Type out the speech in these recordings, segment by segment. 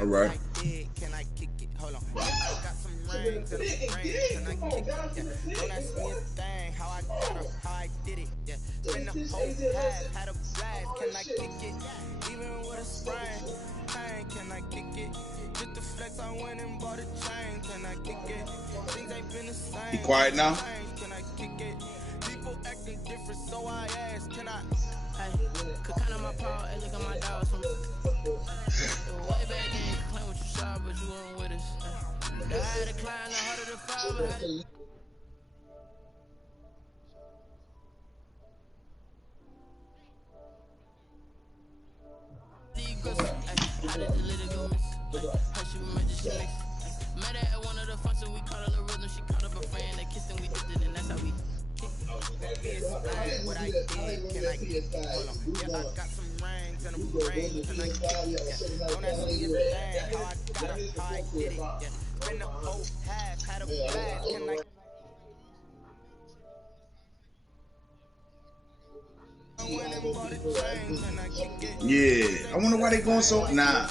All right. Can I kick it? Hold on. I got some rings and some rings. Can I kick it? Yeah. Don't ask me a thing. How I got her, how I did it. Yeah. Been the whole half, had a blast. Can I kick it? Even with a sprain. Can I kick it? Just the flex, I went and bought a chain. Can I kick it? Things ain't been the same. Be quiet now. Can I kick it? People acting different, so I asked, can I? Hey, could count on my paw and look at my dogs from way back then. Claim what you saw, but you weren't with us. The higher the climb, the harder the fall. How did the little go miss? How she remember she mixed? Met her at one of the functions, we caught her the rhythm. She caught up a friend, they kissed and we dipped it, and that's how we. What I did, can I get it? Hold on. Yeah, I got some rings and a ring. Can I get it? Don't ask me a thing. How I got her, how I did it. Yeah. Been the whole half, had a blast. Can I? Yeah, I wonder why they going so. Nah.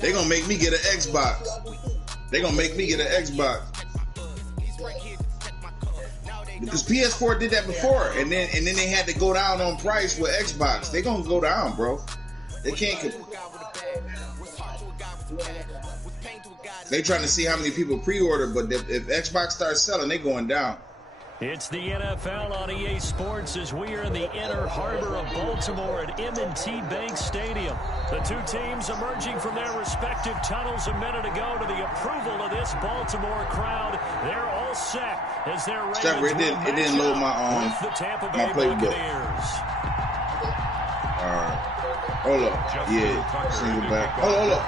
They gonna make me get an Xbox. They gonna make me get an Xbox. Because PS4 did that before, and then they had to go down on price with Xbox. They gonna go down, bro. They can't. They trying to see how many people pre-order, but if Xbox starts selling, they going down. It's the NFL on EA Sports as we are in the inner harbor of Baltimore at M&T Bank Stadium. The two teams emerging from their respective tunnels a minute ago to the approval of this Baltimore crowd. They're all set as they're ready it didn't load my playbook. Hold up. Yeah. Single back. Hold up.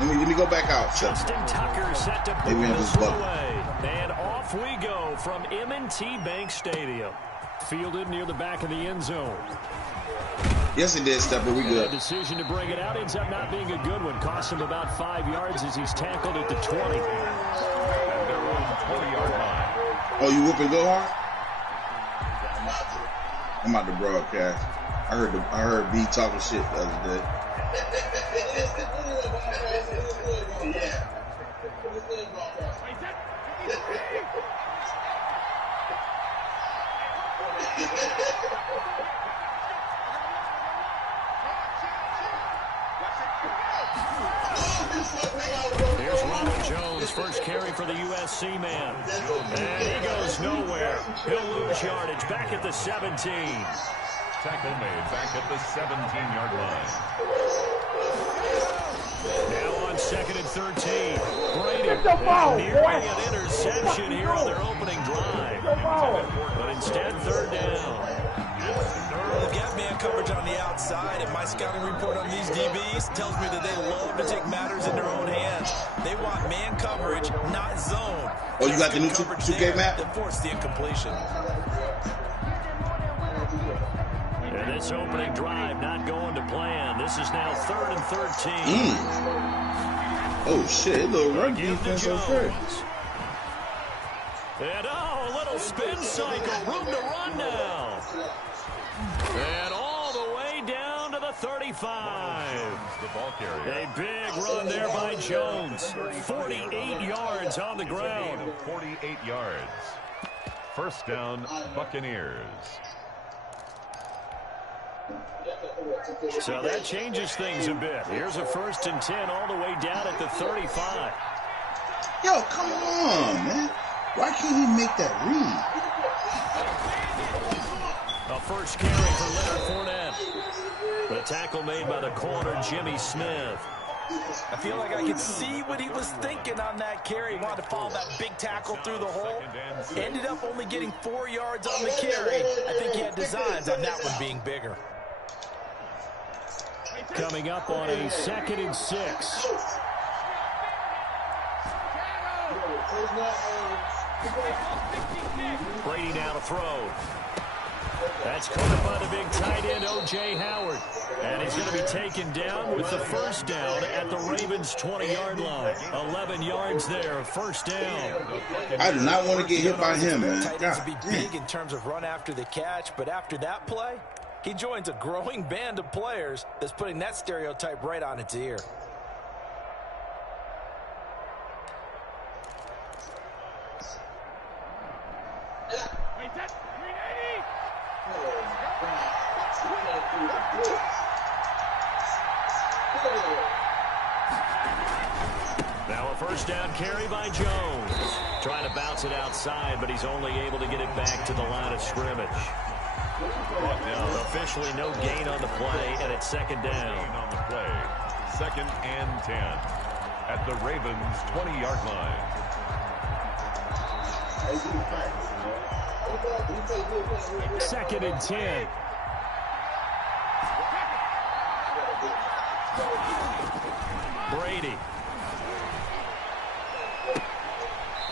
Let me go back out. Justin Tucker set to put this away. And off we go from M&T Bank Stadium. Fielded near the back of the end zone. Yes, it did, Stepper. We good. The decision to bring it out ends up not being a good one. Cost him about 5 yards as he's tackled at the 20. And they're on the 20-yard line. Oh, you whooping go hard? I'm out the broadcast. I heard B talking shit the other day. Here's Ronald Jones, first carry for the USC man. And he goes nowhere. He'll lose yardage back at the 17. Tackle made back at the 17-yard line. Now on 2nd and 13. Brady nearly an interception here on their opening drive. But instead, 3rd down. They've got man coverage on the outside, and my scouting report on these DBs tells me that they love to take matters in their own hands. They want man coverage, not zone. Oh, you got the new 2K map? That forced the incompletion. And this opening drive not going to plan. This is now 3rd and 13. Oh, shit. A little run defense on first. And a little spin cycle. Room to run now. And all the way down to the 35. The ball carrier. A big run there by Jones. 48 yards on the ground. 48 yards. First down, Buccaneers. So that changes things a bit. Here's a 1st and 10 all the way down at the 35. Yo, come on, man. Why can't he make that read? A first carry for Leonard Fournette. The tackle made by the corner, Jimmy Smith. I feel like I could see what he was thinking on that carry. He wanted to follow that big tackle through the hole. Ended up only getting 4 yards on the carry. I think he had designs on that one being bigger. Coming up on a 2nd and 6. Brady now to throw. That's caught up by the big tight end, O.J. Howard. And he's going to be taken down with the first down at the Ravens' 20-yard line. 11 yards there, first down. I do not want to get hit by him, man. Tight ends would be big in terms of run after the catch, but after that play, he joins a growing band of players that's putting that stereotype right on its ear. Now a first down carry by Jones. Trying to bounce it outside, but he's only able to get it back to the line of scrimmage. Officially no gain on the play, and it's second down. On the play, 2nd and 10 at the Ravens' 20-yard line. 2nd and 10. Brady.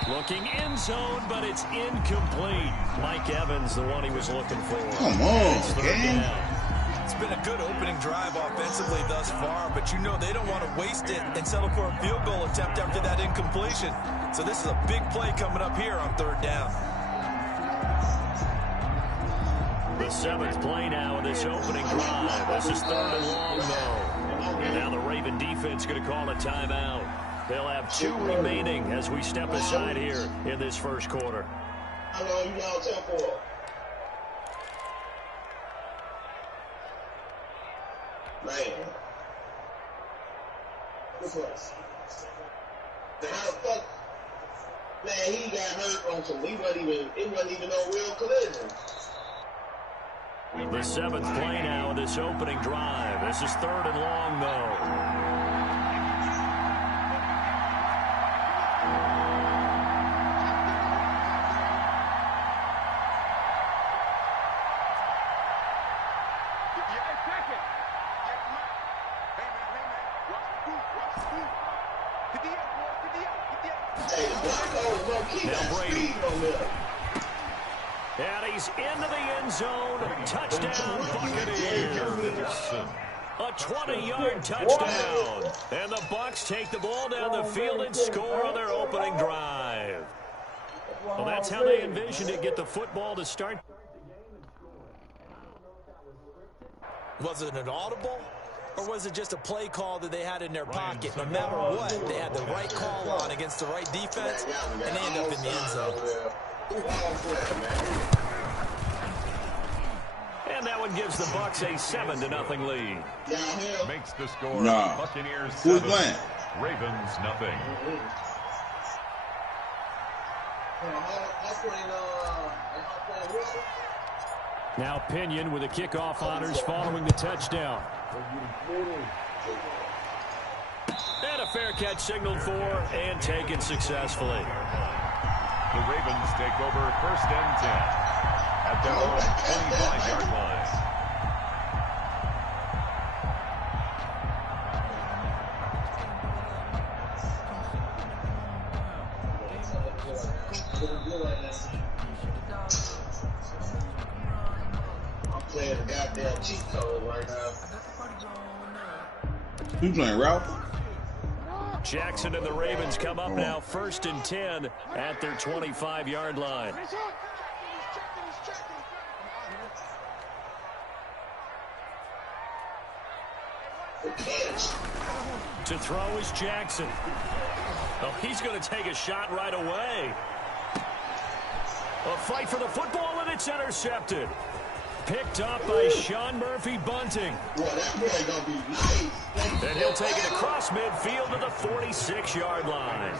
Looking end zone, but it's incomplete. Mike Evans, the one he was looking for. Come on, gang. It's been a good opening drive offensively thus far, but you know they don't want to waste it and settle for a field goal attempt after that incompletion. So this is a big play coming up here on 3rd down. The 7th play now in this opening drive. This is 3rd and long, though. And now the Raven defense going to call a timeout. They'll have 2 remaining as we step aside here in this first quarter. How long you all tell for? Man. This was. How the fuck? Man, he got hurt on some. It wasn't even no real collision. The 7th play now in this opening drive. This is 3rd and long, though. Now Brady. And he's into the end zone. Touchdown, Buccaneers. A 20-yard touchdown. And the Bucs take the ball down the field and score on their opening drive. Well, that's how they envisioned it, get the football to start. Was it an audible? Or was it just a play call that they had in their pocket? No matter what, they had the right call on against the right defense, and they end up in the end zone. And that one gives the Bucs a 7-0 lead. Makes the score. Nah. Buccaneers 7. Who's playing? Ravens nothing. Now Pinion with the kickoff honors following the touchdown. And a fair catch signaled for and taken successfully. The Ravens take over 1st and 10 at their own 25-yard line. I'm playing the goddamn cheat code right now. Who's playing, Ralph? Jackson and the Ravens come up now 1st and 10 at their 25-yard line. To throw is Jackson. Oh, he's going to take a shot right away. A fight for the football, and it's intercepted. Picked up by Sean Murphy-Bunting. And he'll take it across midfield to the 46-yard line.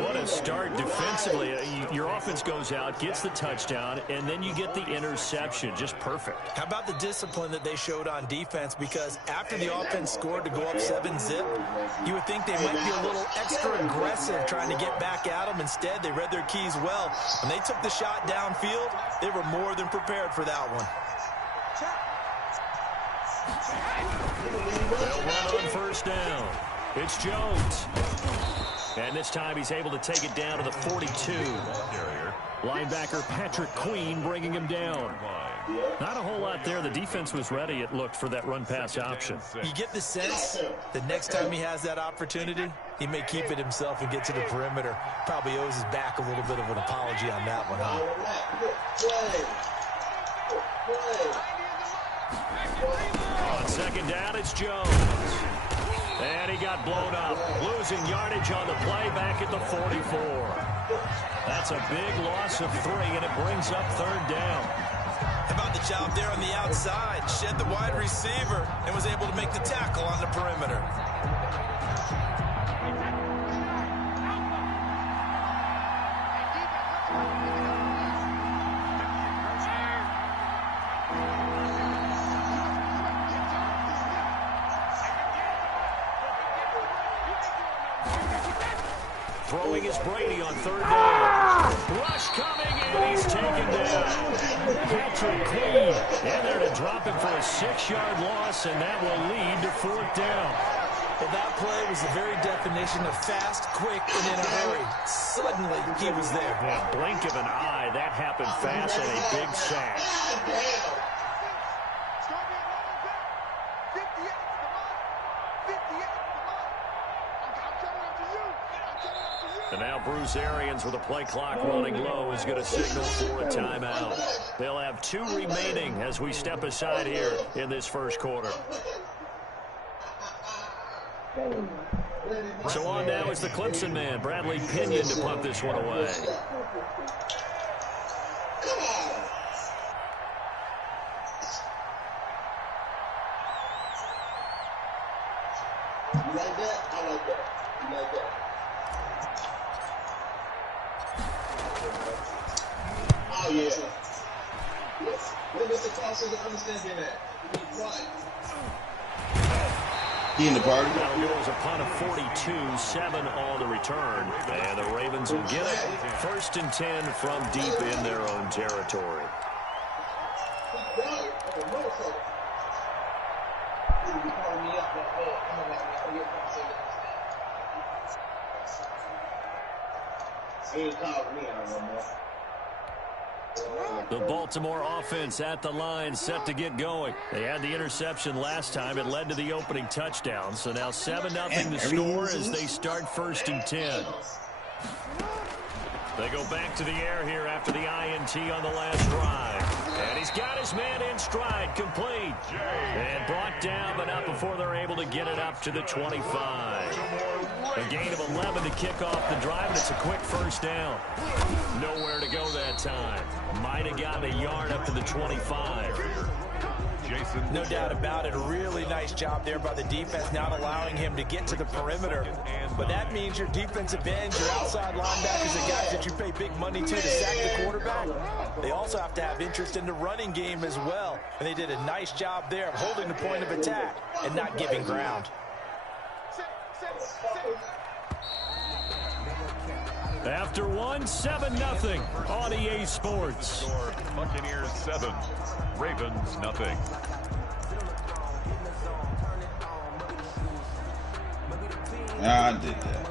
What a start defensively. Your offense goes out, gets the touchdown, and then you get the interception. Just perfect. How about the discipline that they showed on defense? Because after the offense scored to go up 7-zip, you would think they might be a little extra aggressive trying to get back at them. Instead, they read their keys well. When they took the shot downfield, they were more than prepared for that one. They'll run on 1st down. It's Jones. And this time he's able to take it down to the 42. Linebacker Patrick Queen bringing him down. Not a whole lot there. The defense was ready, it looked, for that run-pass option. You get the sense that next time he has that opportunity, he may keep it himself and get to the perimeter. Probably owes his back a little bit of an apology on that one, huh? On second down, it's Jones. And he got blown up. Losing yardage on the play back at the 44. That's a big loss of 3, and it brings up third down. How about the job there on the outside? Shed the wide receiver and was able to make the tackle on the perimeter. Throwing is Brady on third down. Rush coming, and he's taken down. Patrick Queen in there to drop him for a 6-yard loss, and that will lead to fourth down. Well, that play was the very definition of fast, quick, and in a hurry. Suddenly, he was there. Yeah, blink of an eye, that happened fast, and a big sack. And now Bruce Arians, with the play clock running low, is going to signal for a timeout. They'll have 2 remaining as we step aside here in this first quarter. So on now is the Clemson man, Bradley Pinion, to punt this one away. You like that? I like that. You like that? Oh, yeah. Yes. What Mr. Carlson understanding that? Why? He in the party. That'll go as a punt of 42, 7 on the return. And the Ravens will get it. 1st and 10 from deep in their own territory. The Baltimore offense at the line, set to get going. They had the interception last time. It led to the opening touchdown. So now 7-0 to score as they start 1st and 10. They go back to the air here after the INT on the last drive. And he's got his man in stride, complete. And brought down, but not before they're able to get it up to the 25. A gain of 11 to kick off the drive, and it's a quick first down. Nowhere to go that time. Might have gotten a yard up to the 25. No doubt about it. A really nice job there by the defense, not allowing him to get to the perimeter. But that means your defensive ends, your outside linebackers, the guys that you pay big money to sack the quarterback, they also have to have interest in the running game as well. And they did a nice job there of holding the point of attack and not giving ground. After 1, 7-0 on EA Sports. Buccaneers 7, Ravens nothing. I did that.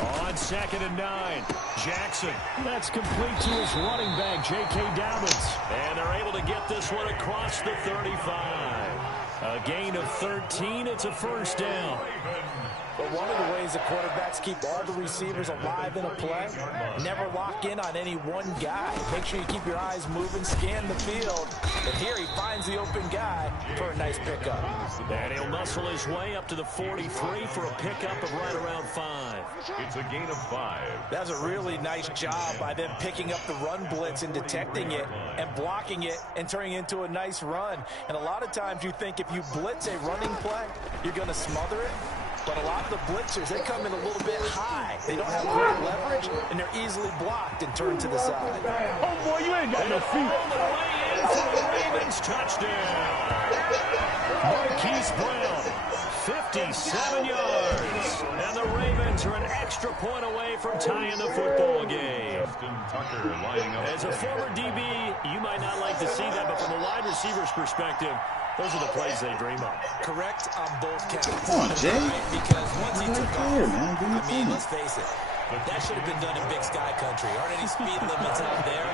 On 2nd and 9, Jackson. That's complete to his running back, J.K. Dobbins. And they're able to get this one across the 35. A gain of 13. It's a first down. But one of the ways the quarterbacks keep all the receivers alive in a play, never lock in on any one guy. Make sure you keep your eyes moving, scan the field. And here he finds the open guy for a nice pickup. And he'll muscle his way up to the 43 for a pickup of right around 5. It's a gain of 5. That's a really nice job by them picking up the run blitz and detecting it and blocking it and turning it into a nice run. And a lot of times you think if you blitz a running play, you're going to smother it. But a lot of the blitzers, they come in a little bit high. They don't have great leverage, and they're easily blocked and turned to the side. Oh, boy, you ain't got no feet. Way in for the Ravens touchdown. Marquise Brown, 57 yards. And the Ravens are an extra point away from tying the football game. As a former DB, you might not like to see that, but from a wide receiver's perspective, those are the plays they dream of. Correct on both counts. Come on, Jay. Because once he took off, man. I mean, let's face it, that should have been done in Big Sky Country. Aren't any speed limits out there?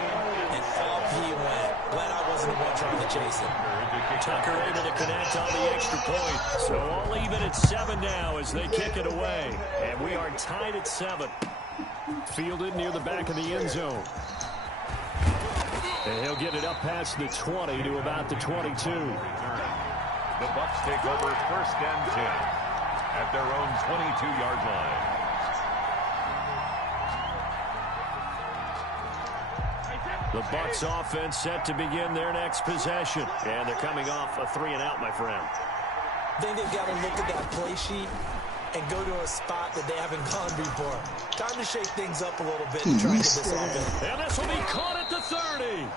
And off he went. Glad I wasn't the one trying to chase him. Tucker able to connect on the extra point. So all even at 7 now as they kick it away. And we are tied at 7. Fielded near the back of the end zone. And he'll get it up past the 20 to about the 22. The Bucs take over 1st and 10 at their own 22-yard line. The Bucs offense set to begin their next possession. And they're coming off a 3-and-out, my friend. I think they've got to look at that play sheet and go to a spot that they haven't gone before. Time to shake things up a little bit and try and get this offense. And this will be caught at the 30.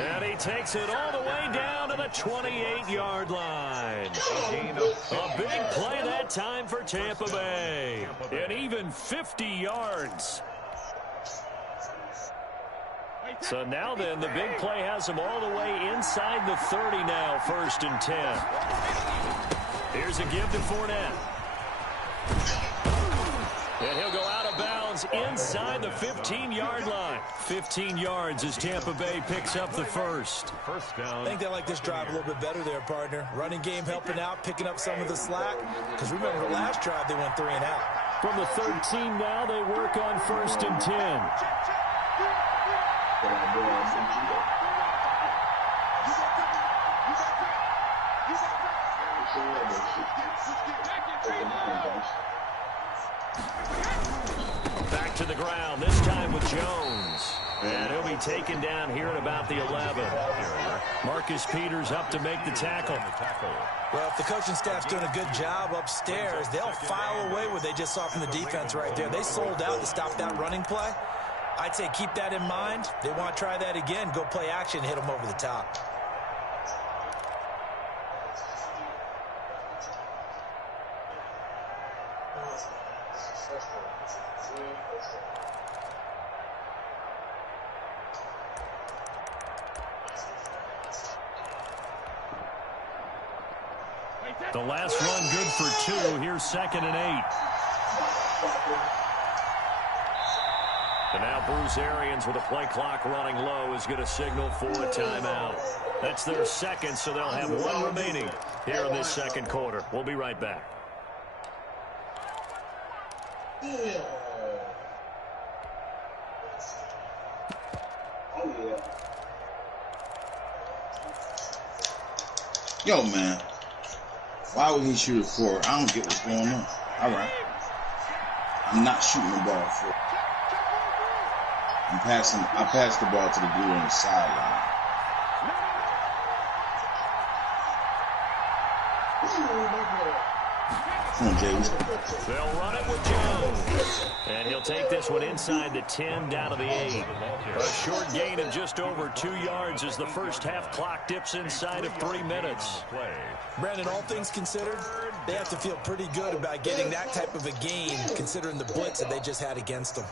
And he takes it all the way down to the 28-yard line. A big play that time for Tampa Bay. And even 50 yards. So now then, the big play has him all the way inside the 30 now, 1st and 10. Here's a give to Fournette. And he'll go out of bounds inside the 15-yard line. 15 yards as Tampa Bay picks up the first. First down. I think they like this drive a little bit better there, partner. Running game helping out, picking up some of the slack. Because remember, the last drive they went 3-and-out. From the 13 now, they work on 1st and 10. Back to the ground, this time with Jones. And he'll be taken down here at about the 11. Marcus Peters up to make the tackle. Well, if the coaching staff's doing a good job upstairs, they'll file away what they just saw from the defense right there. They sold out to stop that running play. I'd say keep that in mind. They want to try that again. Go play action, hit them over the top. The last run good for 2. Here's 2nd and 8. And now Bruce Arians with a play clock running low is going to signal for a timeout. That's their second, so they'll have 1 remaining here in this second quarter. We'll be right back. Yo, man. Why would he shoot it forward? I don't get what's going on. All right. I'm not shooting the ball forward. I passed the ball to the dude on the sideline. Come on, James. They'll run it with Jones. And he'll take this one inside the 10 down to the 8. A short gain of just over 2 yards as the first half clock dips inside of 3 minutes. Brandon, all things considered, they have to feel pretty good about getting that type of a gain considering the blitz that they just had against them.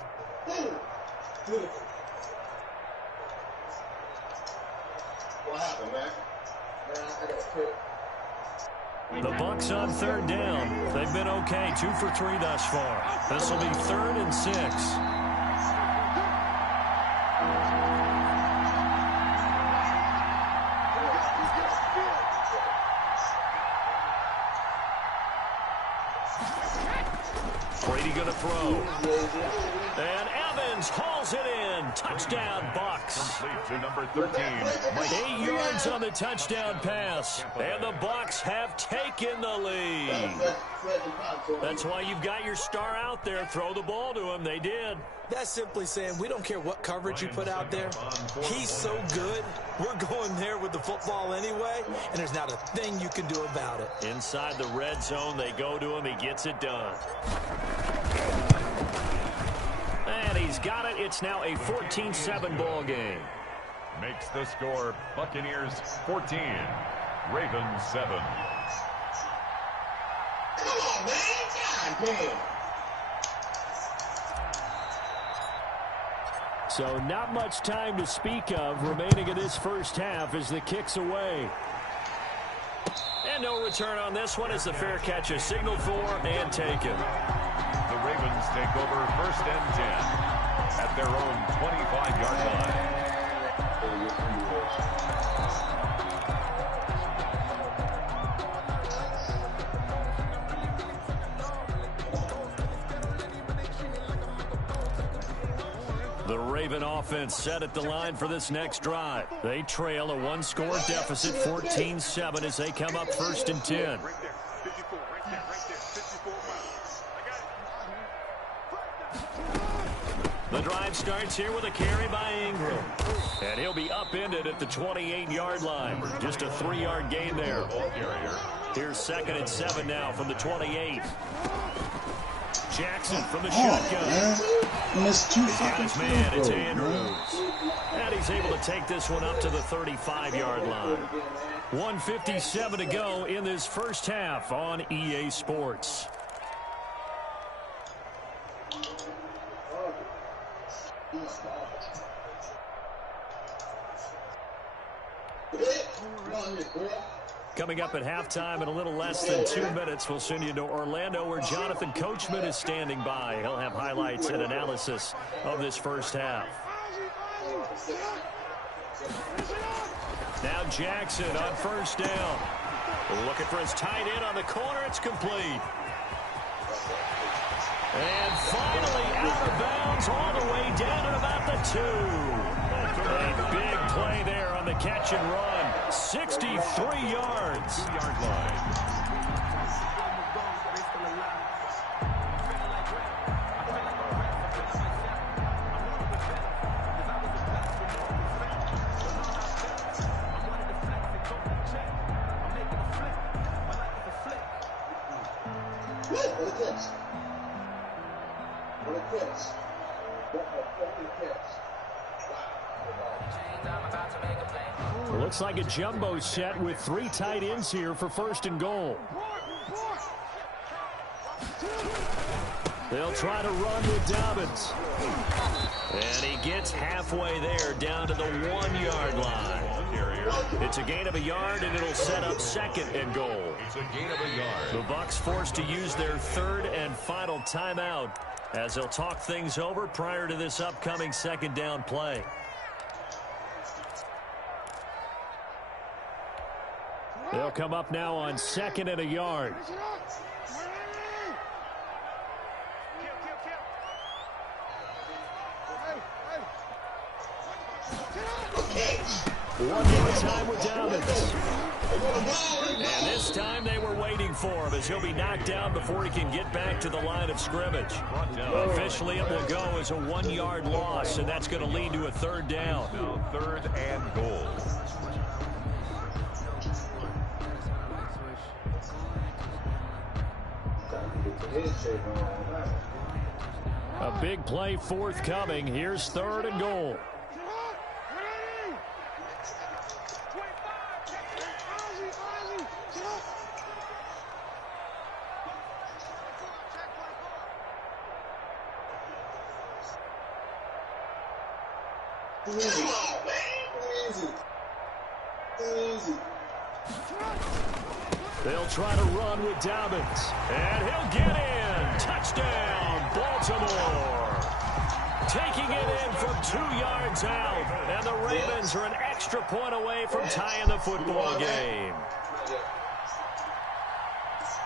What happened, man? The Bucs on 3rd down. They've been okay, 2 for 3 thus far. This will be 3rd and 6. Brady gonna throw. And Evans hauls it in. Touchdown, Bucs. Complete to number 13. 8 yards on the touchdown pass. And the Bucs have taken the lead. That's why you've got your star out there. Throw the ball to him. They did. That's simply saying we don't care what coverage you put out there. He's so good. We're going there with the football anyway, and there's not a thing you can do about it. Inside the red zone, they go to him. He gets it done. And he's got it. It's now a 14-7 ball game. Makes the score Buccaneers 14, Ravens 7. God damn. So not much time to speak of remaining in this first half as the kick's away. And no return on this one as the fair catch is signaled for and taken. The Ravens take over 1st and 10 at their own 25-yard line. The Raven offense set at the line for this next drive. They trail a one-score deficit, 14-7, as they come up 1st and 10. The drive starts here with a carry by Ingram. And he'll be upended at the 28-yard line. Just a 3-yard gain there. Here's 2nd and 7 now from the 28. Jackson from the shotgun. Missed 2 fucking His man, it's Andrews. And he's able to take this one up to the 35-yard line. 1:57 to go in this first half on EA Sports. Coming up at halftime in a little less than 2 minutes, we'll send you to Orlando where Jonathan Coachman is standing by. He'll have highlights and analysis of this first half. Now Jackson on 1st down. Looking for his tight end on the corner. It's complete. And finally out of bounds all the way down at about the 2. A big play there on the catch and run. 63 yards. 2-yard line. Looks like a jumbo set with 3 tight ends here for 1st and goal. They'll try to run with Dobbins. And he gets halfway there down to the 1-yard line. It's a gain of a yard, and it'll set up 2nd and goal. It's a gain of a yard. The Bucs forced to use their 3rd and final timeout as they'll talk things over prior to this upcoming 2nd down play. They'll come up now on 2nd and a yard. One more time with Dobbins. And this time they were waiting for him as he'll be knocked down before he can get back to the line of scrimmage. Officially, it will go as a 1-yard loss, and that's going to lead to a 3rd down. 3rd and goal. A big play forthcoming. Here's 3rd and goal. They'll try to run with Dobbins. And he'll get in. Touchdown, Baltimore. Taking it in from 2 yards out. And the Ravens are an extra point away from tying the football game.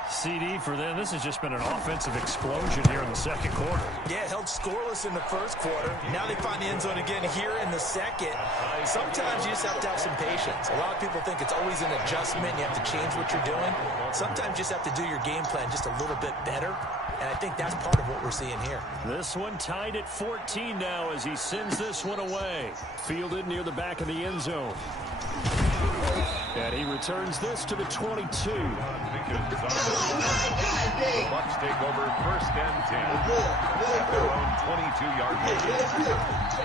CD for them. This has just been an offensive explosion here in the 2nd quarter. Yeah, held scoreless in the 1st quarter. Now they find the end zone again here in the 2nd. Sometimes you just have to have some patience. A lot of people think it's always an adjustment. You have to change what you're doing. Sometimes you just have to do your game plan just a little bit better. And I think that's part of what we're seeing here. This one tied at 14 now as he sends this one away. Fielded near the back of the end zone. And he returns this to the 22. The Bucs take over 1st and 10 at their own 22-yard line.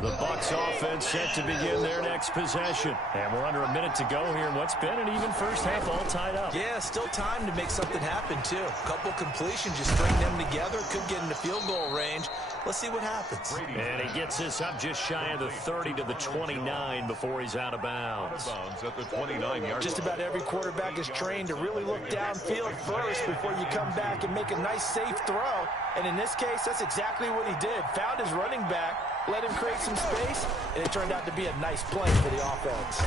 The Bucs offense set to begin their next possession. And we're under a minute to go here in what's been an even first half, all tied up. Yeah, still time to make something happen, too. A couple completions, just string them together. Could get into field goal range. Let's see what happens. And he gets this up just shy of the 30 to the 29 before he's out of bounds. At the 29-yard Just about every quarterback is trained to really look downfield first before you come back and make a nice, safe throw. And in this case, that's exactly what he did. Found his running back, let him create some space, and it turned out to be a nice play for the offense.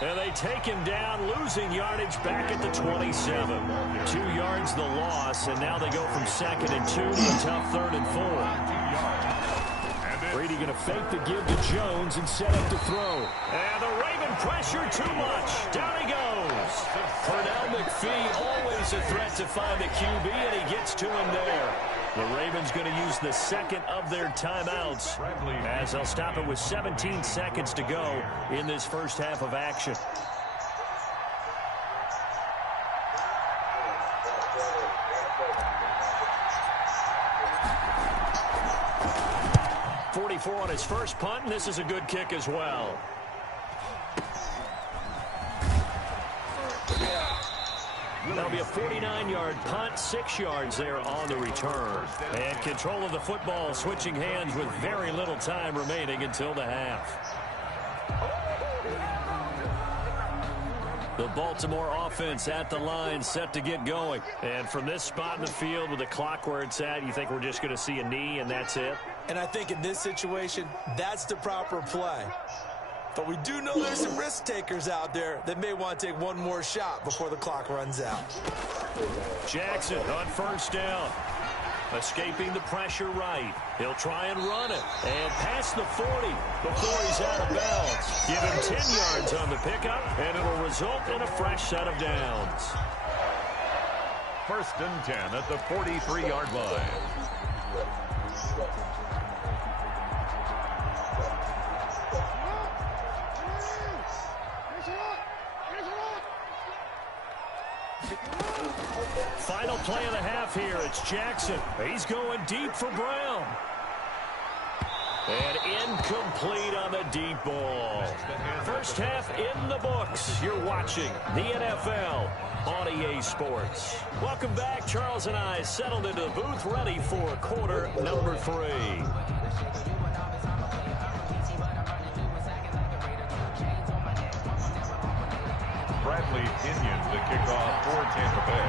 And they take him down, losing yardage back at the 27. 2 yards the loss, and now they go from 2nd and 2 to a tough 3rd and 4. Brady going to fake the give to Jones and set up to throw. And the Raven pressure too much. Down he goes. Pernell McPhee, always a threat to find the QB, and he gets to him there. The Ravens going to use the second of their timeouts as they'll stop it with 17 seconds to go in this first half of action. On his first punt, and this is a good kick as well. That'll be a 49-yard punt, 6 yards there on the return. And control of the football switching hands with very little time remaining until the half. The Baltimore offense at the line, set to get going. And from this spot in the field with the clock where it's at, you think we're just going to see a knee and that's it? And I think in this situation, that's the proper play. But we do know there's some risk takers out there that may want to take one more shot before the clock runs out. Jackson on first down. Escaping the pressure right. He'll try and run it. And past the 40 before he's out of bounds. Give him 10 yards on the pickup, and it'll result in a fresh set of downs. 1st and 10 at the 43-yard line. Final play of the half here. It's Jackson. He's going deep for Brown. And incomplete on the deep ball. First half in the books. You're watching the NFL on EA Sports. Welcome back. Charles and I settled into the booth, ready for quarter number 3. Bradley Pinion, the kickoff for Tampa Bay.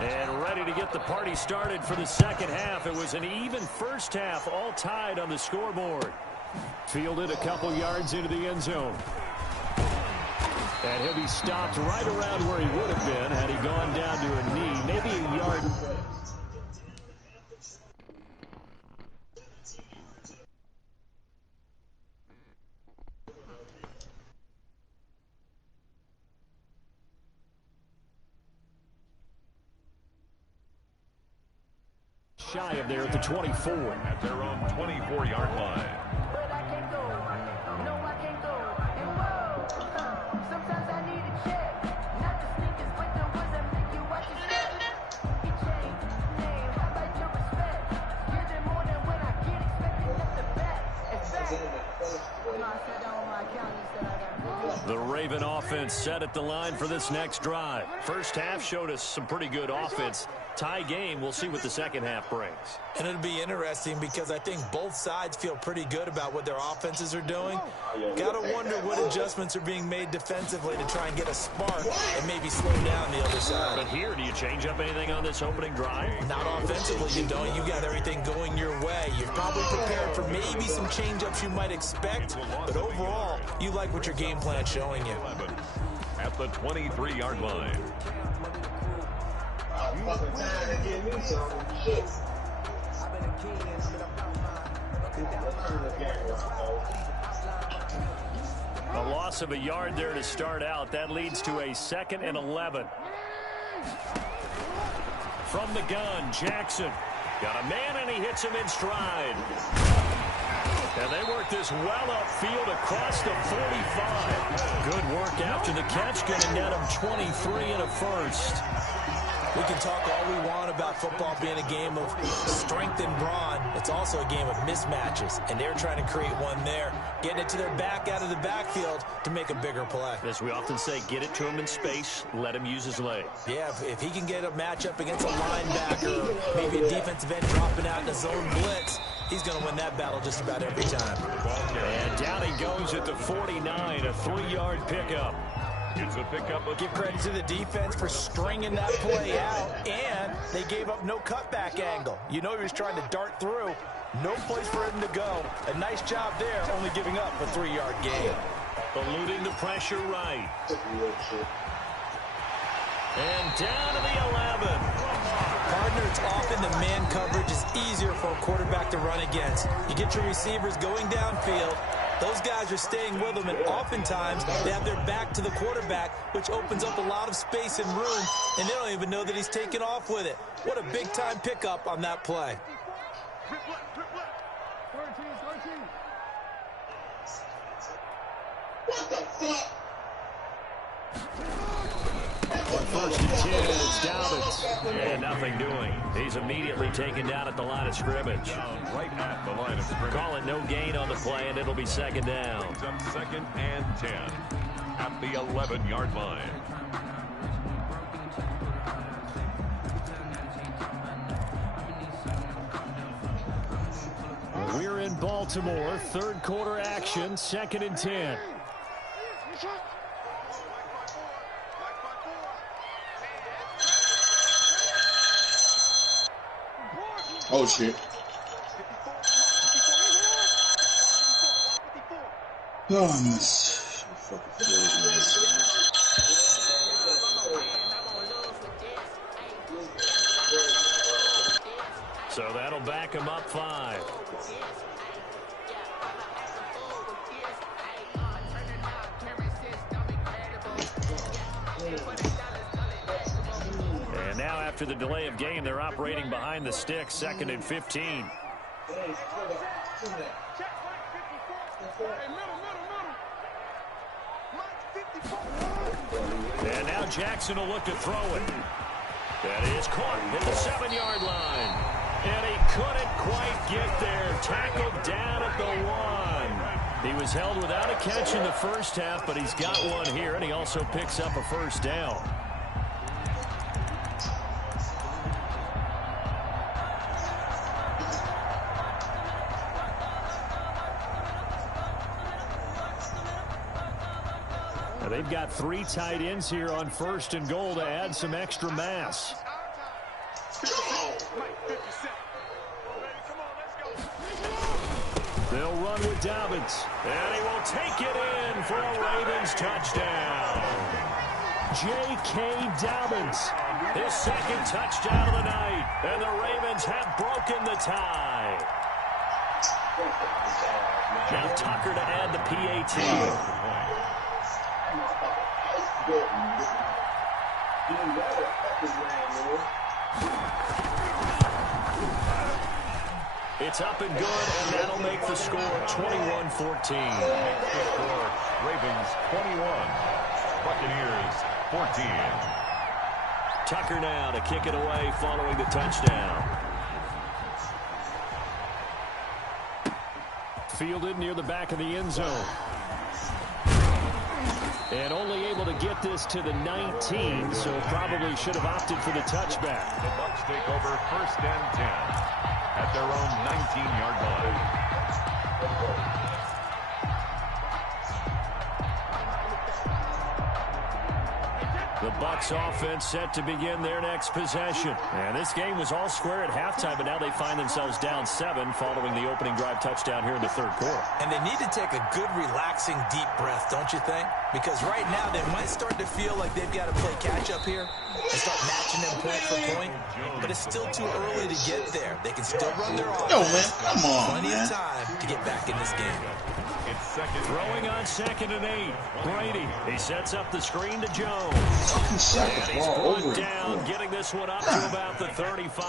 And ready to get the party started for the second half. It was an even first half, all tied on the scoreboard. Fielded a couple yards into the end zone. And he'll be stopped right around where he would have been had he gone down to a knee, maybe a yard. Shy of there at the 24. At their own 24-yard line. The Raven offense set at the line for this next drive. First half showed us some pretty good offense. Tie game. We'll see what the second half brings. And it'll be interesting because I think both sides feel pretty good about what their offenses are doing. Got to wonder what adjustments are being made defensively to try and get a spark and maybe slow down the other side. But here, do you change up anything on this opening drive? Not offensively, you don't. You got everything going your way. You're probably prepared for maybe some change-ups you might expect, but overall, you like what your game plan's showing you. At the 23-yard line. A loss of a yard there to start out. That leads to a 2nd and 11. From the gun, Jackson. Got a man, and he hits him in stride. And they work this well upfield across the 45. Good work after the catch, going to net them 23 and a first. We can talk all we want about football being a game of strength and brawn. It's also a game of mismatches, and they're trying to create one there, getting it to their back out of the backfield to make a bigger play. As we often say, get it to him in space, let him use his leg. Yeah, if he can get a matchup against a linebacker or maybe a defensive end dropping out in a zone blitz, he's going to win that battle just about every time. And down he goes at the 49, a 3-yard pickup. It's a pickup. Give credit to the defense for stringing that play out, and they gave up no cutback angle. You know he was trying to dart through. No place for him to go. A nice job there, only giving up a 3-yard gain. Eluding the pressure right. And down to the 11. Partner, it's often the man coverage is easier for a quarterback to run against. You get your receivers going downfield. Those guys are staying with them, and oftentimes they have their back to the quarterback, which opens up a lot of space and room, and they don't even know that he's taken off with it. What a big-time pickup on that play. What the fuck? First and 10, it's Dobbins. And nothing doing. He's immediately taken down at the line of scrimmage. Right at the line of scrimmage. Call it no gain on the play, and it'll be second down. It's up 2nd and 10 at the 11-yard line. We're in Baltimore, third quarter action, 2nd and 10. Oh, shit. Oh, I miss. So that'll back him up 5. And now after the delay of game, they're operating behind the sticks, 2nd and 15. And now Jackson will look to throw it. That is caught at the 7-yard line. And he couldn't quite get there. Tackled down at the 1. He was held without a catch in the first half, but he's got one here, and he also picks up a first down. They've got 3 tight ends here on 1st and goal to add some extra mass. They'll run with Dobbins, and he will take it in for a Ravens touchdown. J.K. Dobbins, his 2nd touchdown of the night, and the Ravens have broken the tie. Now Tucker to add the PAT. It's up and good, and that'll make the score 21-14. Ravens 21, Buccaneers 14. Tucker now to kick it away following the touchdown. Fielded near the back of the end zone. And only able to get this to the 19, so probably should have opted for the touchback. The Bucs take over 1st and 10 at their own 19-yard line. The Bucs offense set to begin their next possession. And this game was all square at halftime, but now they find themselves down 7 following the opening drive touchdown here in the 3rd quarter. And they need to take a good, relaxing, deep breath, don't you think? Because right now they might start to feel like they've got to play catch-up here and start matching them point for point. But it's still too early to get there. They can still run their offense. Yo, man, come on, Plenty of time to get back in this game. It's 2nd. Throwing on 2nd and 8. Brady. He sets up the screen to Jones. He shot the ball over down, getting this one up to about the 35.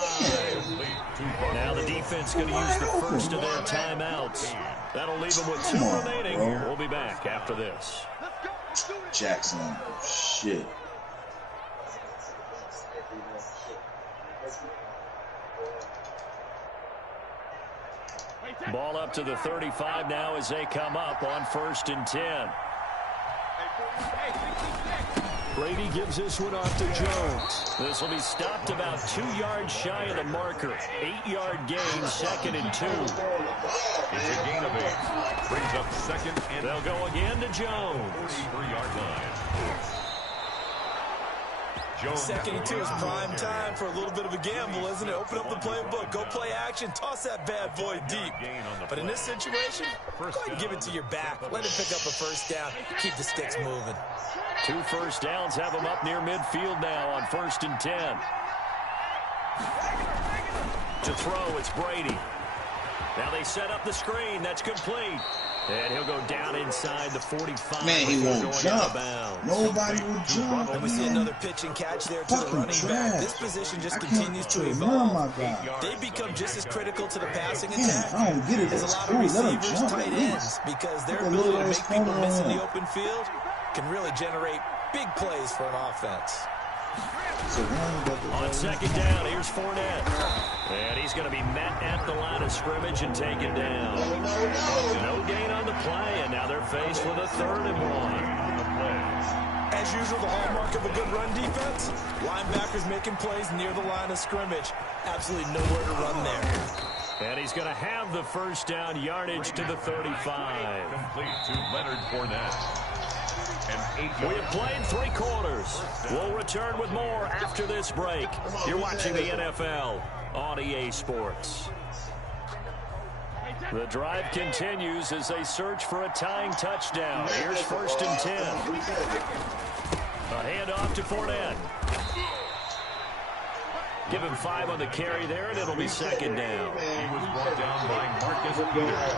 Now the defense going to use the first of their timeouts. That'll leave them with 2 remaining. Bro. We'll be back after this. Jackson, shit. Ball up to the 35 now as they come up on 1st and 10. Brady gives this one off to Jones. This will be stopped about 2 yards shy of the marker. 8-yard gain, 2nd and 2. It's a gain of 8. Brings up 2nd and they'll go again to Jones. 43-yard line. Jones 2nd and 2 is prime time for a little bit of a gamble, isn't it? Open up the playbook, go play action, toss that bad boy deep. But in this situation, go ahead and give it to your back. Let him pick up a 1st down. Keep the sticks moving. 2 first downs have them up near midfield now on 1st and 10. To throw, it's Brady. Now they set up the screen. That's complete. And he'll go down inside the 45. Man, he won't jump. Nobody will jump. And we see another pitch and catch there to the running back. This position just continues to evolve. They become just as critical to the passing attack I don't get it. as a lot of receivers, tight ends, because their ability to make people miss in the open field can really generate big plays for an offense. On 2nd down, here's Fournette. And he's going to be met at the line of scrimmage and taken down. No gain on the play, and now they're faced with a 3rd and 1. As usual, the hallmark of a good run defense, linebackers making plays near the line of scrimmage. Absolutely nowhere to run there. And he's going to have the 1st down yardage to the 35. Complete to Leonard Fournette. We have played 3 quarters. We'll return with more after this break. You're watching the NFL on EA Sports. The drive continues as they search for a tying touchdown. Here's 1st and 10. A handoff to Fournette. Give him 5 on the carry there, and it'll be 2nd down. He was brought down by Marcus Peters.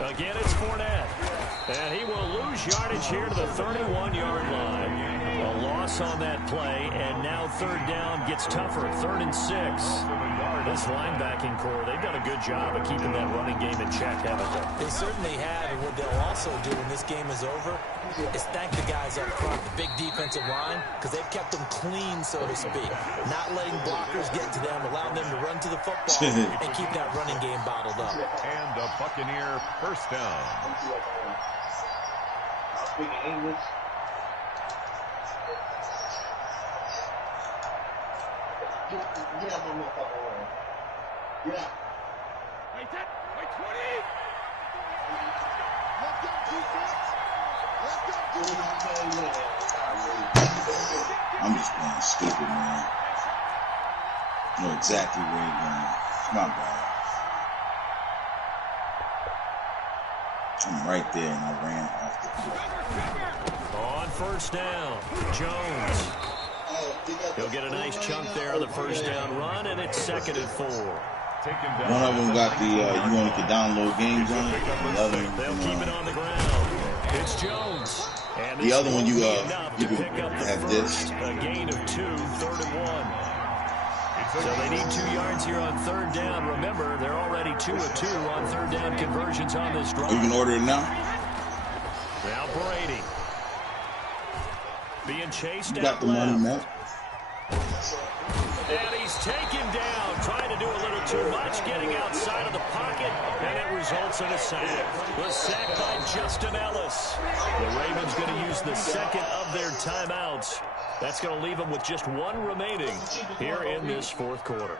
Again, it's Fournette. And he will lose yardage here to the 31-yard line. A loss on that play, and now 3rd down gets tougher. 3rd and 6. This linebacking core, they've done a good job of keeping that running game in check, haven't they? They certainly have, and what they'll also do when this game is over is thank the guys up front, the big defensive line, because they've kept them clean, so to speak. Not letting blockers get to them, allowing them to run to the football and keep that running game bottled up. And a Buccaneer 1st down. Speaking English. Get out my motherfucking way. Get out. Wait, 20. I'm just playing stupid, man. I know exactly where he's going. It's my bad. I'm right there, and I ran off the field. On 1st down, Jones. He'll get a nice chunk there on the 1st down run, and it's 2nd and 4. One of them got the, you only can download games on it. The other one, They'll keep it on the ground. It's Jones. And the other one, you can can have this. A gain of 2, 3rd and 1. So they need 2 yards here on 3rd down. Remember, they're already 2 of 2 on 3rd down conversions on this drive. You can order it now. Now Brady. Being chased You got out the money, left. man. And he's taken down, trying to do a little too much, getting outside of the pocket, and it results in a sack. The sack by Justin Ellis. The Ravens going to use the 2nd of their timeouts. That's going to leave them with just 1 remaining here in this 4th quarter.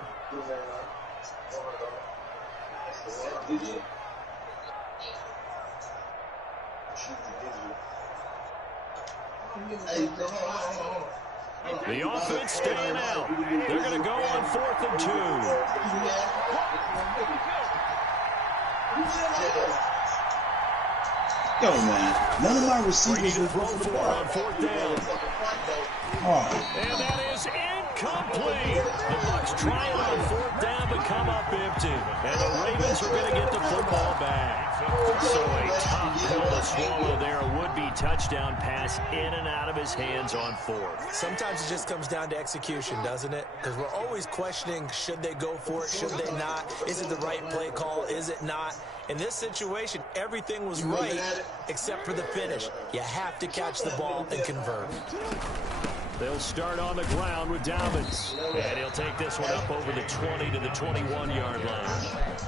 The offense staying out. They're going to go on 4th and 2. Yo, man, none of my receivers will throw the ball on 4th down. Oh. And that is incomplete. The Bucs trying on 4th down to come up empty. And the Ravens are going to get the football back. So a tough pill to swallow there. A would-be touchdown pass in and out of his hands on fourth. Sometimes it just comes down to execution, doesn't it? Because we're always questioning, should they go for it, should they not? Is it the right play call, is it not? In this situation, everything was right except for the finish. You have to catch the ball and convert. They'll start on the ground with Dobbins. And he'll take this one up over the 20 to the 21-yard line.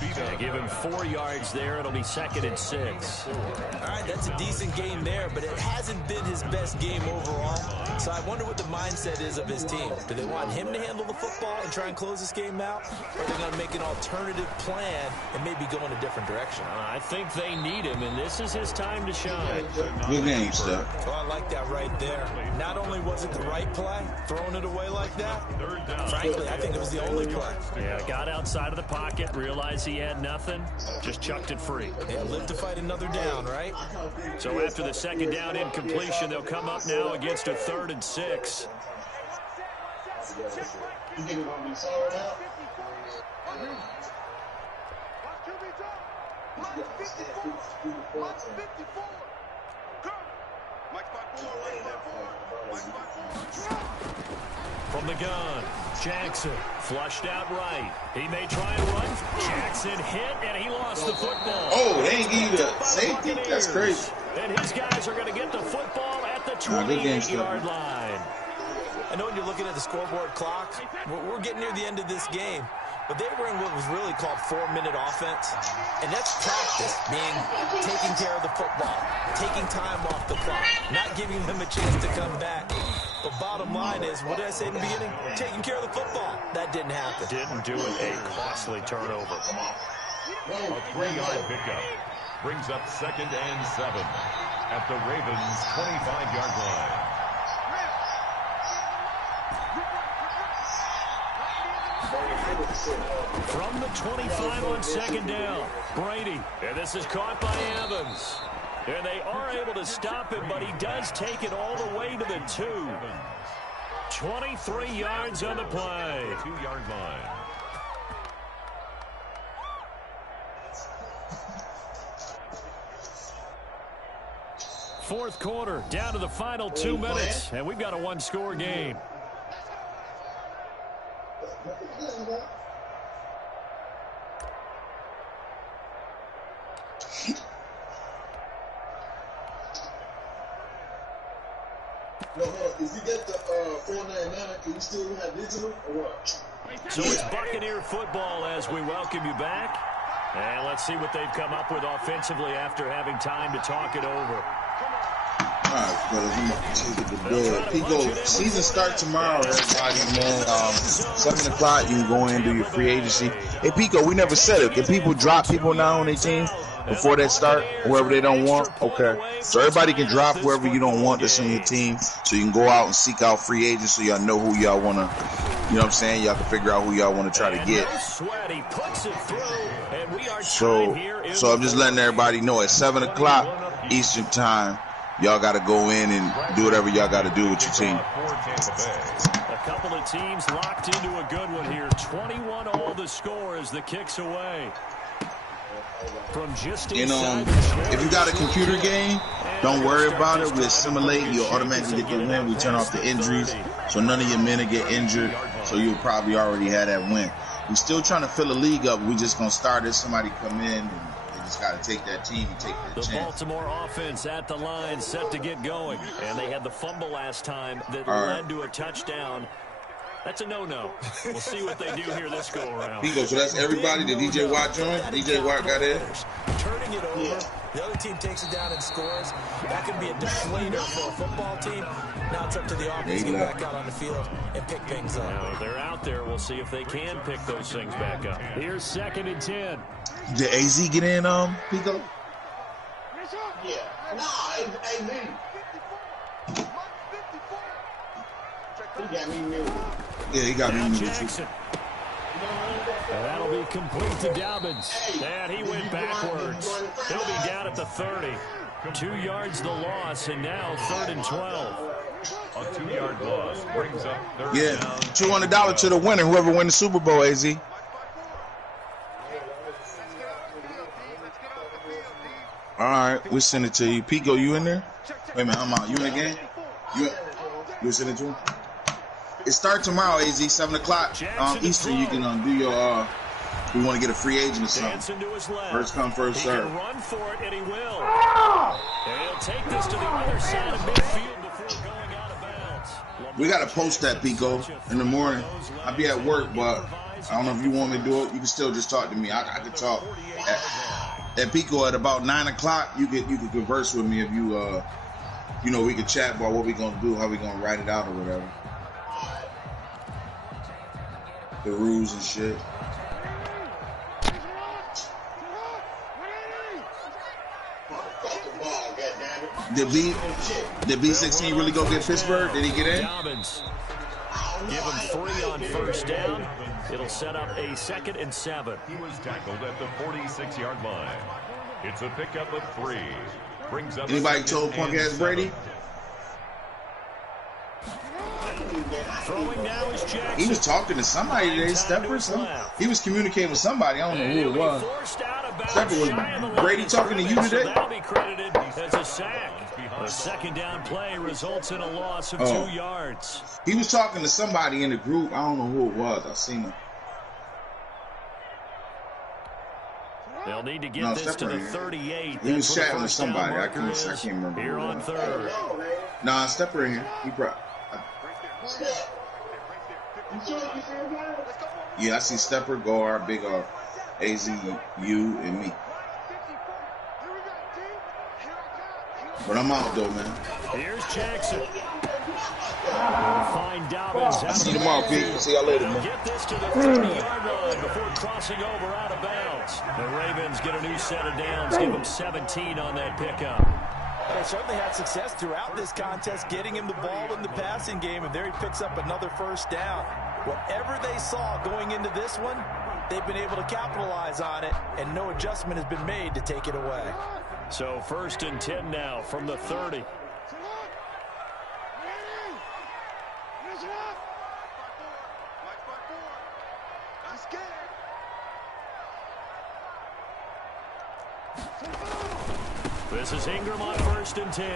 They give him 4 yards there. It'll be 2nd and 6. All right, that's a decent game there, but it hasn't been his best game overall. So I wonder what the mindset is of his team. Do they want him to handle the football and try and close this game out? Or are they going to make an alternative plan and maybe go in a different direction? I think they need him, and this is his time to shine. Good game, Steph. Well, I like that right there. Not only was it the right play, throwing it away like that, frankly, I think it was the only play. Yeah, got outside of the pocket, realized he had nothing, just chucked it free. Yeah, live to fight another down, right? So after the 2nd down incompletion, they'll come up now against a 3rd and 6. You think we're going to be sorry now? From the gun, Jackson flushed out right. He may try and run. Jackson hit, and he lost the football. Oh, they ain't give you the safety? That's crazy. And his guys are going to get the football at the 28-yard line. I know when you're looking at the scoreboard clock, we're getting near the end of this game. But they were in what was really called 4-minute offense. And that's practice, being taking care of the football, taking time off the clock, not giving them a chance to come back. But bottom line is, what did I say in the beginning? Taking care of the football. That didn't happen. Didn't do it. A costly turnover. A 3-yard pickup brings up 2nd and 7 at the Ravens' 25-yard line. From the 25 on 2nd down, Brady. And this is caught by Evans. And they are able to stop him, but he does take it all the way to the 2. 23 yards on the play. 2-yard line. Fourth quarter, down to the final 2 minutes, and we've got a 1-score game. If you get the $4.99, can you still have digital or what? So it's Buccaneer football as we welcome you back. And let's see what they've come up with offensively after having time to talk it over. All right, brothers, I'm going to take it to bed. Pico, season start tomorrow, everybody, man. 7 o'clock, you can go in and do your free agency. Hey, Pico, we never said it. Can people drop people now on their team before they start, whoever they don't want? Okay. So everybody can drop whoever you don't want that's on your team, so you can go out and seek out free agents so y'all know who y'all want to, you know what I'm saying? Y'all can figure out who y'all want to try to get. So I'm just letting everybody know at 7 o'clock Eastern time, y'all got to go in and do whatever y'all got to do with your team. A couple of teams locked into a good one here. 21 all the score as the kicks away. From just inside if you got a computer game, don't worry about it. We assimilate. You'll automatically get the win. We turn off the injuries, so none of your men will get injured. So you'll probably already have that win. We're still trying to fill the league up. We just going to start it. Somebody come in and they just got to take that team and take the chance. Baltimore offense at the line, set to get going. And they had the fumble last time that led to a touchdown. That's a no-no. We'll see what they do here this go-around. Pico, so that's everybody. Did DJ Watt join? DJ Watt got in? Turning it over. The other team takes it down and scores. That could be a deflator for a football team. Now it's up to the offense to get back out on the field and pick things up. Now, if they're out there, we'll see if they can pick those things back up. Here's 2nd and 10. Did AZ get in, Pico? Yeah. Nah, AZ. He got me muted. Yeah, he got me muted. Jackson. And that'll be complete to Dobbins. And he went backwards. He'll be down at the 30. 2 yards the loss, and now 3rd and 12. A 2-yard loss brings up 3rd down. $200 to the winner, whoever wins the Super Bowl, AZ. All right, we'll send it to you. Pico, you in there? Wait a minute, I'm out. You in the game? You send it to him? It starts tomorrow, AZ, 7 o'clock Eastern. You can do your, we want to get a free agent or something. First come, first serve. He can run for it, and he will. And he'll take this to the other side of midfield before going out of bounds. We got to post that, Pico, in the morning. I'll be at work, but I don't know if you want me to do it. You can still just talk to me. I can talk. At Pico at about 9 o'clock, you can converse with me if you, you know, we can chat about what we're going to do, how we're going to write it out or whatever. The rules and shit. Did B16 really go get Pittsburgh? Did he get in? Dobbins. Give him 3 on first down. It'll set up a 2nd and 7. He was tackled at the 46-yard line. It's a pickup of 3. Brings up Anybody told punk ass Brady? Throwing now is Jackson. He was talking to somebody today, Stepper. He was communicating with somebody. I don't know who it was. Stepper, was Brady talking to you today? That'll be credited as a sack. A 2nd down play results in a loss of 2 yards. He was talking to somebody in the group. I don't know who it was. I seen him. They'll need to get this to the 38. He was chatting with somebody. I can't remember. Here on 3rd. Nah, Stepper in here. He brought. Yeah, I see Stepper, Gar, BigHog, AZ, you, and me. But I'm out though, man. Here's Jackson. Find Dobbins. I see you tomorrow, Pete. See y'all later, man. Get this to the 30-yard line before crossing over out of bounds. The Ravens get a new set of downs. Give them 17 on that pickup. They certainly had success throughout this contest, getting him the ball in the passing game, and there he picks up another first down. Whatever they saw going into this one, they've been able to capitalize on it, and no adjustment has been made to take it away. So 1st and 10 now from the 30. This is Ingram on 1st and 10.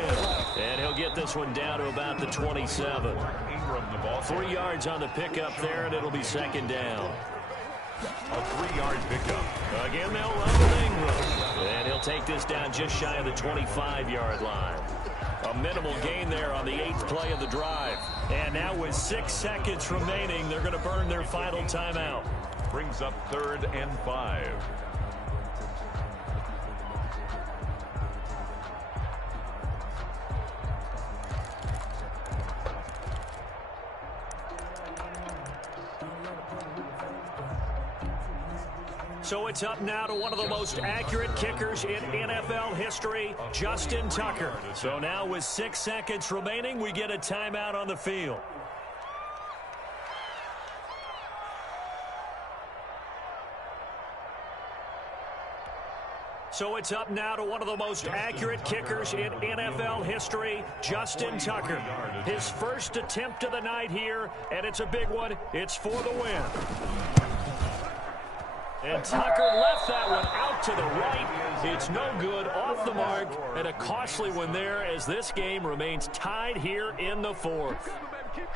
And he'll get this one down to about the 27. Ingram the ball. 3 yards on the pickup there, and it'll be 2nd down. A 3-yard pickup. Again, they'll run with Ingram. And he'll take this down just shy of the 25-yard line. A minimal gain there on the 8th play of the drive. And now with 6 seconds remaining, they're going to burn their final timeout. Brings up 3rd and 5. So it's up now to one of the most accurate kickers in NFL history, Justin Tucker. So now with 6 seconds remaining, we get a timeout on the field. So it's up now to one of the most accurate kickers in NFL history, Justin Tucker. His first attempt of the night here, and it's a big one. It's for the win. And Tucker left that one out to the right. It's no good, off the mark, and a costly one there as this game remains tied here in the 4th.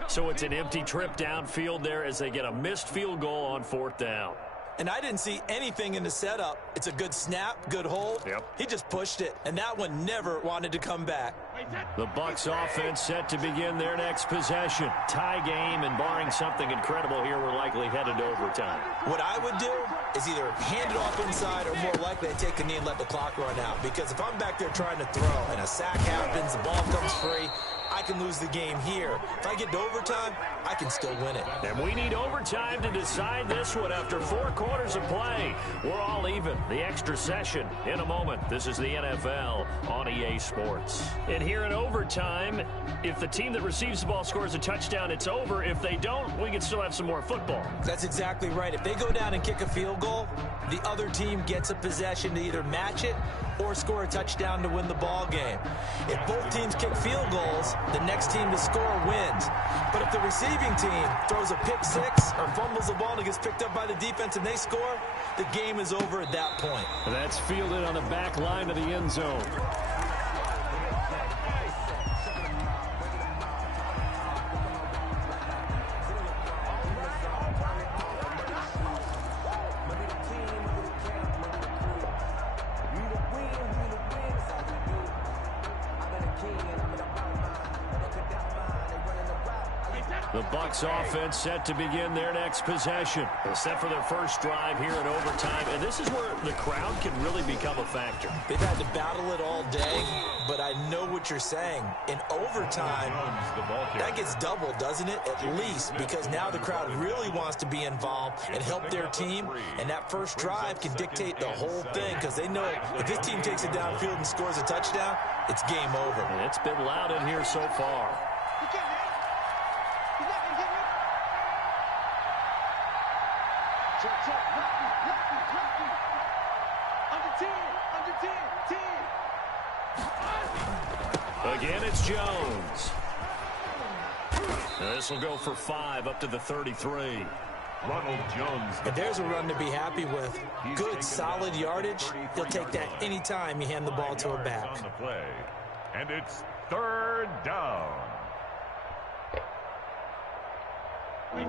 So it's an empty trip downfield there as they get a missed field goal on 4th down. And I didn't see anything in the setup. It's a good snap, good hold. He just pushed it, and that one never wanted to come back. The Bucs offense set to begin their next possession. Tie game, and barring something incredible here, we're likely headed to overtime. What I would do is either hand it off inside or more likely to take a knee and let the clock run out. Because if I'm back there trying to throw and a sack happens, the ball comes free, I can lose the game here. If I get to overtime, I can still win it. And we need overtime to decide this one after 4 quarters of play. We're all even. The extra session in a moment. This is the NFL on EA Sports. And here in overtime, if the team that receives the ball scores a touchdown, it's over. If they don't, we can still have some more football. That's exactly right. If they go down and kick a field goal, the other team gets a possession to either match it or score a touchdown to win the ball game. If both teams kick field goals, the next team to score wins. But if the receiving team throws a pick six or fumbles the ball and it gets picked up by the defense and they score, the game is over at that point. And that's fielded on the back line of the end zone. The Bucs offense set to begin their next possession. They're set for their first drive here in overtime, and this is where the crowd can really become a factor. They've had to battle it all day, but I know what you're saying. In overtime, that gets doubled, doesn't it? At least, because now the crowd really wants to be involved and help their team, and that first drive can dictate the whole thing, because they know if this team takes it downfield and scores a touchdown, it's game over. And it's been loud in here so far. Again, it's Jones. This will go for 5 up to the 33. Ronald Jones. And there's a run to be happy with. Good, solid yardage. He'll take that anytime you hand the ball to a back. On the play. And it's 3rd down.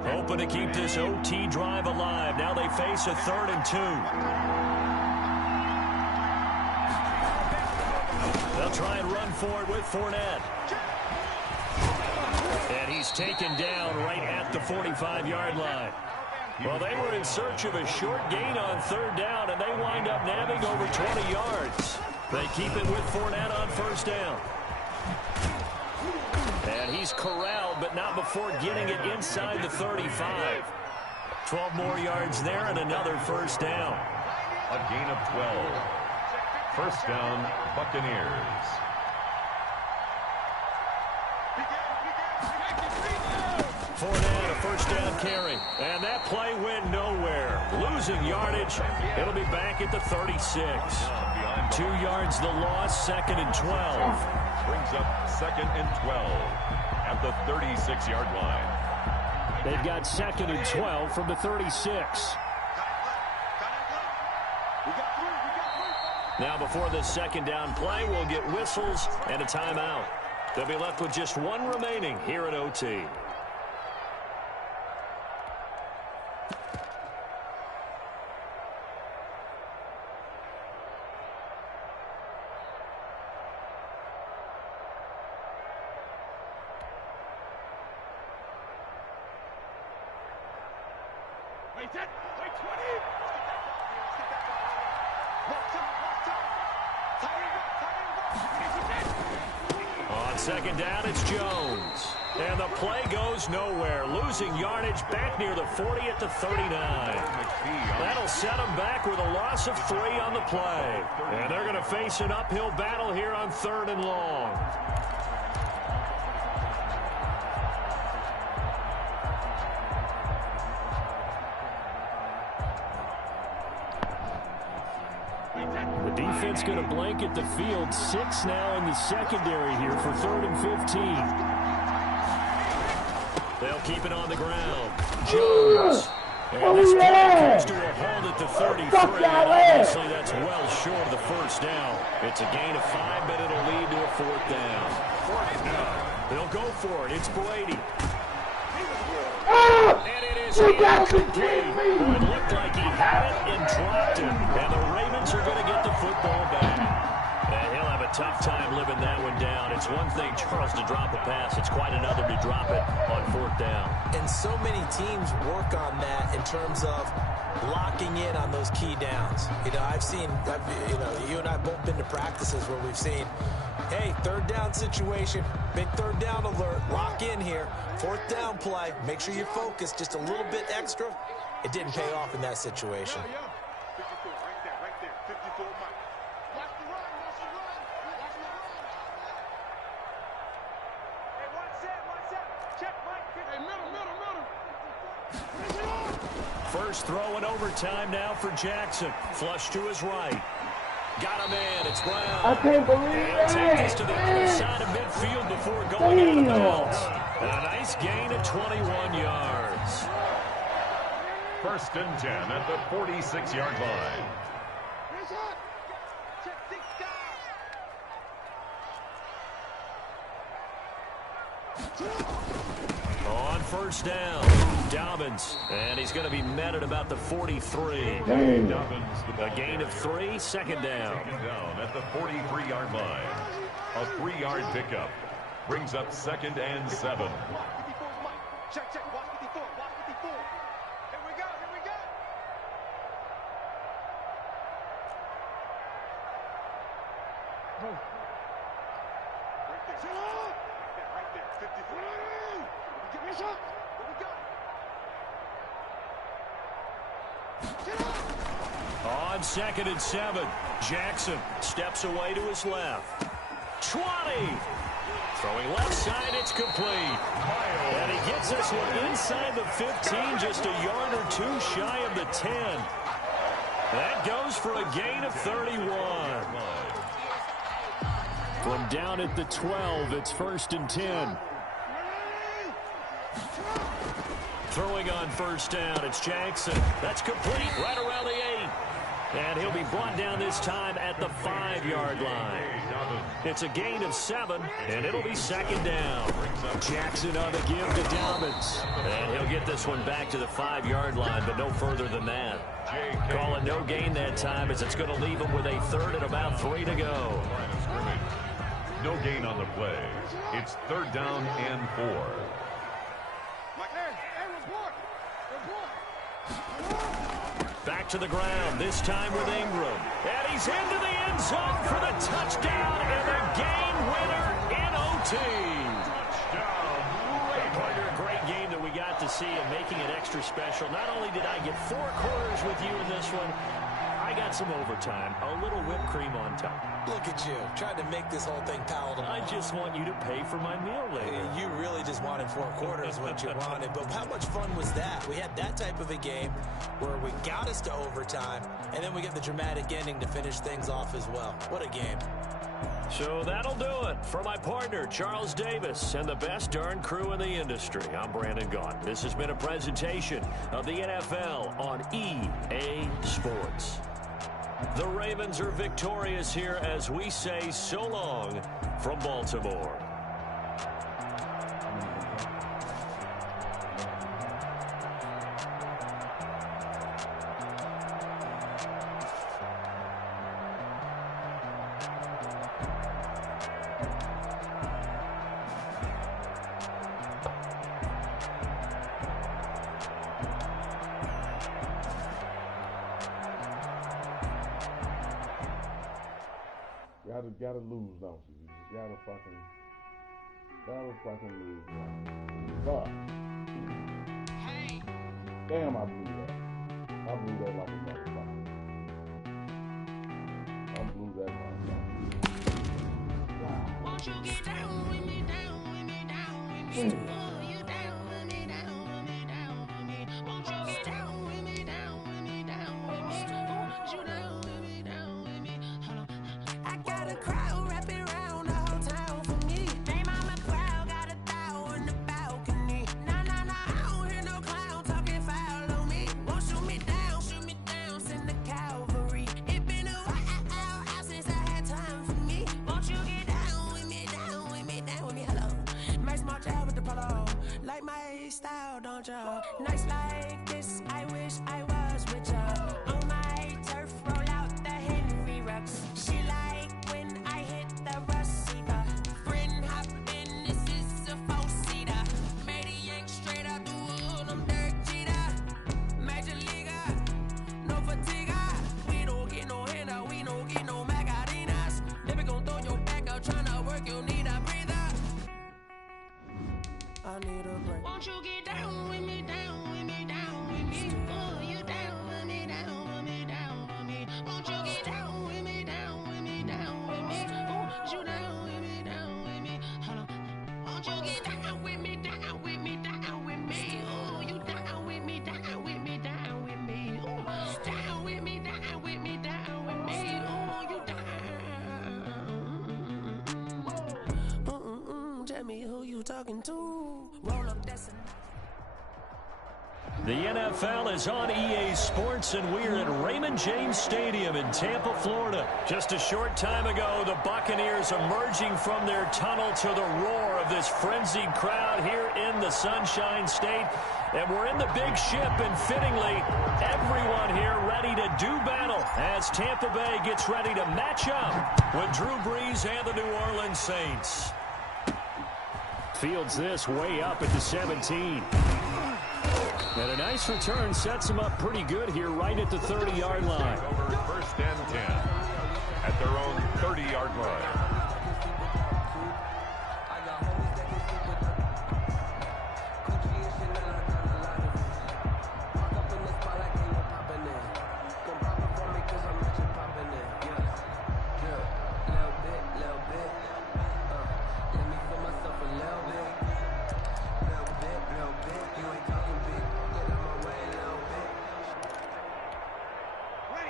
Hoping to keep this OT drive alive. Now they face a 3rd and 2. They'll try and run for it with Fournette. And he's taken down right at the 45-yard line. Well, they were in search of a short gain on 3rd down, and they wind up nabbing over 20 yards. They keep it with Fournette on 1st down. And he's corralled, but not before getting it inside the 35. 12 more yards there and another 1st down. A gain of 12. 1st down, Buccaneers. Fournette, a 1st down carry. And that play went nowhere. Losing yardage. It'll be back at the 36. 2 yards the loss, 2nd and 12. Brings up 2nd and 12 at the 36-yard line. They've got 2nd and 12 from the 36. Now before this 2nd down play, we'll get whistles and a timeout. They'll be left with just 1 remaining here at OT. On 2nd down, it's Jones. And the play goes nowhere. Losing yardage back near the 40 at the 39. That'll set them back with a loss of 3 on the play. And they're going to face an uphill battle here on 3rd and long. The defense going to blanket the field. 6 now in the secondary here for 3rd and 15. They'll keep it on the ground. Jones. And this play comes to a halt at the 33. Obviously, that's well short of the 1st down. It's a gain of 5, but it'll lead to a 4th down. They'll go for it. It's Brady. And it is incomplete. It looked like he had it and dropped it. And the Ravens are going to get the football back. And he'll have a tough time living that one down. It's one thing, Charles, to drop a pass. It's quite another to drop it on 4th down. And so many teams work on that in terms of locking in on those key downs. You know, you and I both been to practices where we've seen, hey, 3rd down situation, big 3rd down alert, lock in here, 4th down play, make sure you're focused just a little bit extra. It didn't pay off in that situation. First throw in overtime now for Jackson. Flush to his right. Got him in. It's Brown. I can't believe it. Take this to the other side of midfield before going out of bounds. A nice gain of 21 yards. First and 10 at the 46-yard line. On first down, Dobbins, and he's going to be met at about the 43. Dobbins, A gain of 3, second down. Second down at the 43-yard line. A 3-yard pickup brings up second and 7. Check, watch 54, watch 54. Here we go. Go. Right there, 54. Give me a shot. Here we go. On second and 7, Jackson steps away to his left. 20. Throwing left side, it's complete. And he gets this one inside the 15, just a yard or 2 shy of the 10. That goes for a gain of 31. From down at the 12, it's first and 10. Throwing on first down, it's Jackson. That's complete right around the 8. And he'll be brought down this time at the 5-yard line. It's a gain of 7, and it'll be second down. Jackson on the give to Dobbins. And he'll get this one back to the 5-yard line, but no further than that. Call it no gain that time, as it's going to leave him with a 3rd and about 3 to go. No gain on the play. It's 3rd down and 4. Back to the ground, this time with Ingram. And he's into the end zone for the touchdown and the game winner in OT. Touchdown. Partner, a great game that we got to see and making it extra special. Not only did I get 4 quarters with you in this one, I got some overtime, a little whipped cream on top. Look at you, trying to make this whole thing palatable. I just want you to pay for my meal later. You really just wanted 4 quarters what you wanted, but how much fun was that? We had that type of a game where we got us to overtime, and then we get the dramatic ending to finish things off as well. What a game. So that'll do it for my partner, Charles Davis, and the best darn crew in the industry. I'm Brandon Gaunt. This has been a presentation of the NFL on EA Sports. The Ravens are victorious here as we say so long from Baltimore. Gotta lose, don't you? You just gotta fucking lose. But damn, I blew that. I blew that like a motherfucker. I blew that motherfucker. Won't you get down with me, down with me, down with me? Oh, you down with me, down with me, down with me. Won't you get down with me, down with me, down with me? Won't you down with me, down with me? Hold on. I got a crowd wrapping around the whole town for me. They mama crowd got a thou on the balcony. Nah, I don't hear no clown talking foul on me. Won't shoot me down, send the cavalry. It been a while since I had time for me. Won't you get down with me, down with me, down with me? Hello. Max March out with the polo. Like my style, don't y'all? Nights like this, I wish I was with y'all. On my turf, roll out the Henry Rux. She like when I hit the receiver. Friend hop in, this is a 4-seater. Made a yank straight out the wood, I'm Derek Jeter. Major leaguer, no fatigue. We don't get no handout, we don't get no Macarinas. Never gon' throw your back out, tryna work, you need a breather. I need a break. Won't you get down with me, down with me, down with me? Oh, you down with me, down with me, down with me. Won't you get down with me, down with me, down with me? Oh, you down with me, down with me? Hold on. Won't you get down with me, down with me, down with me? Oh, you down with me, down with me, down with me? Oh, down with me, down with me, down with me? Oh, you down. Tell me who you talking to. Roll up, that's The NFL is on EA Sports, and we're at Raymond James Stadium in Tampa, Florida. Just a short time ago, the Buccaneers emerging from their tunnel to the roar of this frenzied crowd here in the Sunshine State. And we're in the big ship, and fittingly, everyone here ready to do battle as Tampa Bay gets ready to match up with Drew Brees and the New Orleans Saints. Fields this way up at the 17. And a nice return sets him up pretty good here right at the 30-yard line. Over 1st and 10 at their own 30-yard line.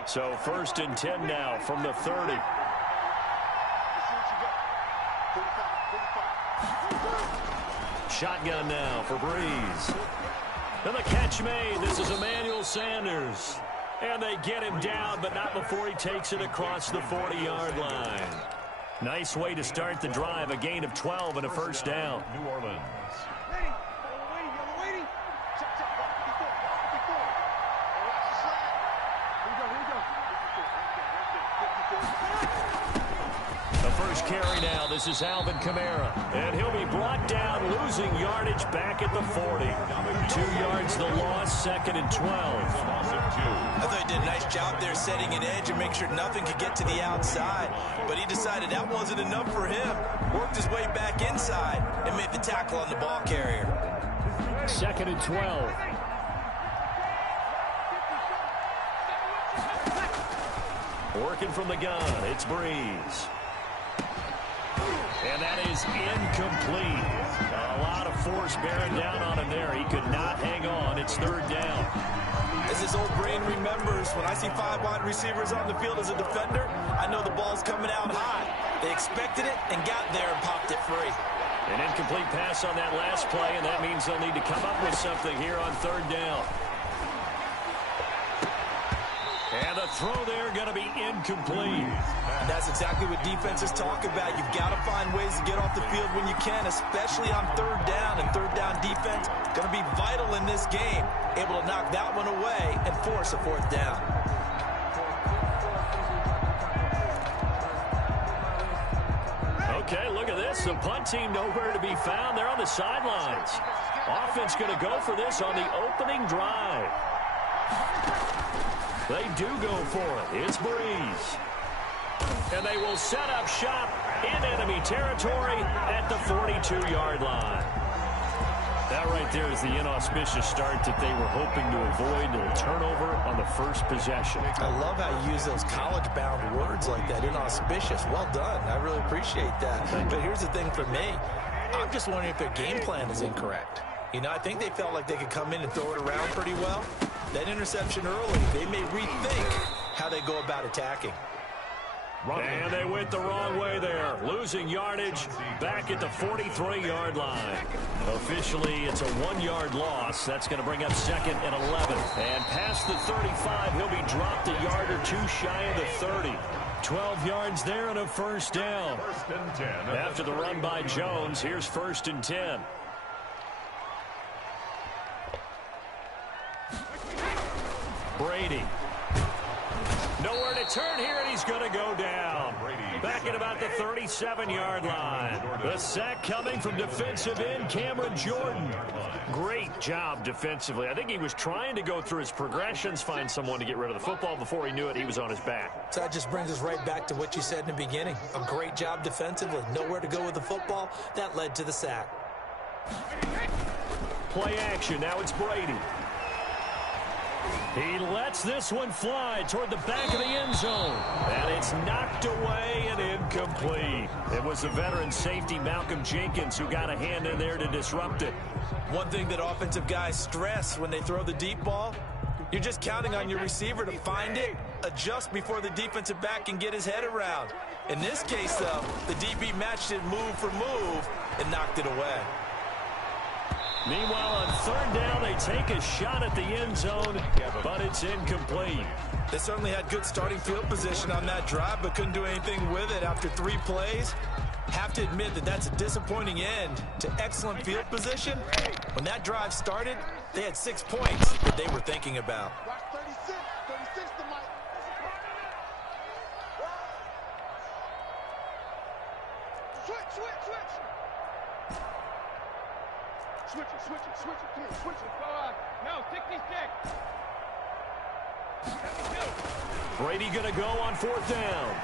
So 1st and 10 now from the 30. Shotgun now for Brees. And the catch made. This is Emmanuel Sanders. And they get him down, but not before he takes it across the 40-yard line. Nice way to start the drive. A gain of 12 and a first down. New Orleans. Carry now. This is Alvin Kamara, and he'll be brought down, losing yardage back at the 40. 2 yards the loss, 2nd and 12. I thought he did a nice job there setting an edge and make sure nothing could get to the outside, but he decided that wasn't enough for him. Worked his way back inside and made the tackle on the ball carrier. 2nd and 12. Working from the gun, it's Brees. And that is incomplete. A lot of force bearing down on him there. He could not hang on. It's 3rd down. As his old brain remembers, when I see 5 wide receivers on the field as a defender, I know the ball's coming out high. They expected it and got there and popped it free. An incomplete pass on that last play, and that means they'll need to come up with something here on 3rd down. And the throw there going to be incomplete. That's exactly what defenses talk about. You've got to find ways to get off the field when you can, especially on 3rd down. And 3rd down defense going to be vital in this game. Able to knock that one away and force a 4th down. Okay, look at this. The punt team nowhere to be found. They're on the sidelines. Offense going to go for this on the opening drive. They do go for it. It's Brees. And they will set up shop in enemy territory at the 42-yard line. That right there is the inauspicious start that they were hoping to avoid. A turnover on the first possession. I love how you use those college-bound words like that, inauspicious. Well done. I really appreciate that. But here's the thing for me. I'm just wondering if their game plan is incorrect. You know, I think they felt like they could come in and throw it around pretty well. That interception early, they may rethink how they go about attacking. And they went the wrong way there, losing yardage back at the 43-yard line. Officially, it's a 1-yard loss. That's going to bring up 2nd and 11. And past the 35, he'll be dropped a yard or two shy of the 30. 12 yards there and a first down. 1st and 10. After the run by Jones, here's 1st and 10. Brady. Nowhere to turn here, and he's going to go down. Back at about the 37-yard line. The sack coming from defensive end Cameron Jordan. Great job defensively. I think he was trying to go through his progressions, find someone to get rid of the football. Before he knew it, he was on his back. So that just brings us right back to what you said in the beginning. A great job defensively. Nowhere to go with the football. That led to the sack. Play action. Now it's Brady. He lets this one fly toward the back of the end zone. And it's knocked away and incomplete. It was the veteran safety Malcolm Jenkins who got a hand in there to disrupt it. One thing that offensive guys stress when they throw the deep ball, you're just counting on your receiver to find it, adjust before the defensive back can get his head around. In this case, though, the DB matched it move for move and knocked it away. Meanwhile, on third down, they take a shot at the end zone, but it's incomplete. They certainly had good starting field position on that drive, but couldn't do anything with it after 3 plays. Have to admit that that's a disappointing end to excellent field position. When that drive started, they had 6 points that they were thinking about. Watch 36. 36 to Mike. Switch. Switch it. Come here, switch it. No, take these back. Brady going to go on fourth down.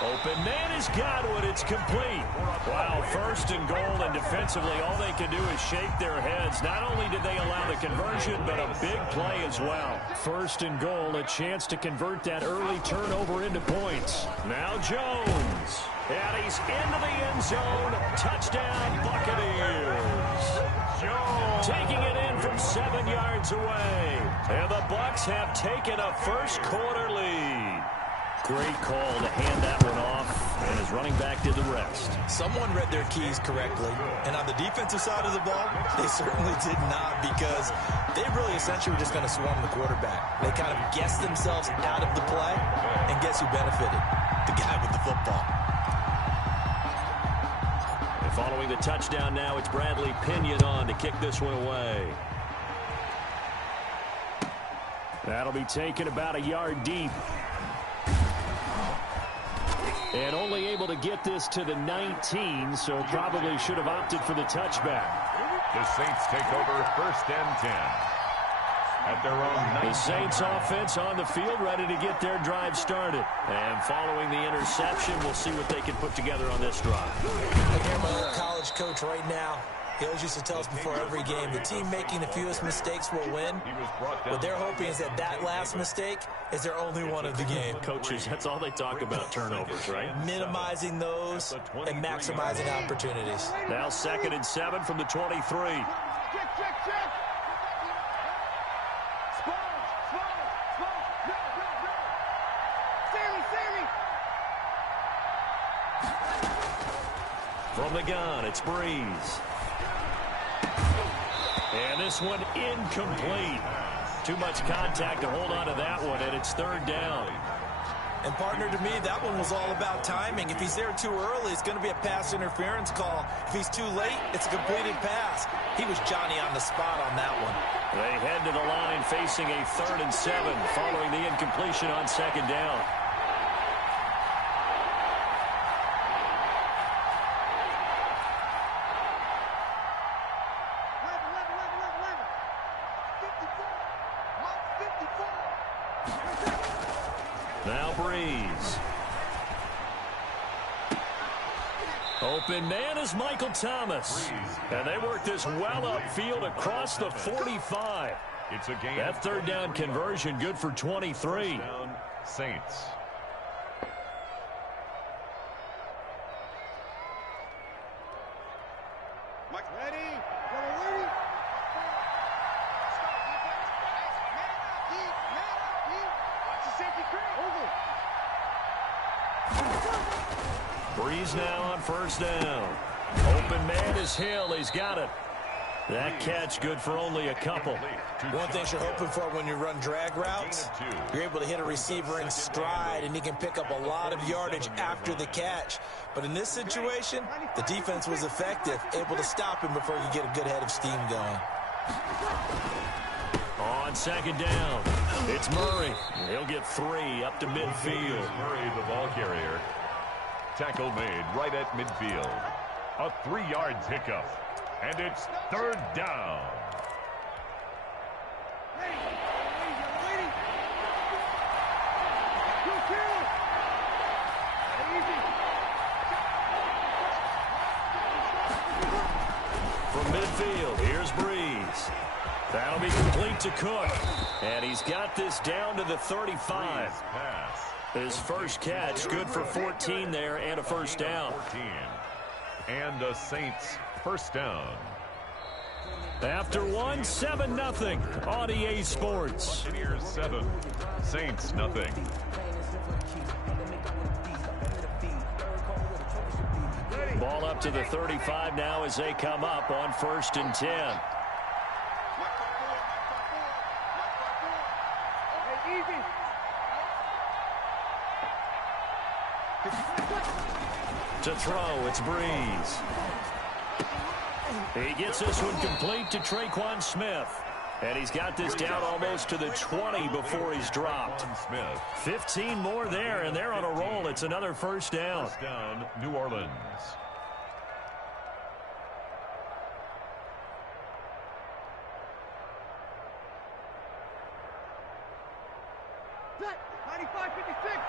Open man has got it. It's complete. Wow, first and goal, and defensively, all they can do is shake their heads. Not only did they allow the conversion, but a big play as well. First and goal, a chance to convert that early turnover into points. Now Jones. And he's into the end zone. Touchdown, Buccaneers. Jones taking it in from 7 yards away. And the Bucs have taken a first quarter lead. Great call to hand that one off, and his running back did the rest. Someone read their keys correctly, and on the defensive side of the ball, they certainly did not, because they really essentially were just going to swarm the quarterback. They kind of guessed themselves out of the play, and guess who benefited? The guy with the football. And following the touchdown now, it's Bradley Pinion on to kick this one away. That'll be taken about a yard deep. And only able to get this to the 19, so probably should have opted for the touchback. The Saints take over first and 10. At their own 19. The Saints offense on the field, ready to get their drive started. And following the interception, we'll see what they can put together on this drive. I hear my old college coach right now. He always used to tell us before every game, the team making the fewest mistakes will win. What they're hoping is that that last mistake is their only one of the game. Coaches, that's all they talk about, turnovers, right? Minimizing those and maximizing opportunities. Now 2nd and 7 from the 23. Check. Spawn. Sammy. From the gun, it's Breeze. And this one incomplete. Too much contact to hold on to that one, and it's 3rd down. And partner, to me, that one was all about timing. If he's there too early, it's going to be a pass interference call. If he's too late, it's a completed pass. He was Johnny on the spot on that one. They head to the line facing a 3rd and 7 following the incompletion on 2nd down. Now Breeze. Open man is Michael Thomas. And they work this well upfield across the 45. It's a game. That 3rd down conversion good for 23. Down, Saints. Mike, ready? Ready? Watch the safety creep. Over. Breeze now on 1st down. Open man is Hill. He's got it. That catch good for only a couple. One thing you're hoping for when you run drag routes, you're able to hit a receiver in stride, and he can pick up a lot of yardage after the catch. But in this situation, the defense was effective, able to stop him before you get a good head of steam going. On 2nd down, it's Murray. He'll get 3 up to midfield. Murray, the ball carrier. Tackle made right at midfield. A 3-yard hiccup. And it's 3rd down. From midfield, here's Breeze. That'll be complete to Cook. And he's got this down to the 35. His first catch, good for 14 there and a 1st down. 14. And the Saints' 1st down. After 7-0 on EA Sports. Buccaneers 7, Saints nothing. Ready? Ball up to the 35 now as they come up on 1st and 10. To throw, it's Breeze. He gets this one complete to Traquan Smith. And he's got this down almost to the 20 before he's dropped. 15 more there, and they're on a roll. It's another first down. First down, New Orleans. Set. 95-56.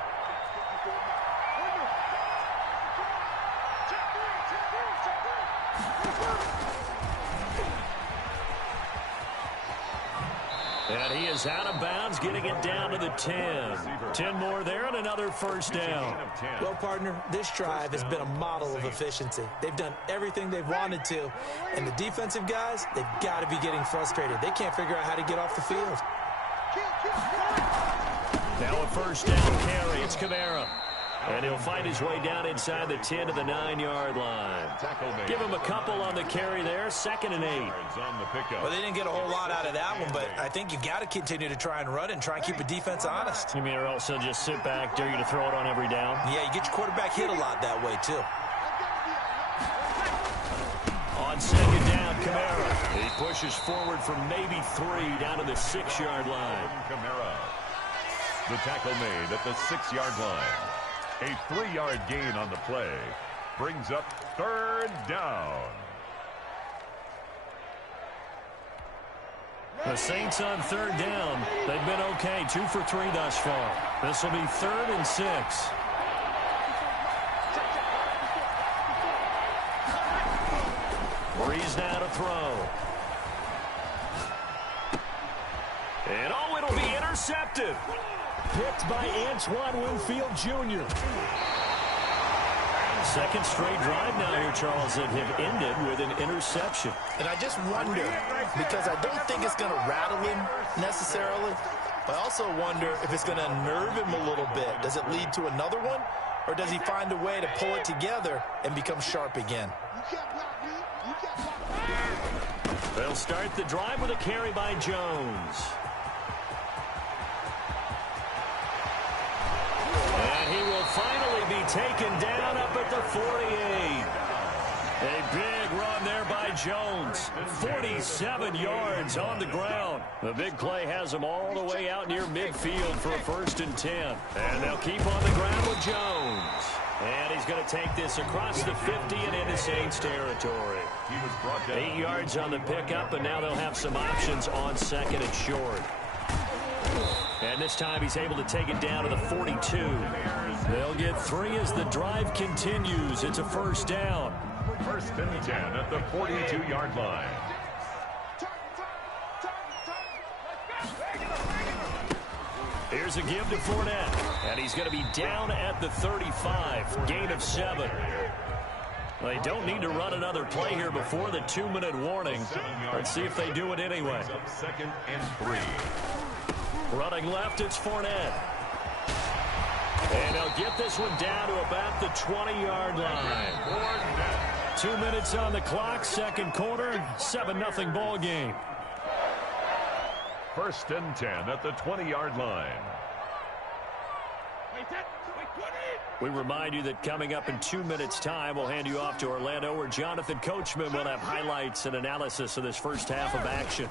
And he is out of bounds, getting it down to the 10. 10 more there and another first down. Well, partner, this drive has been a model of efficiency. They've done everything they've wanted to. And the defensive guys, they've got to be getting frustrated. They can't figure out how to get off the field. Now a first down carry. It's Kamara. And he'll find his way down inside the 10 to the 9-yard line. Give him a couple on the carry there. 2nd and 8. Well, they didn't get a whole lot out of that one, but I think you've got to continue to try and run and try and keep the defense honest. You mean, or else they'll just sit back, dare you to throw it on every down? Yeah, you get your quarterback hit a lot that way, too. On 2nd down, Kamara. He pushes forward from maybe 3 down to the 6-yard line. Kamara. The tackle made at the 6-yard line. A 3-yard gain on the play brings up 3rd down. The Saints on 3rd down. They've been okay. 2 for 3 thus far. This will be 3rd and 6. Breeze now to throw. And oh, it'll be intercepted. Picked by Antoine Winfield Jr. Second straight drive now here, Charles, that have ended with an interception. And I just wonder, because I don't think it's going to rattle him necessarily, but I also wonder if it's going to unnerve him a little bit. Does it lead to another one, or does he find a way to pull it together and become sharp again? They'll start the drive with a carry by Jones. And he will finally be taken down up at the 48. A big run there by Jones. 47 yards on the ground. The big play has him all the way out near midfield for a 1st and 10. And they'll keep on the ground with Jones. And he's going to take this across the 50 and into Saints territory. 8 yards on the pickup, and now they'll have some options on 2nd and short. And this time he's able to take it down to the 42. They'll get 3 as the drive continues. It's a 1st down. 1st and 10 at the 42-yard line. Here's a give to Fournette. And he's going to be down at the 35. Gain of 7. They don't need to run another play here before the 2-minute warning. Let's see if they do it anyway. 2nd and 3. Running left, it's Fournette. And he'll get this one down to about the 20-yard line. 2 minutes on the clock, 2nd quarter, 7-0 ball game. 1st and 10 at the 20-yard line. We remind you that coming up in 2 minutes' time, we'll hand you off to Orlando, where Jonathan Coachman will have highlights and analysis of this first half of action.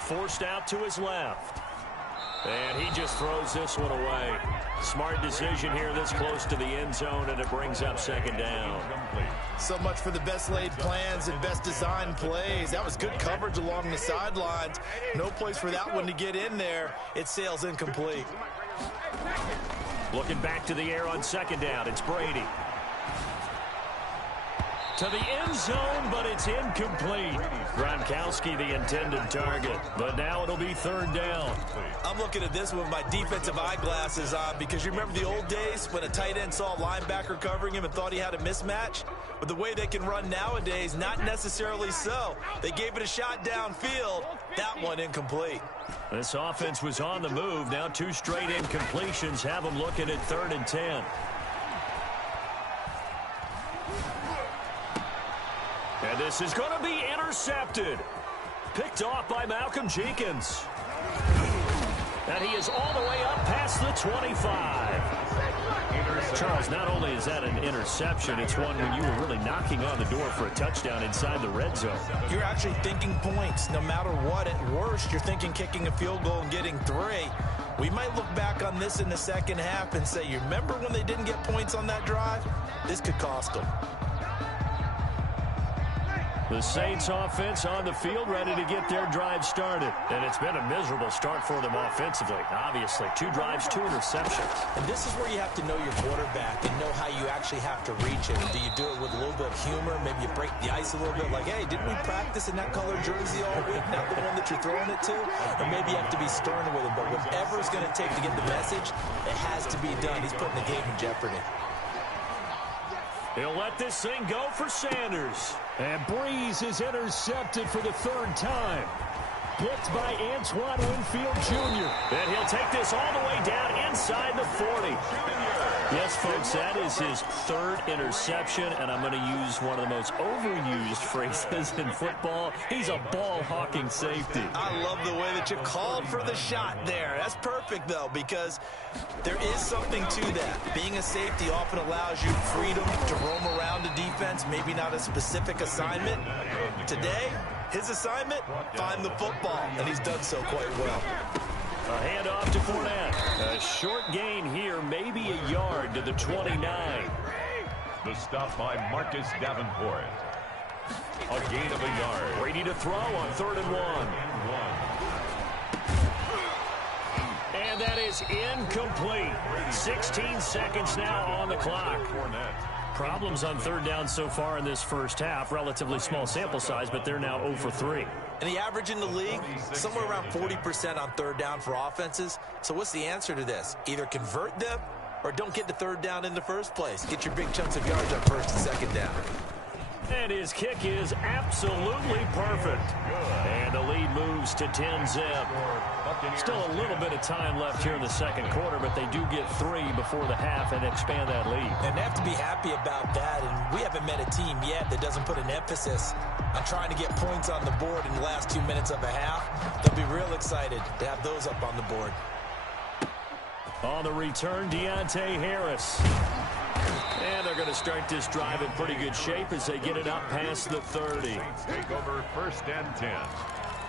Forced out to his left. And he just throws this one away. Smart decision here this close to the end zone, and it brings up 2nd down. So much for the best laid plans and best designed plays. That was good coverage along the sidelines. No place for that one to get in there. It sails incomplete. Looking back to the air on 2nd down, it's Brady. To the end zone, but it's incomplete. Gronkowski, the intended target. But now it'll be third down. I'm looking at this with my defensive eyeglasses on because you remember the old days when a tight end saw a linebacker covering him and thought he had a mismatch? But the way they can run nowadays, not necessarily so. They gave it a shot downfield. That one incomplete. This offense was on the move. Now 2 straight incompletions have them looking at 3rd and 10. And this is going to be intercepted. Picked off by Malcolm Jenkins. And he is all the way up past the 25. Charles, not only is that an interception, it's one when you were really knocking on the door for a touchdown inside the red zone. You're actually thinking points. No matter what, at worst, you're thinking kicking a field goal and getting 3. We might look back on this in the second half and say, you remember when they didn't get points on that drive? This could cost them. The Saints offense on the field, ready to get their drive started. And it's been a miserable start for them offensively. Obviously, 2 drives, 2 interceptions. And this is where you have to know your quarterback and know how you actually have to reach him. Do you do it with a little bit of humor? Maybe you break the ice a little bit, like, hey, didn't we practice in that color jersey all week, not the one that you're throwing it to? Or maybe you have to be stern with him. But whatever it's going to take to get the message, it has to be done. He's putting the game in jeopardy. He'll let this thing go for Sanders. And Breeze is intercepted for the 3rd time. Picked by Antoine Winfield Jr. And he'll take this all the way down inside the 40. Yes, folks, that is his 3rd interception, and I'm going to use one of the most overused phrases in football. He's a ball-hawking safety. I love the way that you called for the shot there. That's perfect, though, because there is something to that. Being a safety often allows you freedom to roam around the defense, maybe not a specific assignment. Today, his assignment, find the football, and he's done so quite well. A handoff to Fournette. A short gain here, maybe a yard to the 29. The stop by Marcus Davenport. A gain of a yard. Brady to throw on 3rd and 1. And that is incomplete. 16 seconds now on the clock. Problems on 3rd down so far in this first half. Relatively small sample size, but they're now 0 for 3. And the average in the league, somewhere around 40% on 3rd down for offenses. So what's the answer to this? Either convert them or don't get the 3rd down in the first place. Get your big chunks of yards on 1st and 2nd down. And his kick is absolutely perfect. And the lead moves to 10-zip. Still a little bit of time left here in the 2nd quarter, but they do get 3 before the half and expand that lead. And they have to be happy about that. And we haven't met a team yet that doesn't put an emphasis on trying to get points on the board in the last 2 minutes of a half. They'll be real excited to have those up on the board. On the return, Deontay Harris. And they're going to start this drive in pretty good shape as they get it up past the 30. Take over 1st and 10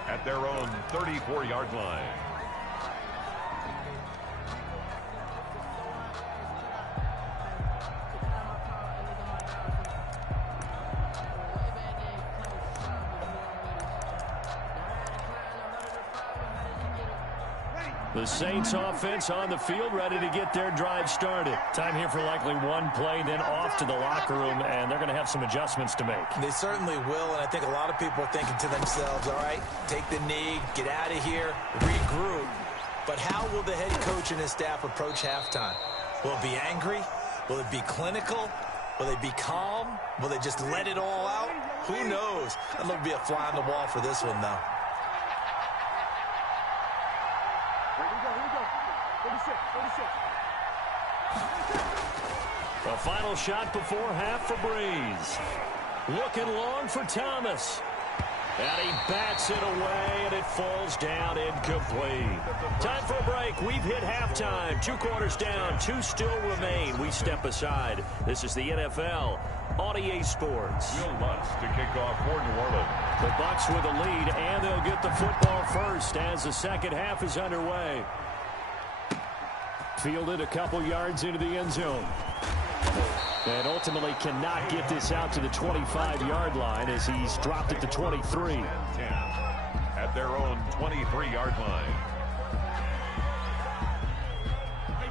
at their own 34-yard line. The Saints offense on the field, ready to get their drive started. Time here for likely one play, then off to the locker room, and they're going to have some adjustments to make. They certainly will, and I think a lot of people are thinking to themselves, all right, take the knee, get out of here, regroup. But how will the head coach and his staff approach halftime? Will it be angry? Will it be clinical? Will they be calm? Will they just let it all out? Who knows? I'd love to be a fly on the wall for this one, though. A final shot before half for Breeze. Looking long for Thomas. And he bats it away, and it falls down incomplete. Time for a break. We've hit halftime. 2 quarters down. 2 still remain. We step aside. This is the NFL on EA Sports. Will Lutz to kick off for New Orleans. The Bucs with a lead, and they'll get the football first as the second half is underway. Fielded a couple yards into the end zone. And ultimately cannot get this out to the 25-yard line as he's dropped it to 23. 10 at their own 23-yard line.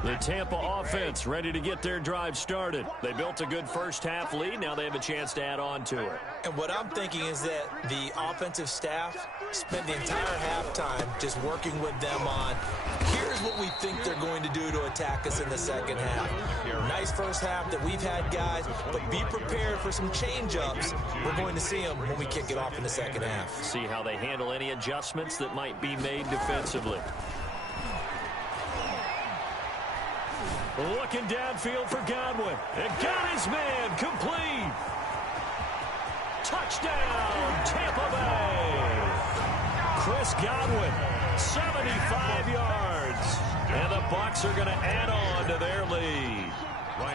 The Tampa offense ready to get their drive started. They built a good first-half lead. Now they have a chance to add on to it. And what I'm thinking is that the offensive staff spent the entire halftime just working with them on, here's what we think they're going to do to attack us in the second half. Nice first half that we've had, guys, but be prepared for some change-ups. We're going to see them when we kick it off in the second half. See how they handle any adjustments that might be made defensively. Looking downfield for Godwin. And got his man complete. Touchdown, Tampa Bay. Chris Godwin, 75 yards. And the Bucs are going to add on to their lead.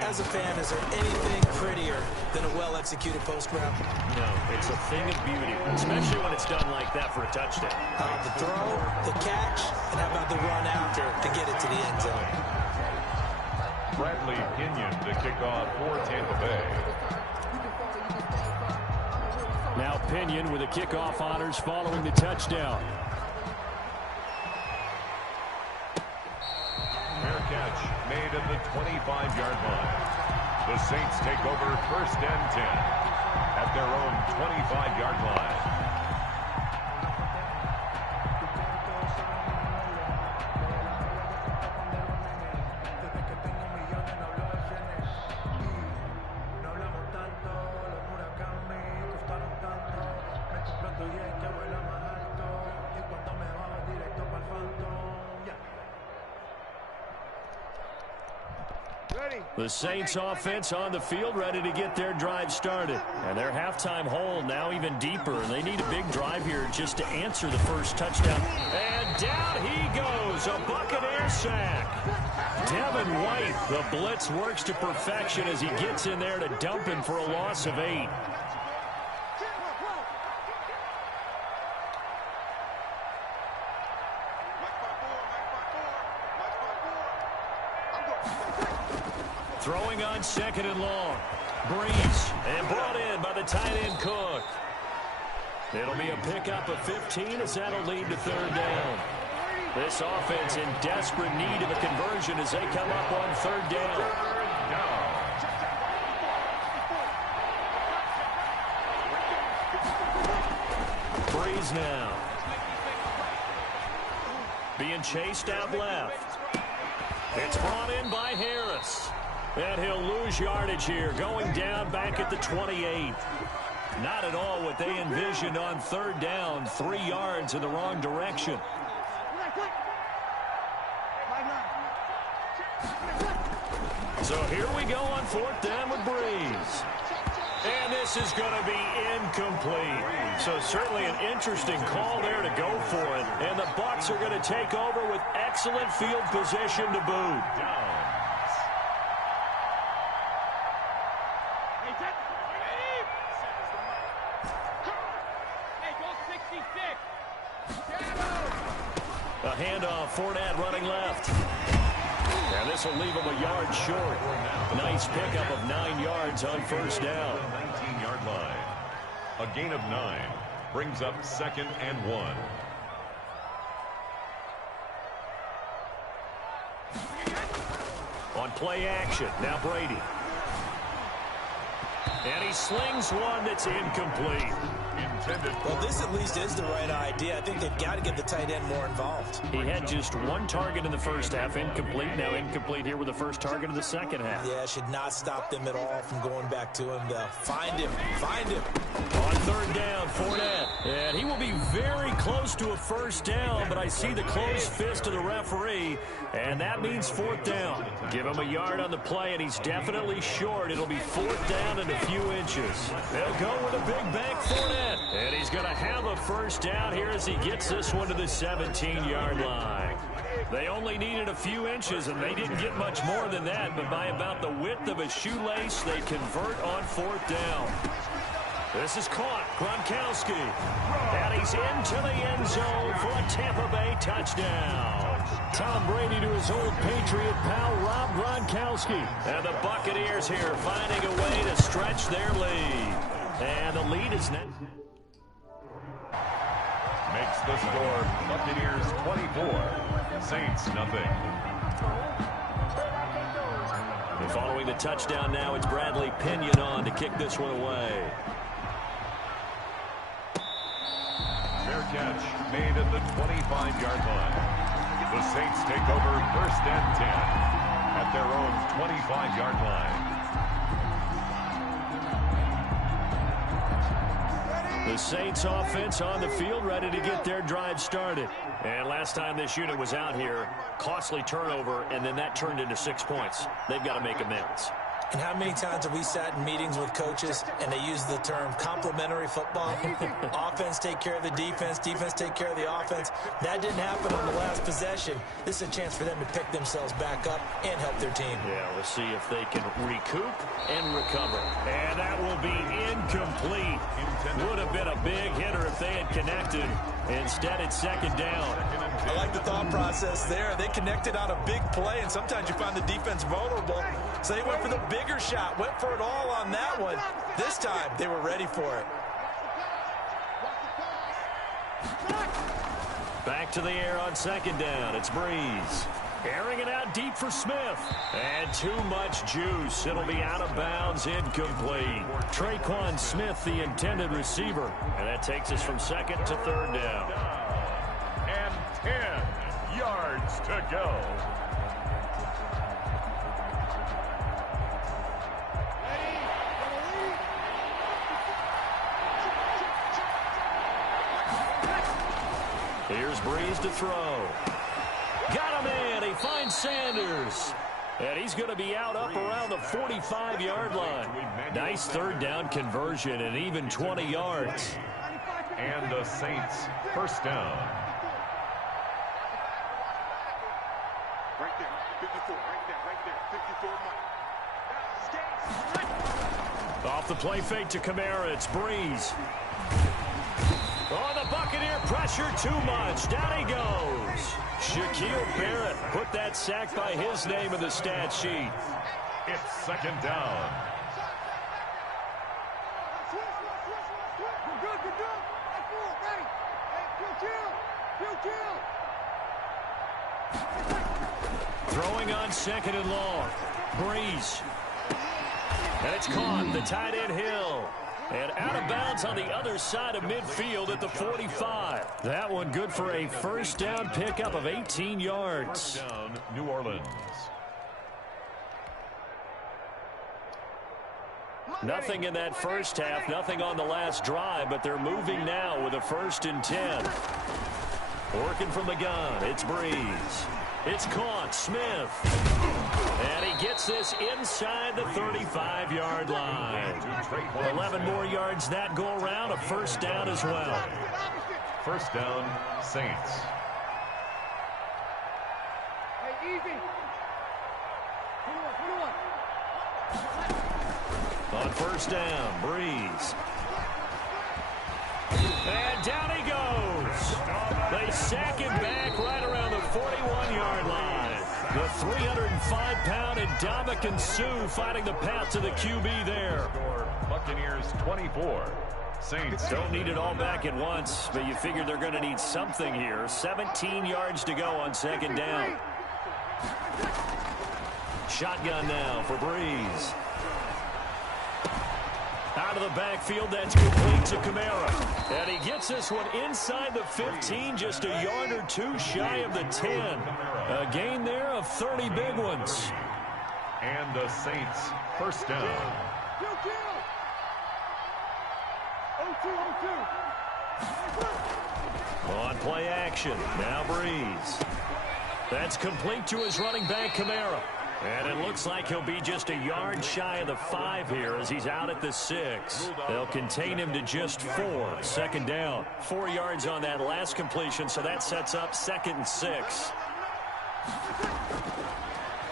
As a fan, is there anything prettier than a well-executed post route? No, it's a thing of beauty, especially when it's done like that for a touchdown. The throw, the catch, and how about the run after to get it to the end zone? Bradley Pinion to kick off for Tampa Bay. Now Pinion with the kickoff honors following the touchdown. Fair catch made at the 25-yard line. The Saints take over 1st and 10 at their own 25-yard line. The Saints offense on the field ready to get their drive started. And their halftime hole now even deeper. And they need a big drive here just to answer the first touchdown. And down he goes. A Buccaneer sack. Devin White, the blitz works to perfection as he gets in there to dump him for a loss of 8. Throwing on 2nd and long. Breeze. And brought in by the tight end Cook. It'll be a pickup of 15 as that'll lead to 3rd down. This offense in desperate need of a conversion as they come up on 3rd down. Breeze now. Being chased out left. It's brought in by Harris. And he'll lose yardage here, going down back at the 28. Not at all what they envisioned on 3rd down. 3 yards in the wrong direction. So here we go on 4th down with Breeze. And this is going to be incomplete. So certainly an interesting call there to go for it. And the Bucs are going to take over with excellent field position to boot. A handoff, Fournette running left. And this will leave him a yard short. Nice pickup of 9 yards on 1st down. 19-yard line. A gain of 9 brings up 2nd and 1. On play action, now Brady. And he slings one that's incomplete. Well, this at least is the right idea. I think they've got to get the tight end more involved. He had just 1 target in the first half, incomplete. Now incomplete here with the first target of the second half. Yeah, should not stop them at all from going back to him, though. Find him. Find him. On 3rd down, Fournette. And he will be very close to a first down, but I see the closed fist of the referee, and that means 4th down. Give him a yard on the play, and he's definitely short. It'll be 4th down and a few inches. They'll go with a big bank, Fournette. And he's going to have a first down here as he gets this one to the 17-yard line. They only needed a few inches, and they didn't get much more than that, but by about the width of a shoelace, they convert on 4th down. This is caught. Gronkowski. And he's into the end zone for a Tampa Bay touchdown. Tom Brady to his old Patriot pal, Rob Gronkowski. And the Buccaneers here finding a way to stretch their lead. And the lead is now. Makes the score Buccaneers 24, Saints nothing. And following the touchdown now, it's Bradley Pinion on to kick this one away. Fair catch made at the 25-yard line. The Saints take over 1st and 10 at their own 25-yard line. The Saints offense on the field, ready to get their drive started. And last time this unit was out here, costly turnover, and then that turned into 6 points. They've got to make amends. And how many times have we sat in meetings with coaches and they use the term complementary football? Offense take care of the defense, defense take care of the offense. That didn't happen on the last possession. This is a chance for them to pick themselves back up and help their team. Yeah, we'll see if they can recoup and recover. And that will be incomplete. Would have been a big hitter if they had connected. Instead, it's 2nd down. I like the thought process there. They connected on a big play, and sometimes you find the defense vulnerable. So they went for the bigger shot, went for it all on that one. This time, they were ready for it. Back to the air on 2nd down. It's Breeze. Airing it out deep for Smith. And too much juice. It'll be out of bounds, incomplete. Traquan Smith, the intended receiver. And that takes us from 2nd to 3rd down. And 10 yards to go. Here's Breeze to throw. Got him in. He finds Sanders. And he's going to be out up around the 45-yard line. Nice 3rd down conversion and even 20 yards. And the Saints 1st down. Right there, 54, right there, 54 Mike. Off the play fake to Kamara, it's Breeze. Oh, the Buccaneer pressure too much. Down he goes. Shaquille Barrett put that sack by his name in the stat sheet. It's 2nd down. Throwing on 2nd and long. Breeze. And it's caught. The tight end Hill. And out of bounds on the other side of midfield at the 45. That one good for a 1st down pickup of 18 yards. 1st down, New Orleans. Nothing in that first half, nothing on the last drive, but they're moving now with a 1st and 10. Working from the gun, it's Breeze. It's caught, Smith. And he gets this inside the 35-yard line. 11 more yards that go around, a 1st down as well. 1st down, Saints. Hey, easy. On 1st down, Breeze. And down he goes. They sack him back right around the 41-yard line. The 305-pound Ndamukong Suh fighting the path to the QB there. Buccaneers 24. Saints don't need it all back at once, but you figure they're going to need something here. 17 yards to go on 2nd down. Shotgun now for Breeze. Out of the backfield, that's complete to Kamara. And he gets this one inside the 15, just a yard or two shy of the 10. A gain there of 30 big ones. And the Saints 1st down. On play action, now Breeze. That's complete to his running back, Kamara. And it looks like he'll be just a yard shy of the 5 here as he's out at the 6. They'll contain him to just 4. 2nd down. 4 yards on that last completion, so that sets up 2nd and 6.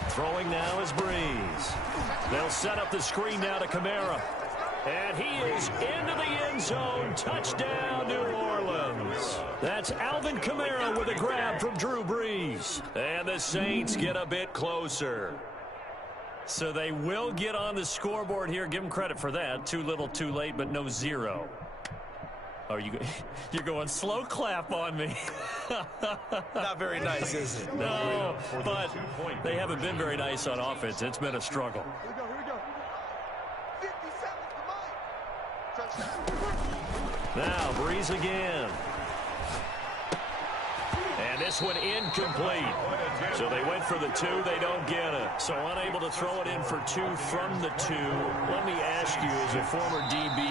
Throwing now is Breeze. They'll set up the screen now to Kamara. And he is into the end zone. Touchdown, New Orleans. That's Alvin Kamara with a grab from Drew Brees. And the Saints get a bit closer. So they will get on the scoreboard here. Give them credit for that. Too little, too late, but no 0. Are you're going slow clap on me? Not very nice, is it? No, but they haven't been very nice on offense. It's been a struggle. Here we go. 50 seconds, come on. Now, Breeze again. And this one incomplete. So they went for the 2. They don't get it. So unable to throw it in for 2 from the 2. Let me ask you, as a former DB,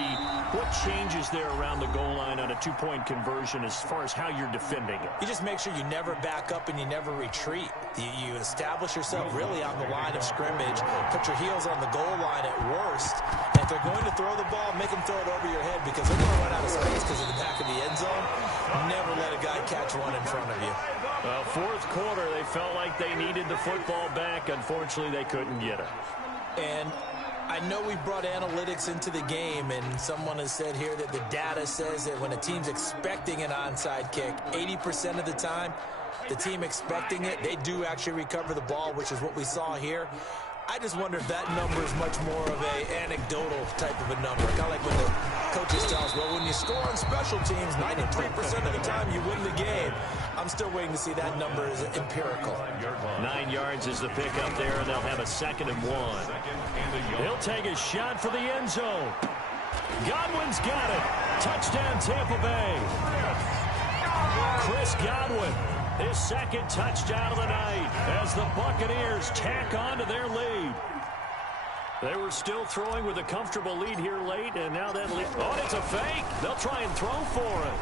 what changes there around the goal line on a 2-point conversion as far as how you're defending it? You just make sure you never back up and you never retreat. You establish yourself really on the line of scrimmage, put your heels on the goal line at worst. And if they're going to throw the ball, make them throw it over your head because they're going to run out of space because of the back of the end zone. Never let a guy catch one in front of you. Fourth quarter, they felt like they needed the football back. Unfortunately, they couldn't get it. And I know we brought analytics into the game, and someone has said here that the data says that when a team's expecting an onside kick, 80% of the time, the team expecting it, they do actually recover the ball, which is what we saw here. I just wonder if that number is much more of a anecdotal type of a number. Kind of like when the coaches tell us, well, when you score on special teams, 93% of the time you win the game. I'm still waiting to see that number is empirical. 9 yards is the pickup there, and they'll have a 2nd and 1. He'll take a shot for the end zone. Godwin's got it. Touchdown, Tampa Bay. Chris Godwin, his 2nd touchdown of the night as the Buccaneers tack on to their lead. They were still throwing with a comfortable lead here late, and now that lead. Oh, it's a fake. They'll try and throw for it.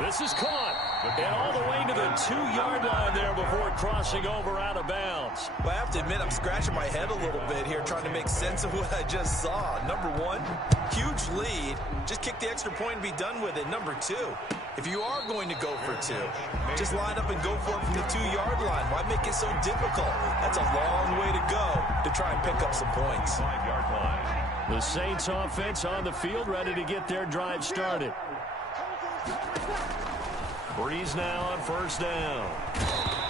This is caught, and all the way to the 2-yard line there before crossing over out of bounds. Well, I have to admit, I'm scratching my head a little bit here trying to make sense of what I just saw. Number 1, huge lead. Just kick the extra point and be done with it. Number 2, if you are going to go for 2, just line up and go for it from the 2-yard line. Why make it so difficult? That's a long way to go to try and pick up some points. The Saints offense on the field, ready to get their drive started. Breeze now on 1st down.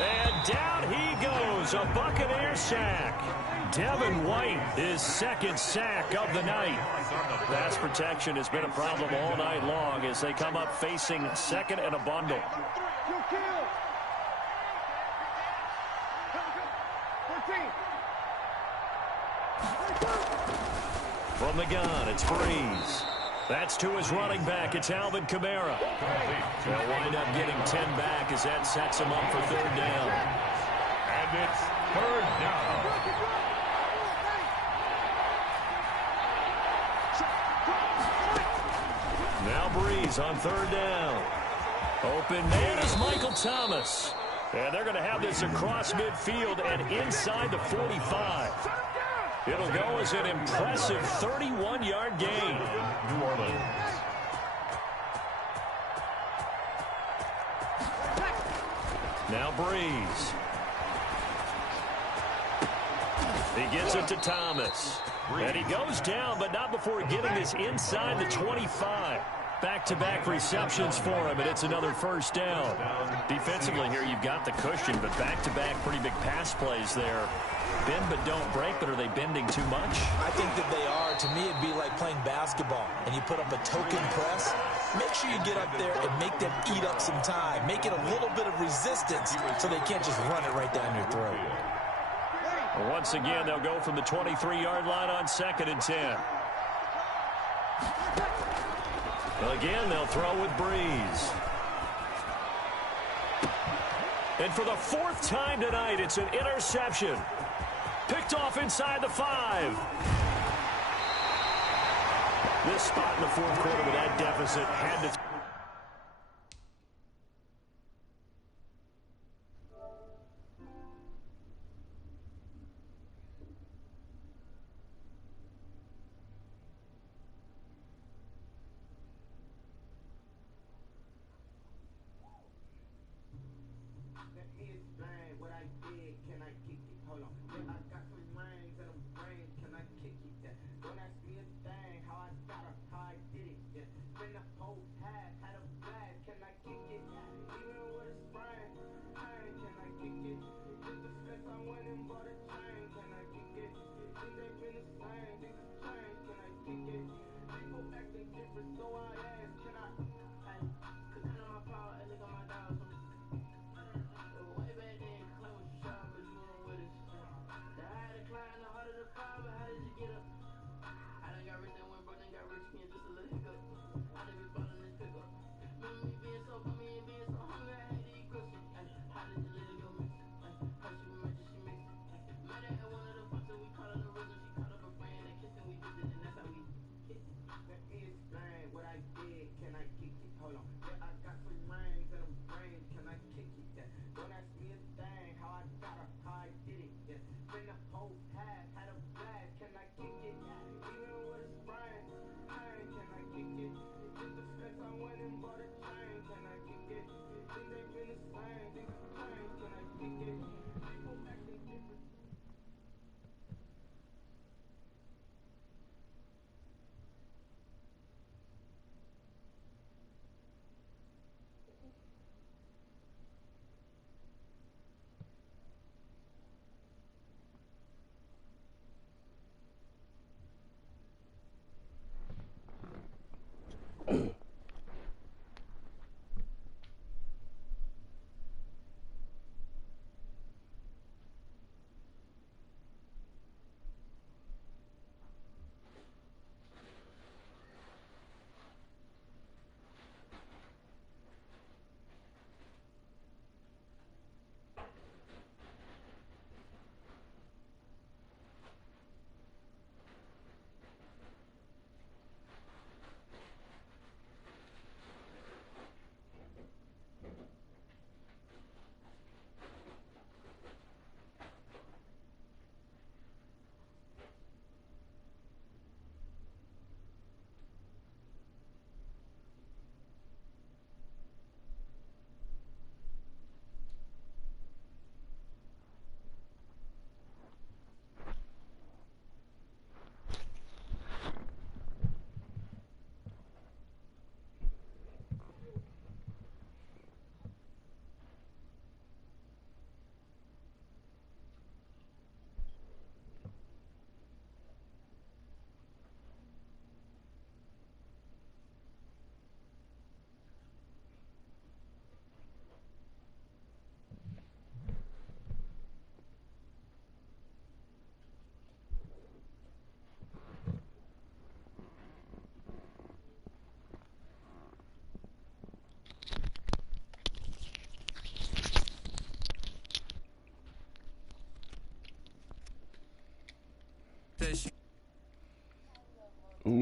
And down he goes, a Buccaneer sack. Devin White, his 2nd sack of the night. Pass protection has been a problem all night long as they come up facing 2nd and a bundle. From the gun, it's Breeze. That's to his running back. It's Alvin Kamara. They'll wind up getting 10 back as that sets him up for 3rd down. And it's 3rd down. Now Breeze on 3rd down. Open man is Michael Thomas. And they're going to have this across midfield and inside the 45. It'll go as an impressive 31-yard gain. New Orleans. Now Breeze. He gets it to Thomas. And he goes down, but not before getting this inside the 25. Back-to-back receptions for him, and it's another 1st down. Defensively here, you've got the cushion, but back-to-back pretty big pass plays there. Bend but don't break, but are they bending too much? I think that they are. To me, it'd be like playing basketball, and you put up a token press. Make sure you get up there and make them eat up some time. Make it a little bit of resistance so they can't just run it right down your throat. Well, once again, they'll go from the 23-yard line on 2nd and 10. Again, they'll throw with Breeze. And for the 4th time tonight, it's an interception. Picked off inside the 5. This spot in the 4th quarter with that deficit had to... Don't ask me a thing, how I got her, how I did it, yeah. Spend the whole half.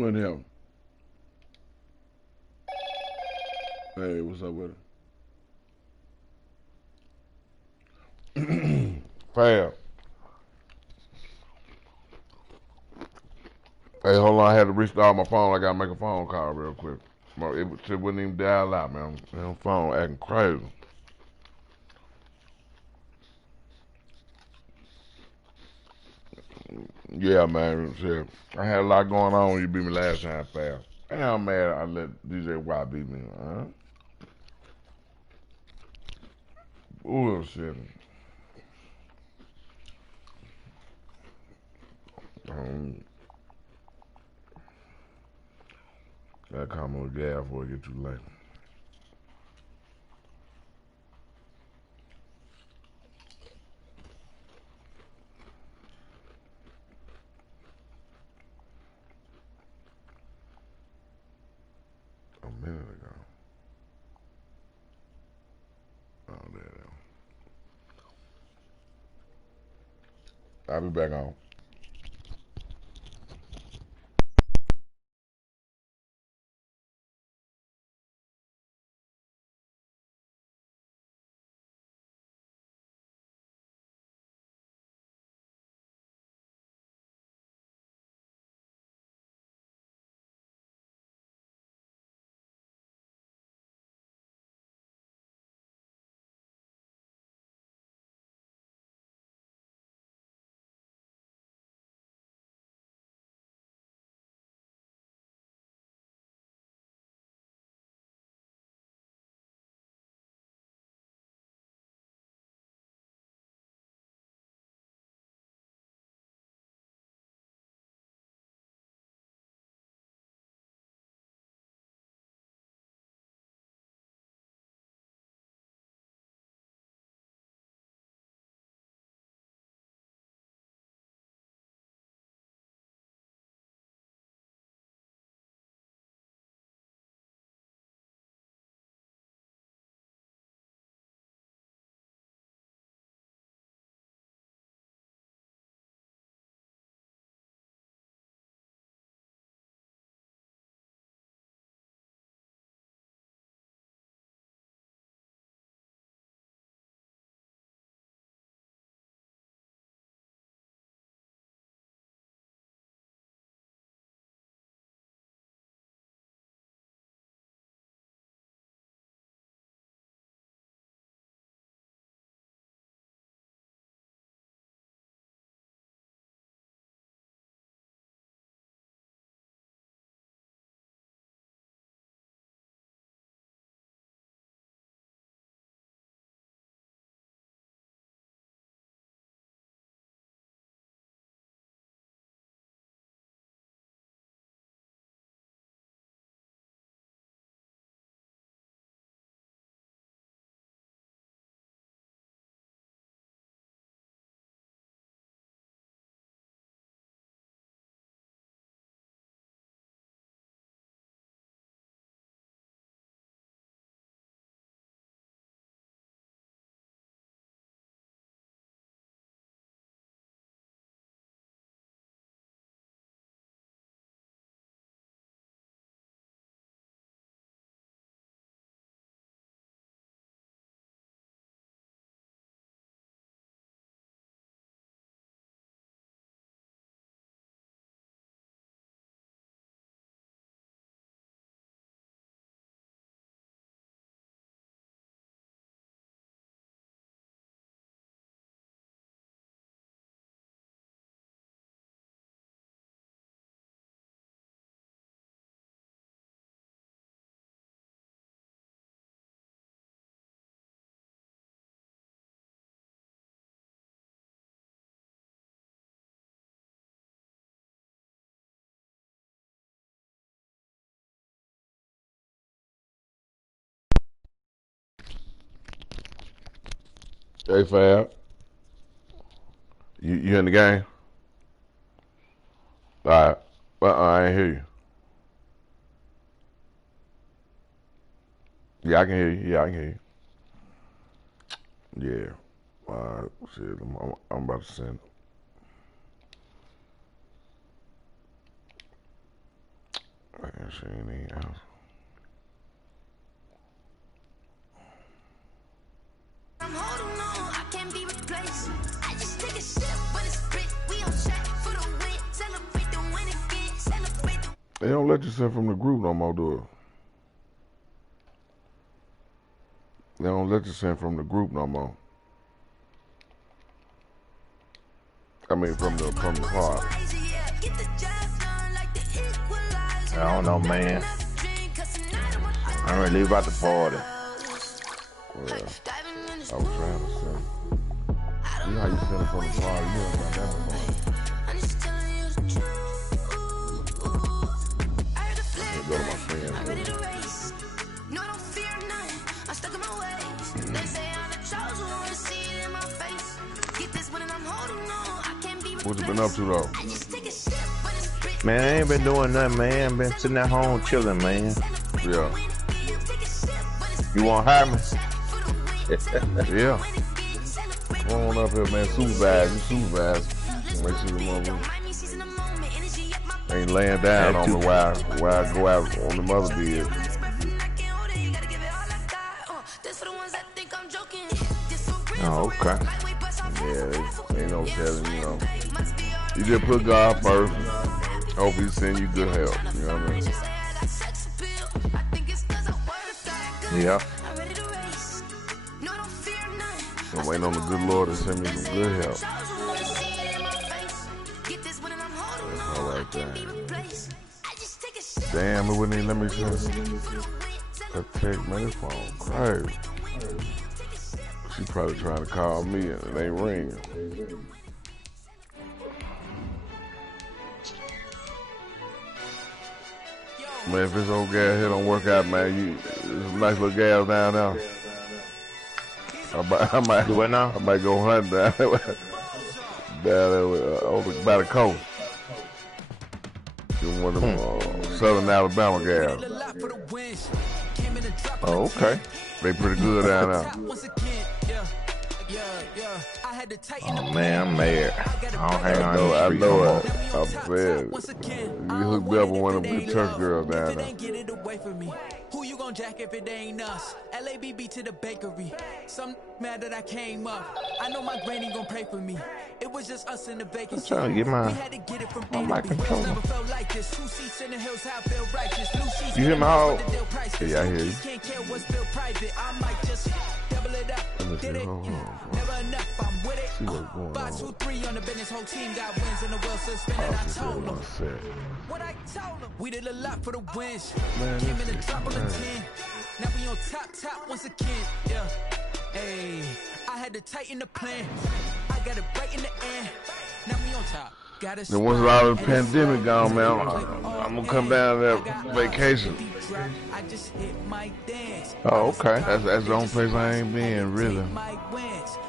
in here. Hey, what's up with him? Fab. Hey, hold on. I had to restart my phone. I got to make a phone call real quick. It wouldn't even dial out, man. My phone acting crazy. Yeah, man. Shit. I had a lot going on when you beat me last time, Fab. Damn, man, I let DJ Y beat me. Bullshit. Gotta come on the gas before it get too late. A minute ago. Oh, there. I'll be back on. Hey, Fab. You in the game? All right. I ain't hear you. Yeah, I can hear you. Yeah, I can hear you. Yeah. All right. Shit, I'm about to send it. she ain't even out. I'm holding on, I can't be replaced. I just take a sip, but it's split. We on track for the win. Celebrate the win again. Celebrate the They don't let you send from the group no more, do it? They don't let you send from the group no more. I mean, from the part. I don't know, man. I don't really leave out the party. Well, I was trying to send. You know how you send it from the party? You don't got that before. Let me go to my friends. No, I don't fear nothing. I'm stuck in my ways. They say I'm the chosen one. See it in my face. Get this one and I'm holding on. I can't be What you been up to though? I just take a sip, but it's split. Man, I ain't been doing nothing, man. Been sitting at home chilling, man. Yeah. You want to hire me? Yeah. Come on up here, man. Supervise. You supervise. Make sure the motherfucker ain't laying down on me while I go out on the mother bed. Oh, okay. Yeah, ain't no telling, you know. You just put God first. Hope he send you good help. You know what I mean? Yeah. I'm waiting on the good Lord to send me some good help. That's all right there. Damn, it wouldn't even let me send a text, man. This phone crazy. She probably trying to call me and it ain't ringing. Man, if this old gal here don't work out, man, there's a nice little gal down there. I might do it now. I might go hunt down there over by the coast. You're one of them Southern Alabama gals. Oh, okay. They pretty good down there. Oh man, I'm mad. I don't hang on the street no I know more. it. I'm saying, you hook me up with one of them good church girls down there. Who you gon' jack if it ain't us? LABB to the bakery. Some mad that I came up. I know my granny gon' pray for me. It was just us in the vacancy. I'm trying to get my We had to get it from my controller. Never felt like this. 2 seats in the hills, how I feel righteous. Blue sheets You hear in me the how? hills, but the deal priceless. Yeah, I hear you. Can't care what's still private. I might just double it up. Let me Get see, it? hold on. Never enough, I'm with it. See what's going 5, on. 2, 3 on the business. Whole team got wins and the world suspended. I Just told them. one sec. What I told them. We did a lot for the wins. Man, Came in this the is drop on the crazy. 10. Now we on top once again. Yeah. Hey, I had to tighten the plan. I got it right in the end. Now we on top. Got it. Then once all the pandemic gone, man, I'm gonna come down there vacation. I just hit my dance. Oh, okay. That's the only place I ain't been, really.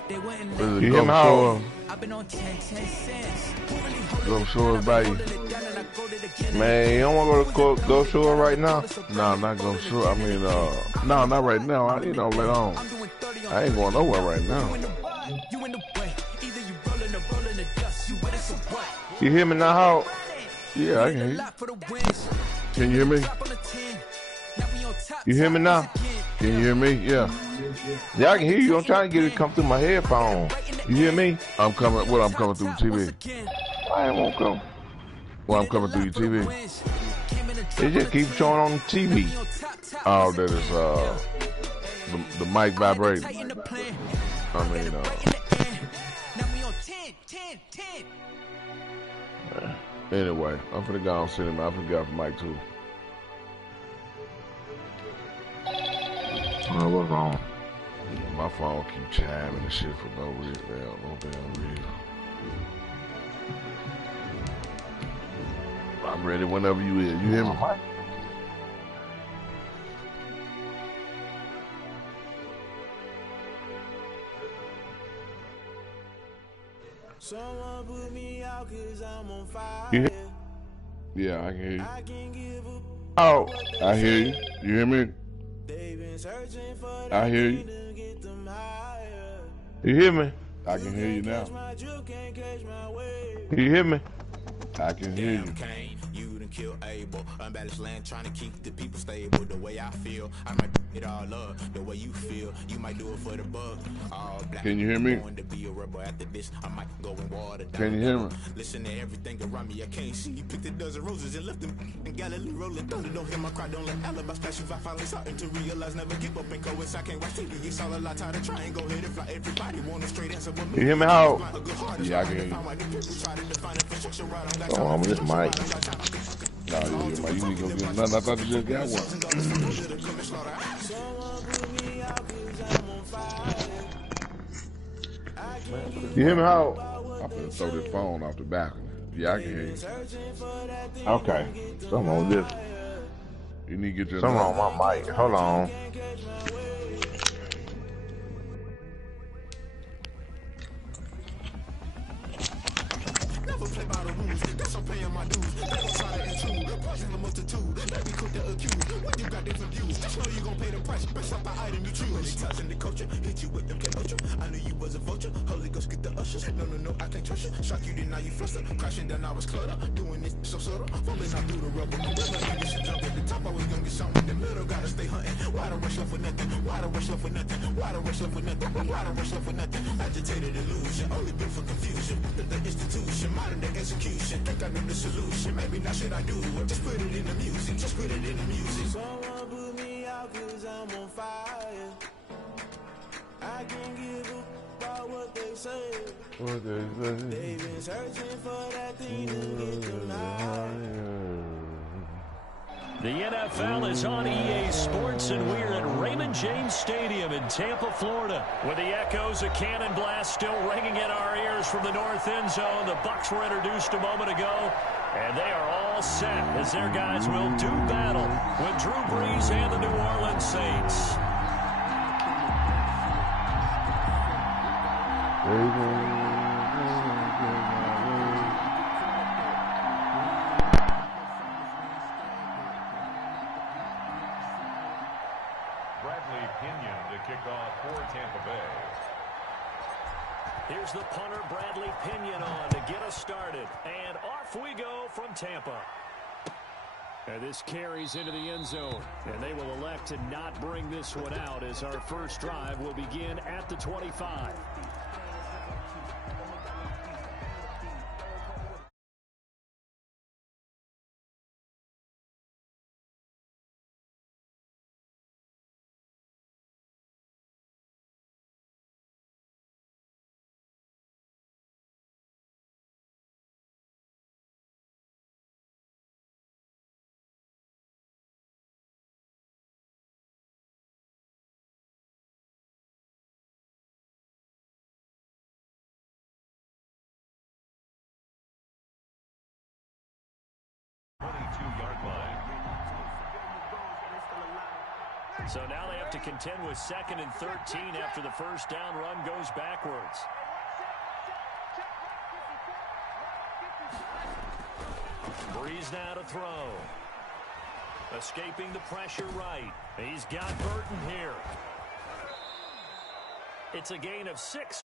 Really You hear me Gulf how? Shore. I've been on 10 cents. Gulf Shore by you. Man, you don't want to go shore right now? No, not Gulf Shore. I mean, no, not right now. You know, later on. I ain't going nowhere right now. You hear me now, how? Yeah, I can hear you. Can you hear me? You hear me now? Can you hear me? Yeah. Yeah, I can hear you. I'm trying to get it to come through my headphone. You hear me? I'm coming through TV. I ain't won't come. Well, I'm coming through your TV. It just keeps showing on the TV. Oh, that is the mic vibrating. I mean, anyway, I'm finna go and sit him. I'm finna get off the mic too. Oh, what's wrong? My phone keep chiming and shit for no reason. No damn reason. I'm ready whenever you is. You hear me? Someone put me out 'cause I'm on fire. You hear? Yeah, I can hear you. I can give up. Oh, I hear you. You hear me? They've been searching for I hear you. to get them higher. you hear me? I can hear you now. My drill can't catch my wave. You hear me? I can hear you. You them kill Abel. Unbalanced land trying to keep the people stable. The way I feel, I might it all up. The way you feel, you might do it for the buck. All black. Can you hear me? Going to be a rebel after this. I might go and water down. Can you hear me? Listen to everything around me. I can't see. You picked a dozen roses and left them in Galilee rolling thunder. Don't hear my cry. Don't let alibis flash. If I finally starting to realize, never give up and cowards. I can't watch TV. It's all a lot. Tired of trying. Go ahead and fly. Everybody want a straight answer. You hear me, how? Yeah, I can hear you. Oh, I'm this mic. Nah, yeah, you need to go get nothing. I thought you just got one. You hear me, how? I'm gonna throw this phone off the balcony. Yeah, I can hear you. Okay. Something on this. You need to get your Something on my mic. Hold on. No, I can't trust you. Shock you, then now you fluster. Crashing down, I was cluttered. Doing this so subtle. Falling out through the rubble. No rubber, I should jump at the top. I was gonna get something in the middle. Gotta stay hunting. Why the rush left for nothing? Why the rush left for nothing? Why the rush left for nothing? Why the rush left for nothing? Agitated illusion. Only built for confusion. The institution, modern day execution. Think I know the solution. Maybe not should I do it? Just put it in the music. Just put it in the music. Someone put me out 'cause I'm on fire. I can't give a about what they say. What they say? They've been searching for that thing to get them higher. The NFL is on EA Sports, and we're at Raymond James Stadium in Tampa, Florida, with the echoes of cannon blast still ringing in our ears from the north end zone. The Bucs were introduced a moment ago, and they are all set as their guys will do battle with Drew Brees and the New Orleans Saints. Bradley Pinion to kick off for Tampa Bay. Here's the punter, Bradley Pinion, on to get us started. And off we go from Tampa. And this carries into the end zone. And they will elect to not bring this one out as our first drive will begin at the 25. So now they have to contend with 2nd and 13 after the first down run goes backwards. Brees now to throw. Escaping the pressure right. He's got Burton here. It's a gain of 6.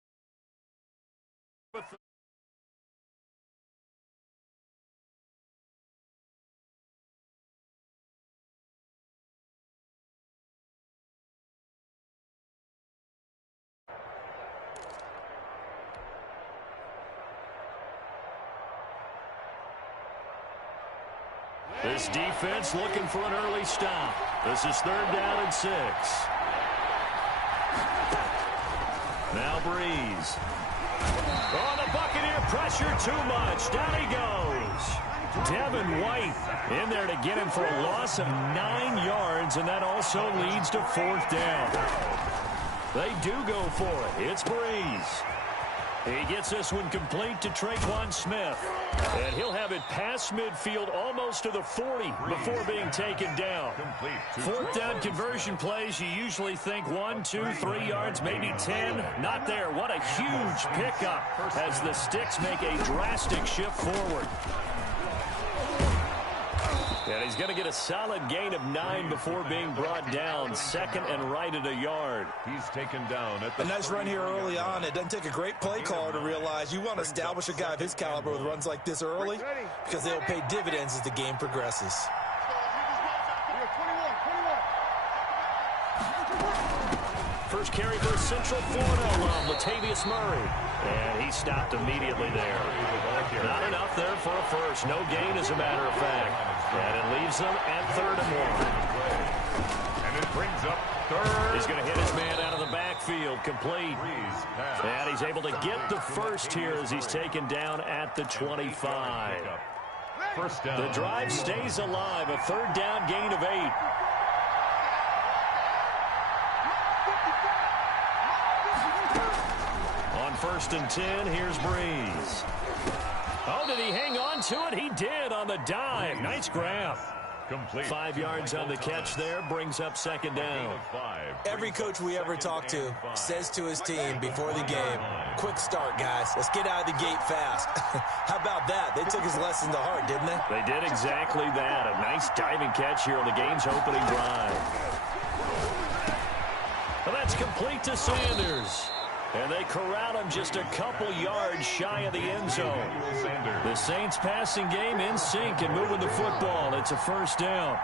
This defense looking for an early stop. This is 3rd down and 6. Now Brees. Oh, the Buccaneer pressure too much. Down he goes. Devin White in there to get him for a loss of 9 yards, and that also leads to 4th down. They do go for it. It's Brees. He gets this one complete to Traquan Smith. And he'll have it past midfield almost to the 40 before being taken down. 4th down conversion plays, you usually think 1, 2, 3 yards, maybe 10. Not there. What a huge pickup as the sticks make a drastic shift forward. And he's going to get a solid gain of 9 before being brought down. 2nd and right at a yard. He's taken down at the A nice run here early on. It doesn't take a great play caller to realize you want to establish a guy of his caliber with runs like this early because they'll pay dividends as the game progresses. First carry for Central Florida alum, Latavius Murray. And he stopped immediately there. Not enough there for a first. No gain, as a matter of fact. And it leaves them at 3rd and 1. And it brings up 3rd. He's going to hit his man out of the backfield, complete. And he's able to get the first here as he's taken down at the 25. First down. The drive stays alive. A 3rd down gain of 8. On 1st and 10, here's Breeze. Oh, did he hang on to it? He did on the dive. Nice grab. Complete. 5 yards on the catch there, brings up 2nd down. Every coach we ever talk to says to his team before the game, quick start, guys. Let's get out of the gate fast. How about that? They took his lesson to heart, didn't they? They did exactly that. A nice diving catch here on the game's opening drive. Well, that's complete to Sanders. And they corral him just a couple yards shy of the end zone. The Saints passing game in sync and moving the football. It's a 1st down.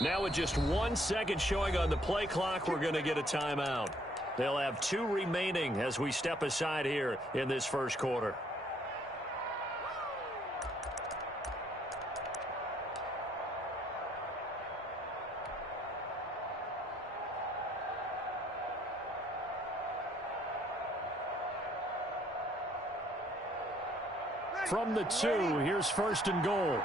Now with just 1 second showing on the play clock, we're going to get a timeout. They'll have 2 remaining as we step aside here in this 1st quarter. From the 2, here's 1st and goal.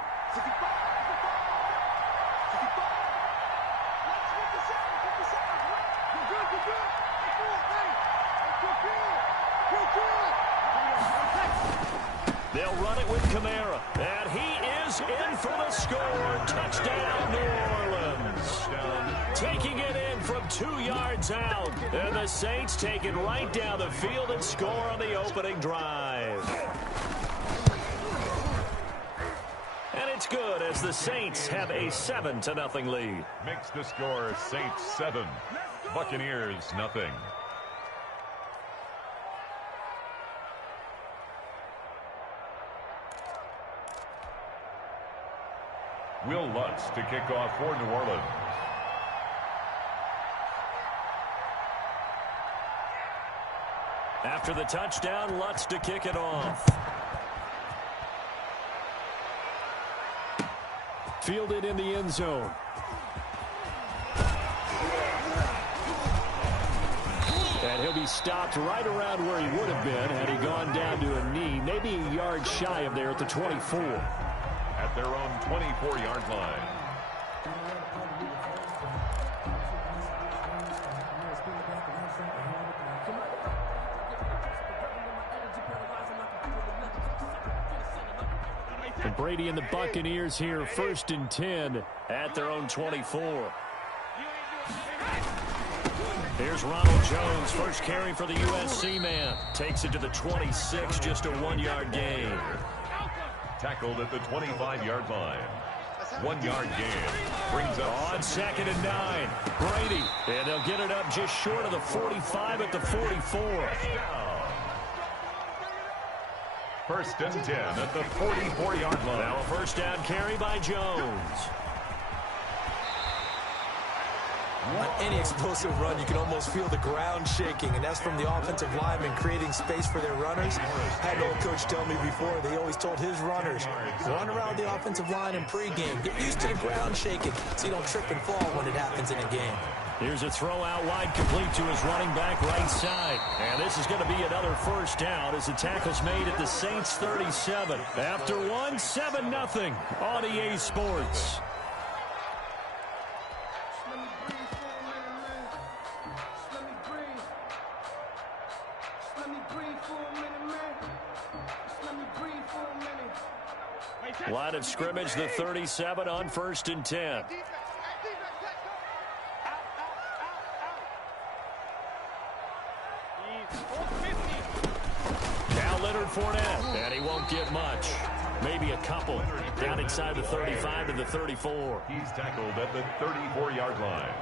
They'll run it with Kamara, and he is in for the score. Touchdown, New Orleans. Taking it in from 2 yards out, and the Saints take it right down the field and score on the opening drive. And it's good as the Saints have a 7-0 lead. Makes the score Saints 7, Buccaneers nothing. Will Lutz to kick off for New Orleans. After the touchdown, Lutz to kick it off. Fielded in the end zone. And he'll be stopped right around where he would have been had he gone down to a knee, maybe a yard shy of there at the 24. At their own 24-yard line. And Brady and the Buccaneers here, 1st and 10 at their own 24. Here's Ronald Jones, first carry for the USC man. Takes it to the 26, just a 1-yard gain. Tackled at the 25-yard line. 1-yard gain. Brings up on 2nd and 9. Brady. And they'll get it up just short of the 45 at the 44. 1st and 10 at the 44-yard line. Now a 1st down carry by Jones. On any explosive run, you can almost feel the ground shaking, and that's from the offensive linemen creating space for their runners. I had an old coach tell me before, they always told his runners, run around the offensive line in pregame. Get used to the ground shaking so you don't trip and fall when it happens in a game. Here's a throw out wide, complete to his running back right side. And this is going to be another 1st down as the tackle's made at the Saints 37. After one, 7-0 on EA Sports. Line of scrimmage, the 37 on 1st and 10. Now Leonard Fournette, and he won't get much. Maybe a couple down inside the 35 to the 34. He's tackled at the 34-yard line.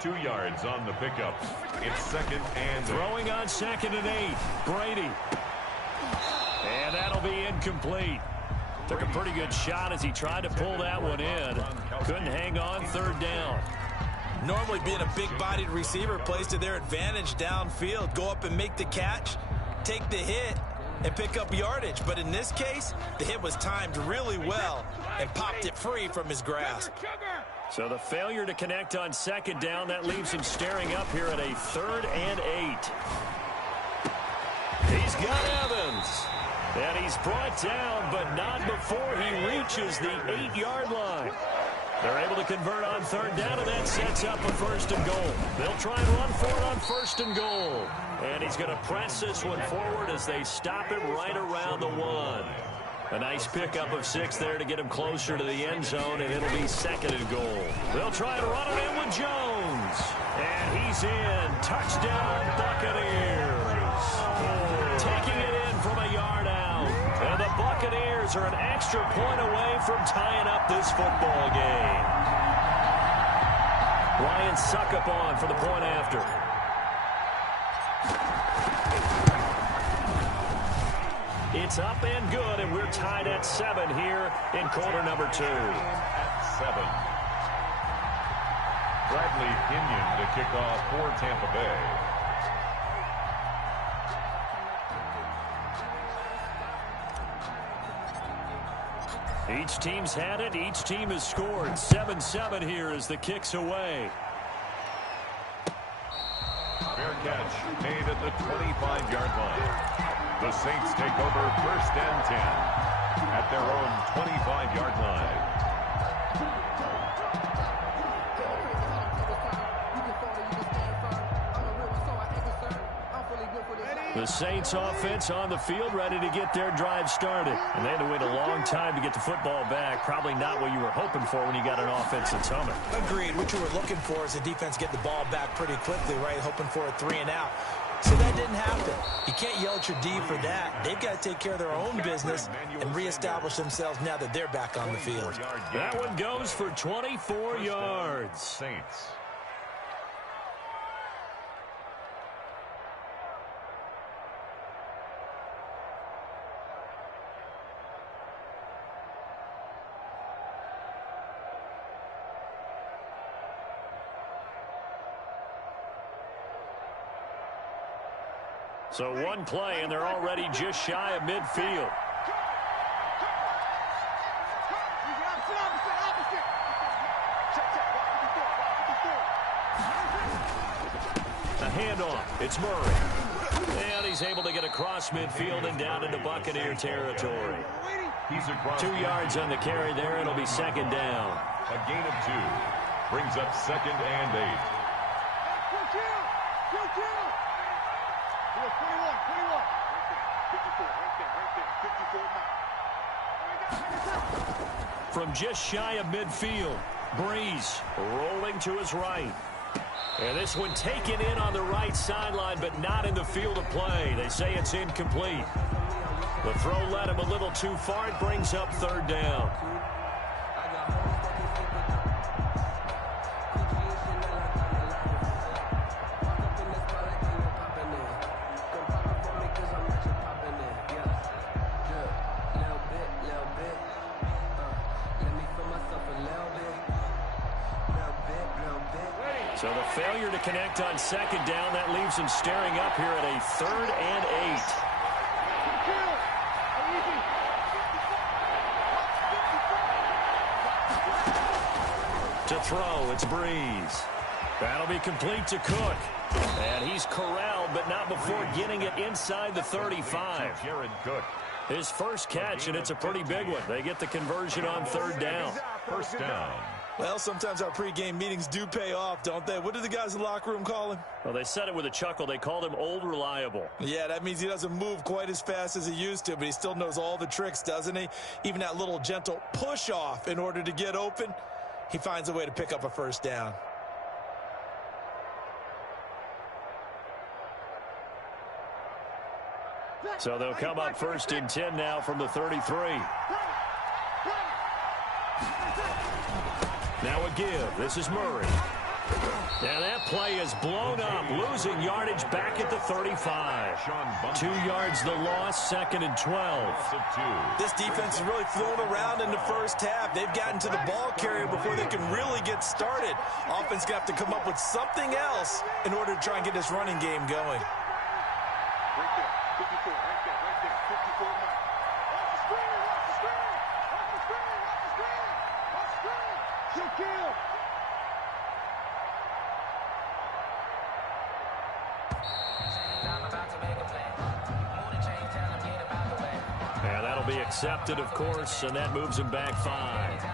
2 yards on the pickup. It's 2nd and 8. Throwing on 2nd and 8. Brady. And that'll be incomplete. Took a pretty good shot as he tried to pull that one in. Couldn't hang on, 3rd down. Normally being a big-bodied receiver plays to their advantage downfield. Go up and make the catch, take the hit, and pick up yardage. But in this case, the hit was timed really well and popped it free from his grasp. So the failure to connect on 2nd down, that leaves him staring up here at a 3rd and 8. He's got Evans. And he's brought down, but not before he reaches the 8-yard line. They're able to convert on 3rd down, and that sets up a 1st and goal. They'll try and run for it on 1st and goal. And he's going to press this one forward as they stop him right around the 1. A nice pickup of 6 there to get him closer to the end zone, and it'll be 2nd and goal. They'll try to run it in with Jones. And he's in. Touchdown, Buccaneers. Taking it in from a yard out. And the Buccaneers are an extra point away from tying up this football game. Ryan Suckup on for the point after. It's up and good, and we're tied at 7 here in quarter number 2. At 7. Bradley Pinion to kick off for Tampa Bay. Each team's had it. Each team has scored. 7-7 here as the kick's away. Fair catch made at the 25-yard line. The Saints take over 1st and 10 at their own 25-yard line. The Saints offense on the field, ready to get their drive started. And they had to wait a long time to get the football back. Probably not what you were hoping for when you got an offense that's humming. Agreed. What you were looking for is the defense get the ball back pretty quickly, right? Hoping for a 3 and out. So that didn't happen. You can't yell at your D for that. They've got to take care of their own business and reestablish themselves now that they're back on the field. That one goes for 24 yards. Saints. So one play, and they're already just shy of midfield. A handoff. It's Murray. And he's able to get across midfield and down into Buccaneer territory. He's across 2 yards on the carry there. It'll be 2nd down. A gain of 2. Brings up 2nd and 8. From just shy of midfield, Breeze rolling to his right. And this one taken in on the right sideline, but not in the field of play. They say it's incomplete. The throw led him a little too far. It brings up 3rd down. So the failure to connect on 2nd down, that leaves him staring up here at a 3rd and 8. To throw, it's Breeze. That'll be complete to Cook. And he's corralled, but not before getting it inside the 35. Jared Cook. His first catch, and it's a pretty big one. They get the conversion on 3rd down. 1st down. Well, sometimes our pregame meetings do pay off, don't they? What do the guys in the locker room call him? Well, they said it with a chuckle. They called him Old Reliable. Yeah, that means he doesn't move quite as fast as he used to, but he still knows all the tricks, doesn't he? Even that little gentle push-off in order to get open, he finds a way to pick up a first down. So they'll come up 1st and 10 now from the 33. Now a give. This is Murray. Now that play is blown up, losing yardage back at the 35. 2 yards the loss, 2nd and 12. This defense is really thrown around in the first half. They've gotten to the ball carrier before they can really get started. Offense got to come up with something else in order to try and get this running game going. Right there, 54, right there, 54. Watch the screen, watch the screen, watch the screen, watch the screen, watch the screen. Shaquille. And that'll be accepted, of course, and that moves him back 5.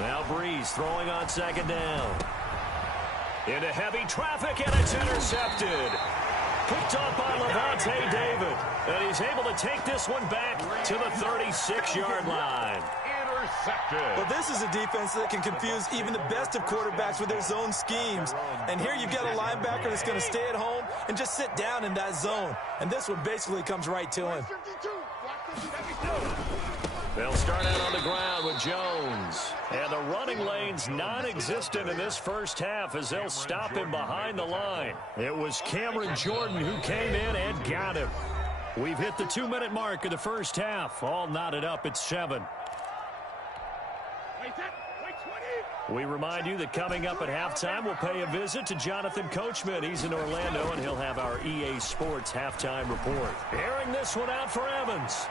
Now Breeze throwing on 2nd down. Into heavy traffic, and it's intercepted. Picked up by Levante David. And he's able to take this one back to the 36-yard line. Well, this is a defense that can confuse even the best of quarterbacks with their zone schemes. And here you've got a linebacker that's going to stay at home and just sit down in that zone. And this one basically comes right to him. They'll start out on the ground with Jones. And the running lane's non-existent in this first half as they'll stop him behind the line. It was Cameron Jordan who came in and got him. We've hit the 2-minute mark of the first half. All knotted up at 7. We remind you that coming up at halftime, we'll pay a visit to Jonathan Coachman. He's in Orlando, and he'll have our EA Sports halftime report. Airing this one out for Evans.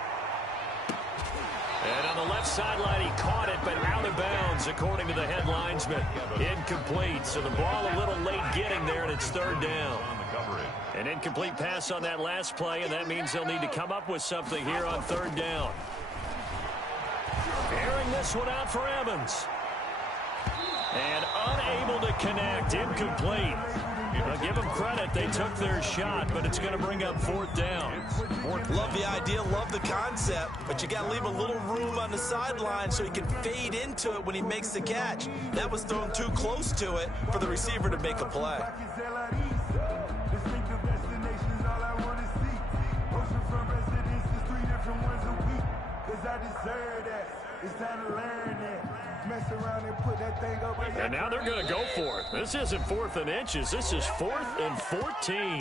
And on the left sideline, he caught it, but out of bounds, according to the head linesman. Incomplete, so the ball a little late getting there, and it's 3rd down. An incomplete pass on that last play, and that means they'll need to come up with something here on 3rd down. Airing this one out for Evans. And unable to connect, incomplete. I'll give them credit, they took their shot, but it's going to bring up 4th down. Love the idea, love the concept, but you got to leave a little room on the sideline so he can fade into it when he makes the catch. That was thrown too close to it for the receiver to make a play. And now they're going to go for it. This isn't 4th and inches. This is 4th and 14.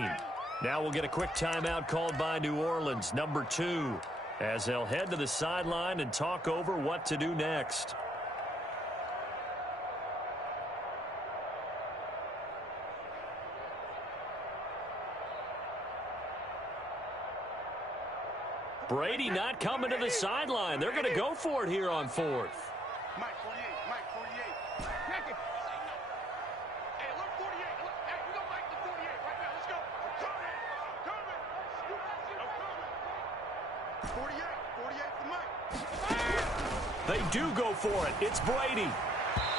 Now we'll get a quick timeout called by New Orleans, number 2, as they'll head to the sideline and talk over what to do next. Brady not coming to the sideline. They're going to go for it here on 4th. Mike 48, Mike 48. Check it. Hey, look 48. Look, hey, we don't like the 48 right now. Let's go. I'm coming. I'm coming. 48 for Mike. They do go for it. It's Brady.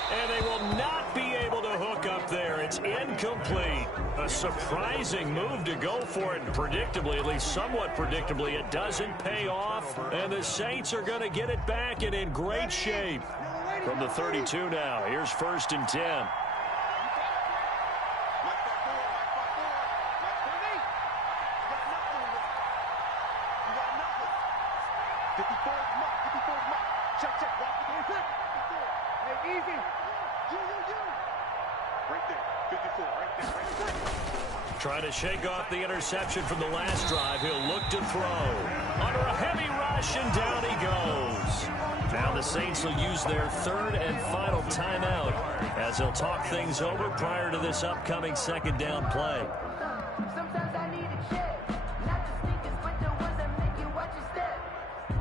And they will not be able to hook up there. It's incomplete. A surprising move to go for it. And predictably, at least somewhat predictably, it doesn't pay off. And the Saints are going to get it back and in great shape. From the 32 now, here's 1st and 10. Trying to shake off the interception from the last drive. He'll look to throw. Under a heavy rush, and down he goes. Now the Saints will use their 3rd and final timeout as they'll talk things over prior to this upcoming 2nd down play. Sometimes I need a check, not the sneakers, but the ones that make you watch your step.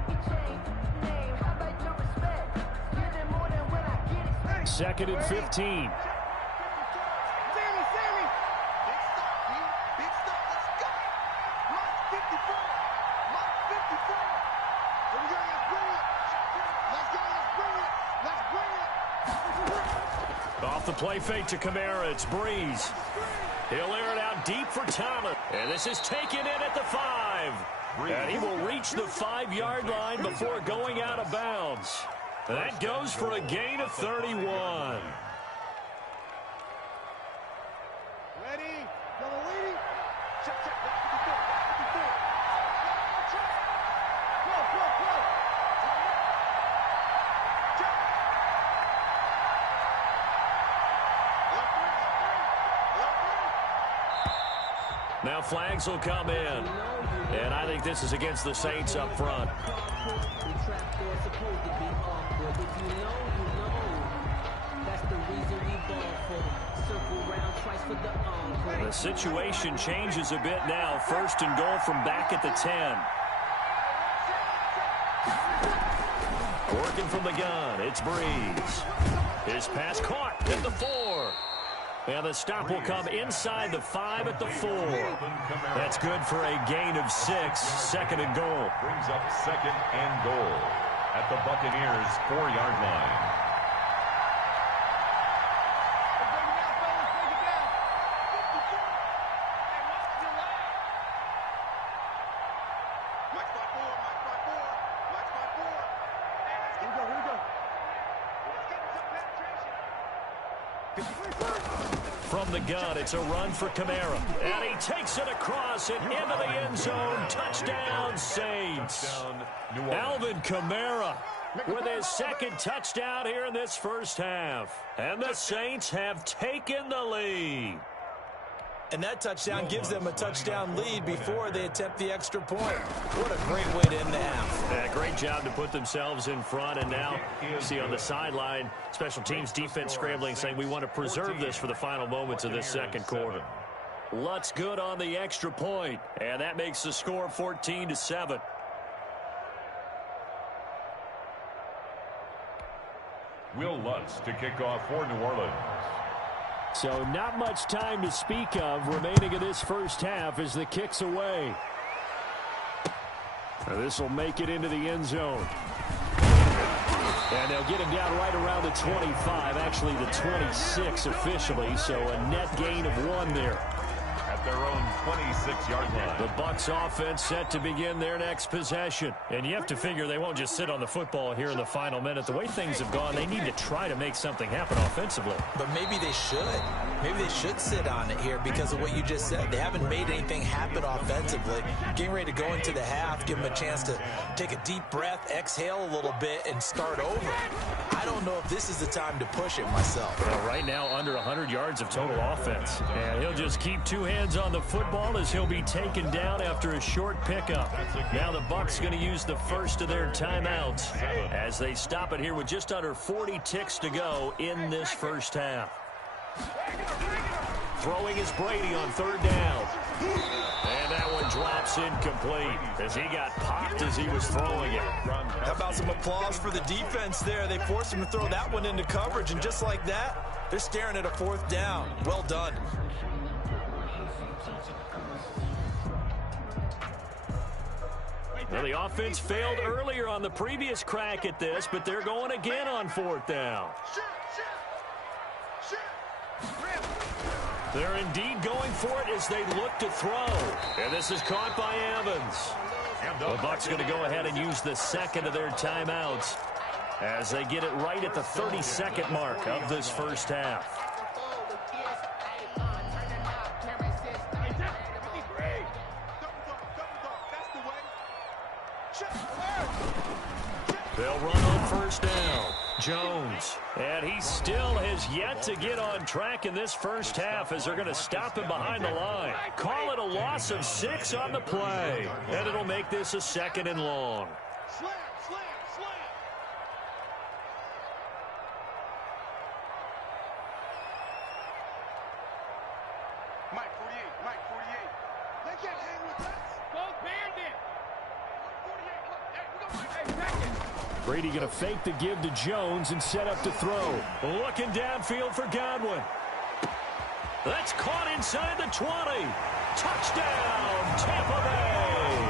You change name, how about your respect? Get it more than when I get it. 2nd and 15. Big stuff, let's go. Mike 54. Off the play fake to Kamara, it's Breeze. He'll air it out deep for Thomas. And this is taken in at the 5. And he will reach the 5-yard line before going out of bounds. That goes for a gain of 31. Ready? Double lead. Check, check. Now flags will come in. And I think this is against the Saints up front. The situation changes a bit now. 1st and goal from back at the 10. Working from the gun, it's Breeze. His pass caught at the 4. And the stop will come inside the 5 at the 4. That's good for a gain of 6. 2nd and goal. Brings up 2nd and goal at the Buccaneers' 4-yard line. From the gun, it's a run for Kamara. And he takes it across and into the end zone. Touchdown, Saints. Alvin Kamara with his 2nd touchdown here in this first half. And the Saints have taken the lead. And that touchdown gives them a touchdown lead before they attempt the extra point. What a great way to end the half. Yeah, great job to put themselves in front. And now, you see on the sideline, special teams defense scrambling, saying we want to preserve this for the final moments of this 2nd quarter. Lutz good on the extra point, and that makes the score 14-7. Will Lutz to kick off for New Orleans. So not much time to speak of remaining in this first half as the kick's away. This will make it into the end zone. And they'll get him down right around the 25, actually the 26 officially, so a net gain of 1 there. At their own 26-yard line. The Bucs offense set to begin their next possession. And you have to figure they won't just sit on the football here in the final minute. The way things have gone, they need to try to make something happen offensively. But maybe they should. Maybe they should sit on it here because of what you just said. They haven't made anything happen offensively. Getting ready to go into the half, give them a chance to take a deep breath, exhale a little bit, and start over. I don't know if this is the time to push it myself. Well, right now, under 100 yards of total offense. And he'll just keep 2 hands on the football as he'll be taken down after a short pickup. Now the Bucs going to use the first of their timeouts as they stop it here with just under 40 ticks to go in this first half. Throwing is Brady on 3rd down. And that one drops incomplete as he got popped as he was throwing it. How about some applause for the defense there? They forced him to throw that one into coverage, and just like that, they're staring at a 4th down. Well done. Well, the offense failed earlier on the previous crack at this, but they're going again on 4th down. They're indeed going for it as they look to throw. And this is caught by Evans. The Bucs going to go ahead and use the 2nd of their timeouts as they get it right at the 32nd mark of this first half. They'll run on 1st down. Jones. And he still has yet to get on track in this first half as they're going to stop him behind the line. Call it a loss of 6 on the play. And it'll make this a 2nd and long. Slam, slam, slam. Mike 48, Mike 48. They can't hang with us. Go Bandit. 148. Hey, we go Mike. Hey, Brady going to fake the give to Jones and set up to throw. Looking downfield for Godwin. That's caught inside the 20. Touchdown, Tampa Bay.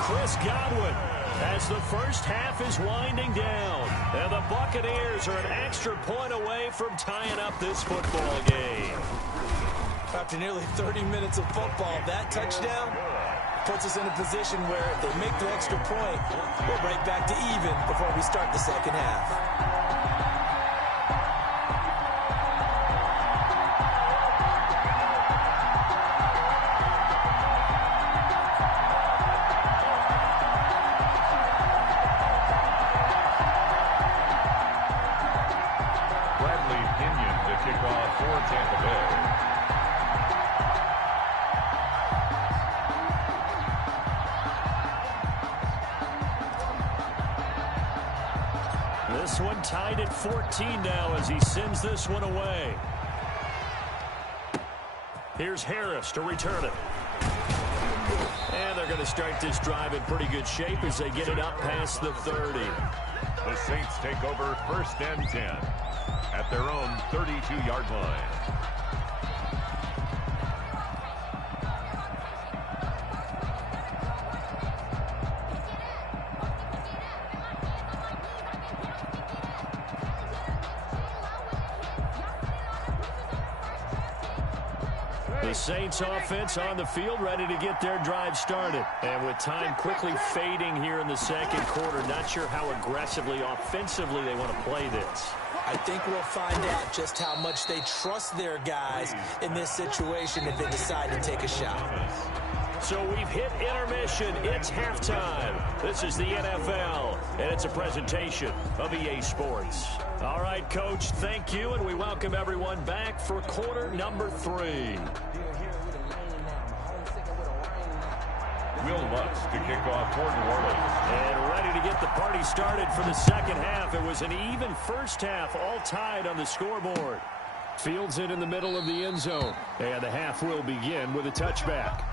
Chris Godwin as the first half is winding down. And the Buccaneers are an extra point away from tying up this football game. After nearly 30 minutes of football, that touchdown puts us in a position where if they make the extra point, we're right back to even before we start the second half. This one tied at 14 now as he sends this one away. Here's Harris to return it. And they're going to start this drive in pretty good shape as they get it up past the 30. The Saints take over 1st and 10 at their own 32-yard line. The Saints offense on the field, ready to get their drive started. And with time quickly fading here in the second quarter, not sure how aggressively, offensively they want to play this. I think we'll find out just how much they trust their guys in this situation if they decide to take a shot. So we've hit intermission. It's halftime. This is the NFL, and it's a presentation of EA Sports. All right, Coach, thank you, and we welcome everyone back for quarter number 3. Will Lutz to kick off for New Orleans. And ready to get the party started for the second half. It was an even first half, all tied on the scoreboard. Fields it in the middle of the end zone, and the half will begin with a touchback.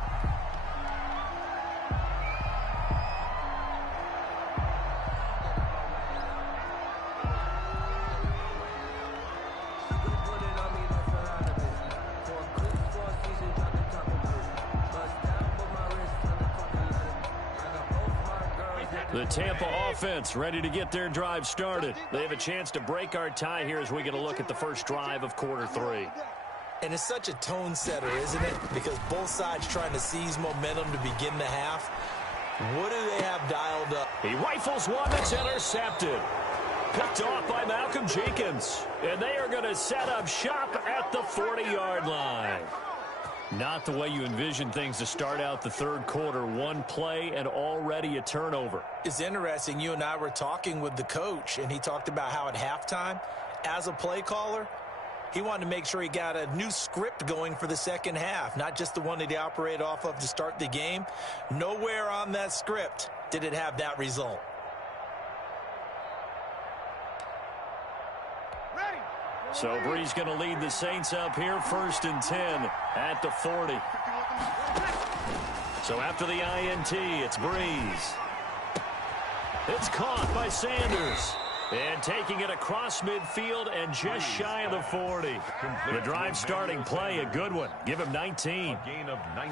The Tampa offense ready to get their drive started. They have a chance to break our tie here as we get a look at the first drive of quarter 3. And it's such a tone setter, isn't it? Because both sides trying to seize momentum to begin the half. What do they have dialed up? He rifles one that's intercepted. Picked off by Malcolm Jenkins. And they are going to set up shop at the 40-yard line. Not the way you envision things to start out the third quarter. One play and already a turnover. It's interesting. You and I were talking with the coach, and he talked about how at halftime, as a play caller, he wanted to make sure he got a new script going for the second half, not just the one that he operated off of to start the game. Nowhere on that script did it have that result. So Bree's going to lead the Saints up here, 1st and 10 at the 40. So after the INT, it's Breeze. It's caught by Sanders. And taking it across midfield and just shy of the 40. The drive starting play, a good one. Give him 19.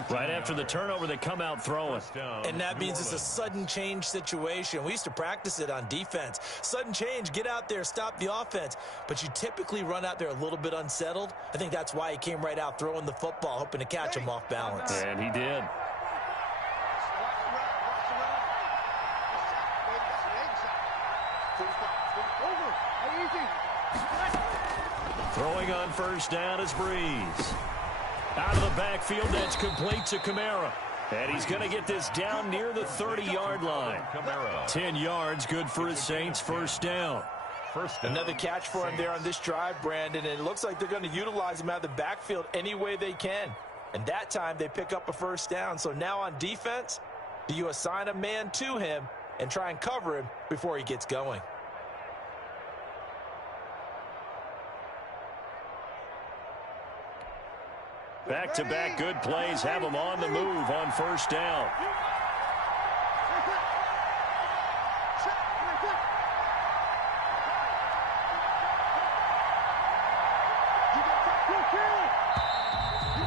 Right after the turnover, they come out throwing. And that means it's a sudden change situation. We used to practice it on defense. Sudden change, get out there, stop the offense. But you typically run out there a little bit unsettled. I think that's why he came right out throwing the football, hoping to catch him off balance. And he did. Throwing on first down is Breeze. Out of the backfield, that's complete to Kamara. And he's going to get this down near the 30-yard line. 10 yards, good for his Saints, first down. Another catch for him there on this drive, Brandon, and it looks like they're going to utilize him out of the backfield any way they can. And that time they pick up a first down. So now on defense, do you assign a man to him and try and cover him before he gets going? Back-to-back good plays have them on the move on first down.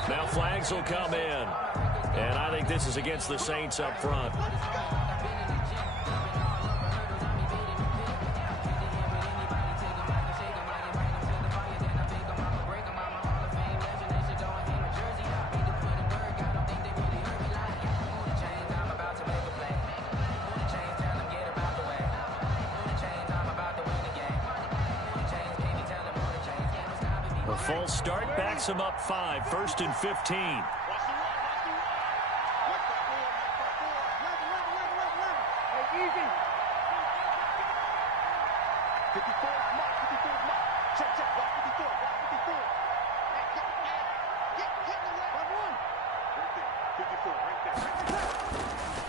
Now flags will come in. And I think this is against the Saints up front. false start backs him up 5, 1st and 15.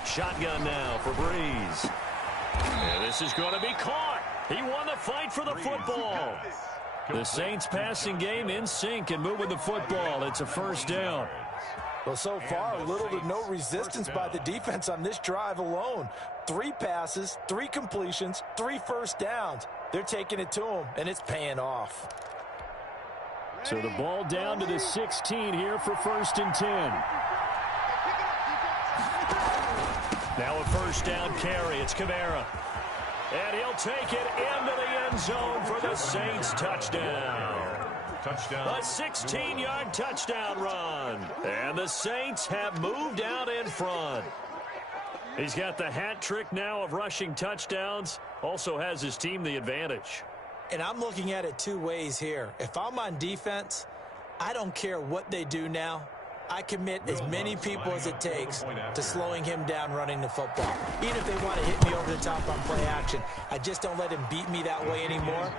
Shotgun now for Breeze. And this is going to be caught. He won the fight for the football. The Saints passing game in sync and moving the football. It's a 1st down. Well, so far, little to no resistance by the defense on this drive alone. 3 passes, 3 completions, 3 1st downs. They're taking it to them, and it's paying off. So the ball down to the 16 here for 1st and 10. Now a 1st down carry. It's Kamara. And he'll take it into the end zone for the Saints touchdown. Touchdown. A 16-yard touchdown run. And the Saints have moved out in front. He's got the hat trick now of rushing touchdowns. Also has his team the advantage. And I'm looking at it 2 ways here. If I'm on defense, I don't care what they do now. I commit as many people as it takes to slowing him down running the football. Even if they want to hit me over the top on play action, I just don't let him beat me that way anymore.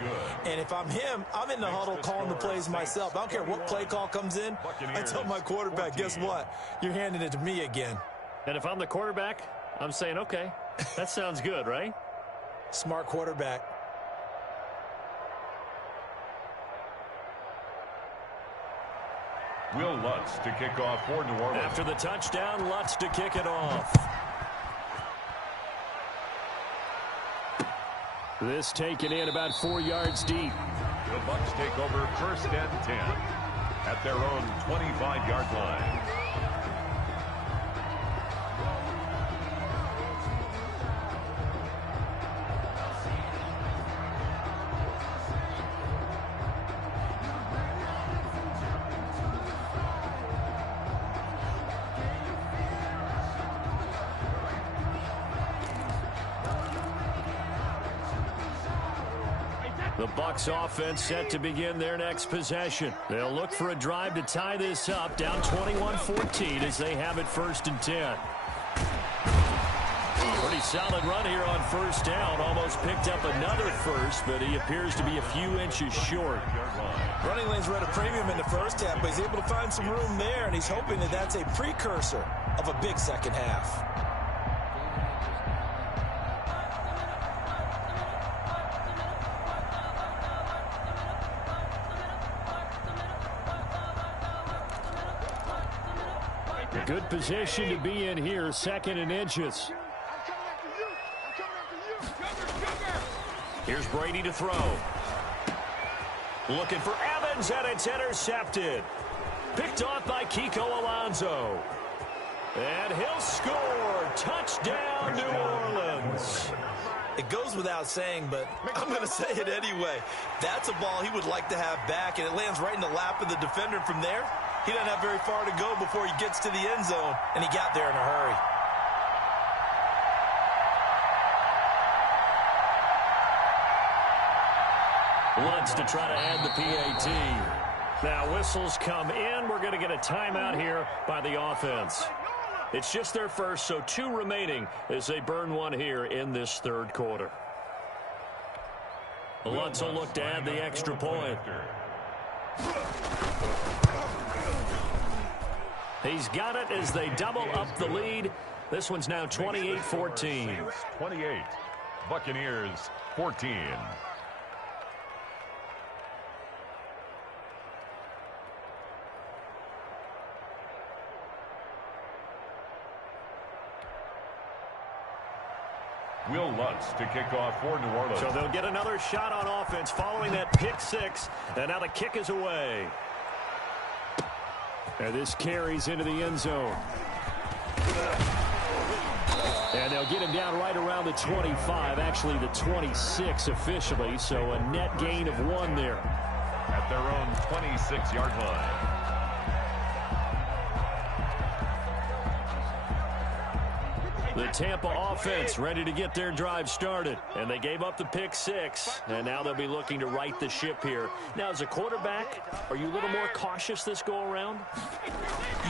And if I'm him, I'm in the huddle calling the plays myself. I don't care what play call comes in. I tell my quarterback, guess what? You're handing it to me again. And if I'm the quarterback, I'm saying, okay, that sounds good, right? Smart quarterback. Will Lutz to kick off for New Orleans. After the touchdown, Lutz to kick it off. This taken in about 4 yards deep. The Bucs take over 1st and 10 at their own 25-yard line. The Bucs offense set to begin their next possession. They'll look for a drive to tie this up, down 21-14 as they have it 1st and 10. Pretty solid run here on 1st down. Almost picked up another first, but he appears to be a few inches short. Running lanes were at a premium in the 1st half, but he's able to find some room there, and he's hoping that that's a precursor of a big 2nd half. Good position to be in here, 2nd and inches. Here's Brady to throw. Looking for Evans, and it's intercepted. Picked off by Kiko Alonso. And he'll score. Touchdown, New Orleans. It goes without saying, but I'm going to say it anyway. That's a ball he would like to have back, and it lands right in the lap of the defender from there. He doesn't have very far to go before he gets to the end zone, and he got there in a hurry. Lutz to try to add the PAT. Now whistles come in. We're going to get a timeout here by the offense. It's just their first, so 2 remaining as they burn one here in this 3rd quarter. Lutz will look to add the extra point. He's got it as they double up the lead. This one's now 28-14. 28. Buccaneers 14. Will Lutz to kick off for New Orleans. So they'll get another shot on offense following that pick 6. And now the kick is away. And this carries into the end zone. And they'll get him down right around the 25, actually the 26 officially, so a net gain of 1 there. At their own 26-yard line. The Tampa offense ready to get their drive started. And they gave up the pick 6. And now they'll be looking to right the ship here. Now, as a quarterback, are you a little more cautious this go-around?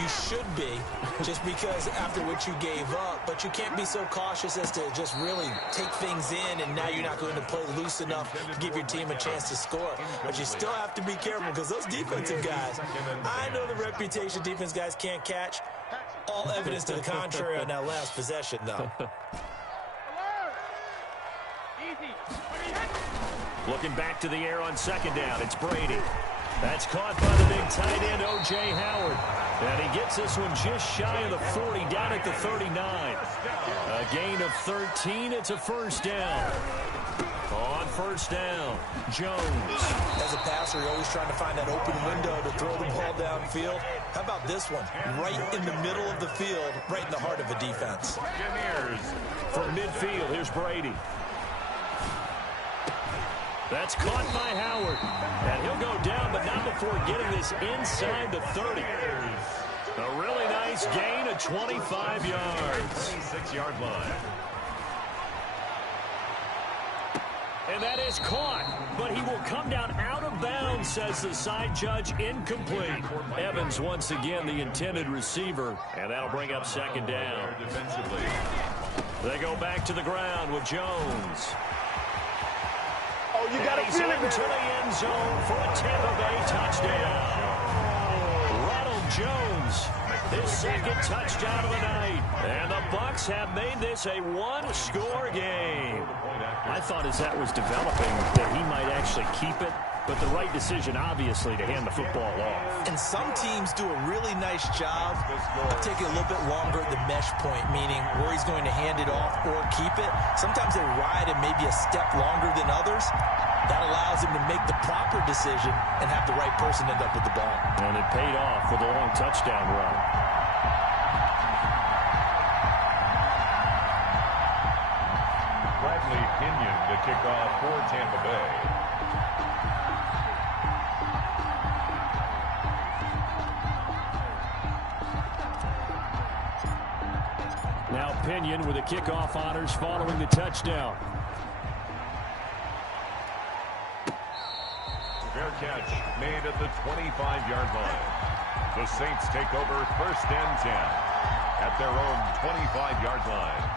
You should be, just because after what you gave up. But you can't be so cautious as to just really take things in, and now you're not going to play loose enough to give your team a chance to score. But you still have to be careful because those defensive guys, I know the reputation defense guys can't catch. All evidence to the contrary on that last possession, though. Looking back to the air on second down, it's Brady. That's caught by the big tight end, O.J. Howard. And he gets this one just shy of the 40, down at the 39. A gain of 13, it's a first down. On first down, Jones. As a passer, you're always trying to find that open window to throw the ball downfield. How about this one? Right in the middle of the field, right in the heart of a defense. From midfield, here's Brady. That's caught by Howard. And he'll go down, but not before getting this inside the 30. A really nice gain of 25 yards. 26-yard line. And that is caught, but he will come down out of bounds, says the side judge, incomplete. Evans once again the intended receiver, and that'll bring up second down. Defensively, they go back to the ground with Jones. Oh, you got to feel it into the end zone for a Tampa Bay touchdown. Ronald Jones, his second touchdown of the night. And the Bucs have made this a one-score game. I thought as that was developing that he might actually keep it, but the right decision, obviously, to hand the football off. And some teams do a really nice job of taking a little bit longer at the mesh point, meaning where he's going to hand it off or keep it. Sometimes they ride it maybe a step longer than others. That allows him to make the proper decision and have the right person end up with the ball. And it paid off with a long touchdown run. Pinion to kick off for Tampa Bay. Now Pinion with the kickoff honors following the touchdown. Fair catch made at the 25-yard line. The Saints take over 1st and 10 at their own 25-yard line.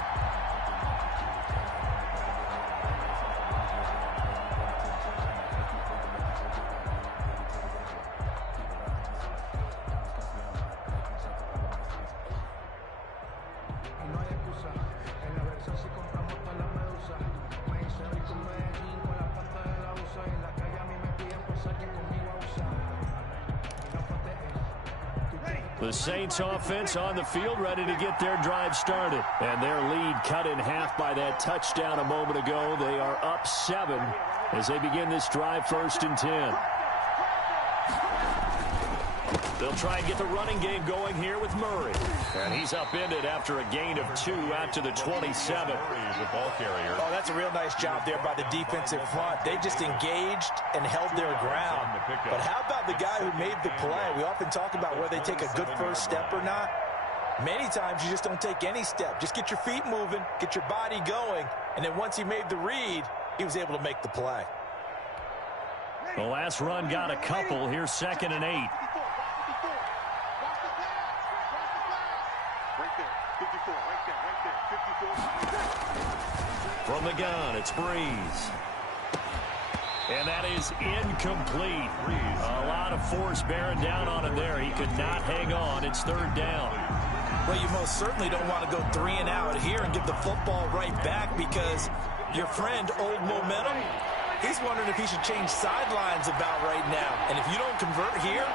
The Saints offense on the field ready to get their drive started. And their lead cut in half by that touchdown a moment ago. They are up 7 as they begin this drive 1st and 10. They'll try and get the running game going here with Murray. And he's upended after a gain of 2 out to the 27. The ball carrier. Oh, that's a real nice job there by the defensive front. They just engaged and held their ground. But how about the guy who made the play? We often talk about whether they take a good first step or not. Many times you just don't take any step. Just get your feet moving, get your body going, and then once he made the read, he was able to make the play. The last run got a couple. Here's 2nd and 8. From the gun, it's Breeze. And that is incomplete. A lot of force bearing down on him there. He could not hang on. It's 3rd down. Well, you most certainly don't want to go 3 and out here and give the football right back because your friend, Old Momentum, he's wondering if he should change sidelines about right now. And if you don't convert here,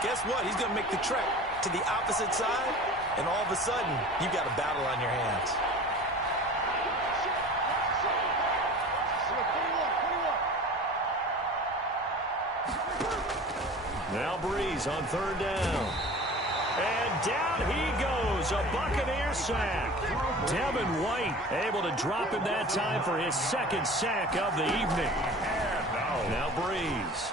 guess what? He's going to make the trek to the opposite side, and all of a sudden, you've got a battle on your hands. Now Breeze on 3rd down. And down he goes. A Buccaneer sack. Devin White able to drop him that time for his 2nd sack of the evening. Now Breeze.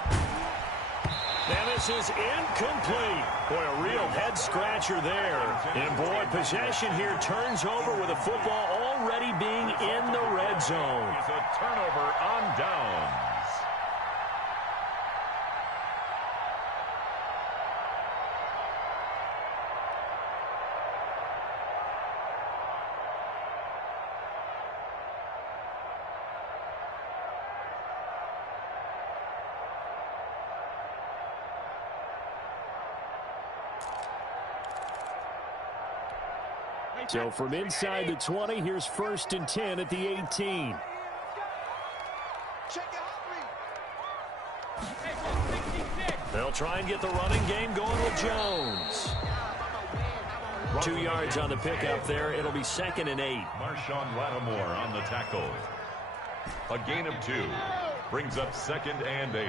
And this is incomplete. Boy, a real head-scratcher there. And, boy, possession here turns over with the football already being in the red zone. It's a turnover on downs. So from inside the 20, here's 1st and 10 at the 18. They'll try and get the running game going with Jones. 2 yards on the pickup there. It'll be 2nd and 8. Marshawn Lattimore on the tackle. A gain of 2 brings up 2nd and 8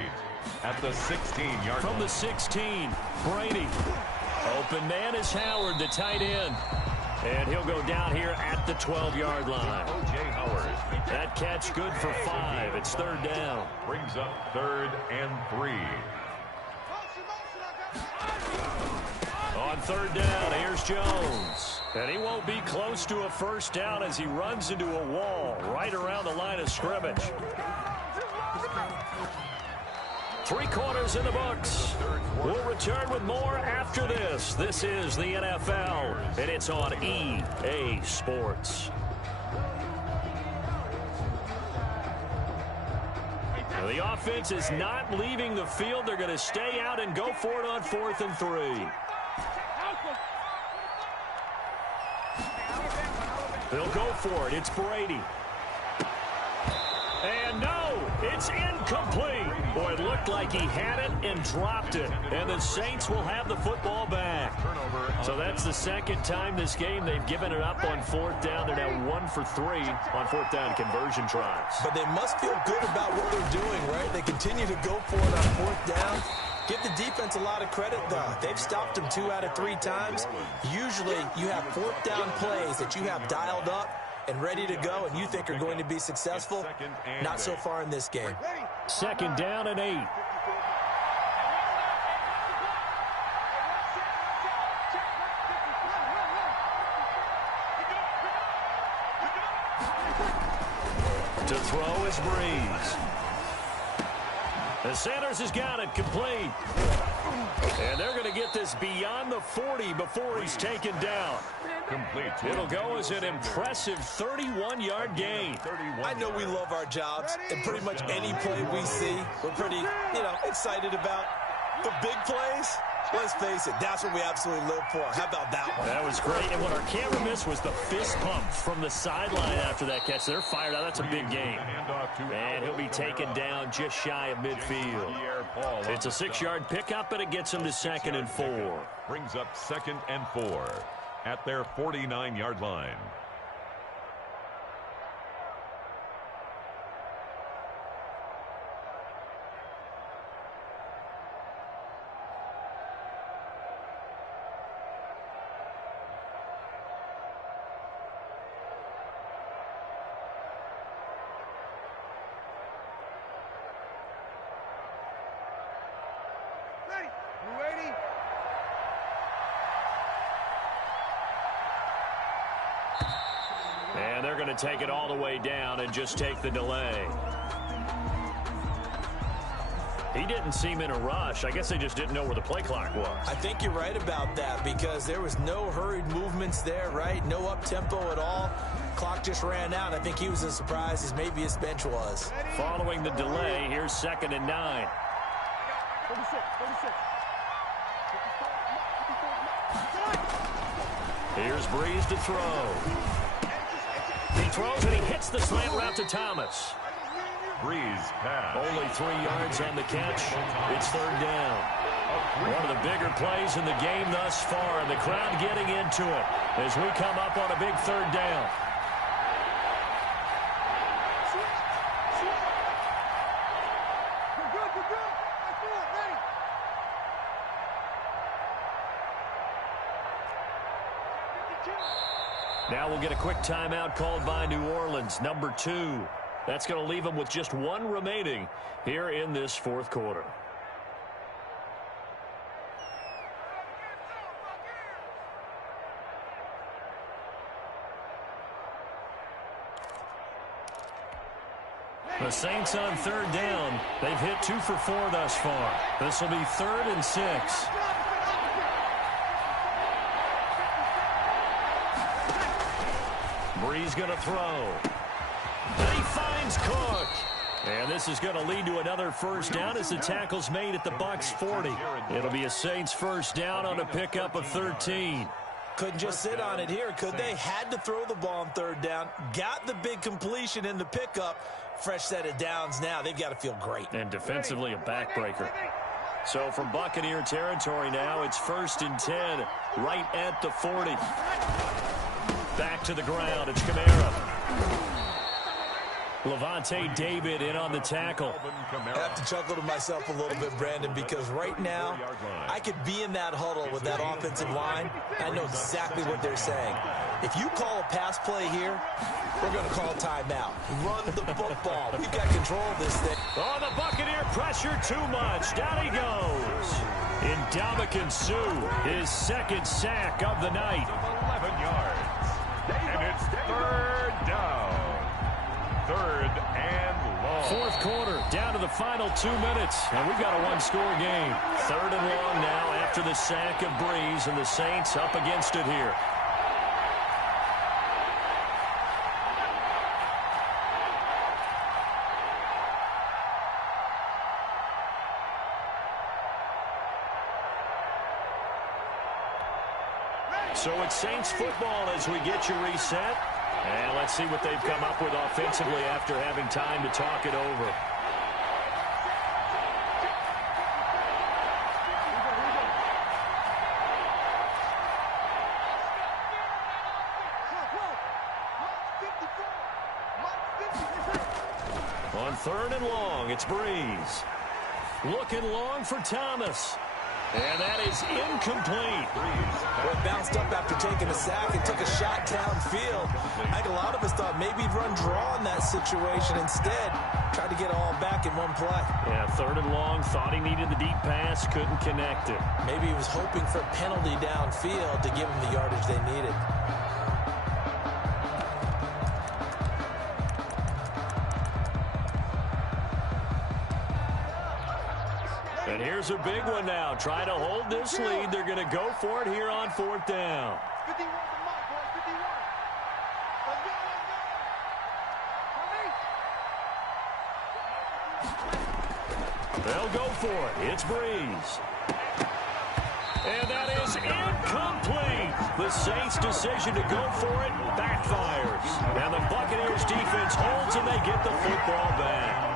at the 16-yard line. From the 16, Brady. Open man is Howard, the tight end. And he'll go down here at the 12-yard line. O.J. Howard. That catch good for 5. It's 3rd down. Brings up 3rd and 3. On 3rd down, here's Jones. And he won't be close to a 1st down as he runs into a wall right around the line of scrimmage. 3 quarters in the books. We'll return with more after this. This is the NFL, and it's on EA Sports. Now, the offense is not leaving the field. They're going to stay out and go for it on 4th and 3. They'll go for it. It's Brady. And no, it's incomplete. Boy, it looked like he had it and dropped it. And the Saints will have the football back. So that's the 2nd time this game they've given it up on 4th down. They're now 1 for 3 on 4th down conversion tries. But they must feel good about what they're doing, right? They continue to go for it on 4th down. Give the defense a lot of credit, though. They've stopped them 2 out of 3 times. Usually you have 4th down plays that you have dialed up and ready to go and you think are going to be successful. Not so far in this game. 2nd down and 8. To throw is Breeze. The Sanders has got it complete. And they're going to get this beyond the 40 before he's taken down. Complete. It'll go as an impressive 31-yard gain. I know we love our jobs, and pretty much any play we see, we're pretty, excited about. The big plays, let's face it, that's what we absolutely live for. How about that one? That was great. And what our camera missed was the fist pump from the sideline after that catch. They're fired out. That's a big game. And he'll be taken down just shy of midfield. It's a 6-yard pickup, and it gets him to 2nd and 4. Brings up 2nd and 4 at their 49-yard line. And they're going to take it all the way down and just take the delay. He didn't seem in a rush. I guess they just didn't know where the play clock was. I think you're right about that because there was no hurried movements there, right? No up-tempo at all. Clock just ran out. I think he was as surprised as maybe his bench was. Following the delay, here's 2nd and 9. 36. Here's Breeze to throw. He throws and he hits the slant route to Thomas. Breeze pass. Only 3 yards on the catch. It's 3rd down. One of the bigger plays in the game thus far. And the crowd getting into it as we come up on a big 3rd down. Now we'll get a quick timeout called by New Orleans, number 2. That's going to leave them with just 1 remaining here in this 4th quarter. The Saints on third down. They've hit 2 for 4 thus far. This will be 3rd and 6. Breeze going to throw. And he finds Cook. And this is going to lead to another first down as the tackle's made at the Bucs 40. It'll be a Saints first down on a pickup of 13. Couldn't just sit on it here, could they? Had to throw the ball on third down. Got the big completion in the pickup. Fresh set of downs now. They've got to feel great. And defensively a backbreaker. So from Buccaneer territory now, it's 1st and 10 right at the 40. Back to the ground. It's Kamara. Levante David in on the tackle. I have to chuckle to myself a little bit, Brandon, because right now I could be in that huddle with that offensive line. I know exactly what they're saying. If you call a pass play here, we're going to call timeout. Run the football. We've got control of this thing. Oh, the Buccaneer pressure too much. Down he goes. Ndamukong Suh, his 2nd sack of the night. 11 yards. And it's 3rd down. 3rd and long. 4th quarter, down to the final 2 minutes, and we've got a 1-score game. 3rd and long now after the sack of Breeze, and the Saints up against it here. So it's Saints football as we get you reset. And let's see what they've come up with offensively after having time to talk it over. On 3rd and long, it's Breeze. Looking long for Thomas. And that is incomplete. Well, bounced up after taking a sack and took a shot downfield. I think a lot of us thought maybe he'd run draw in that situation. Instead, tried to get it all back in one play. Yeah, 3rd and long, thought he needed the deep pass, couldn't connect it. Maybe he was hoping for a penalty downfield to give him the yardage they needed. And here's a big one now. Trying to hold this lead. They're going to go for it here on 4th down. 51 to Mike, boys. 51. Let's go, let's go. They'll go for it. It's Breeze. And that is incomplete. The Saints' decision to go for it backfires. And the Buccaneers defense holds and they get the football back.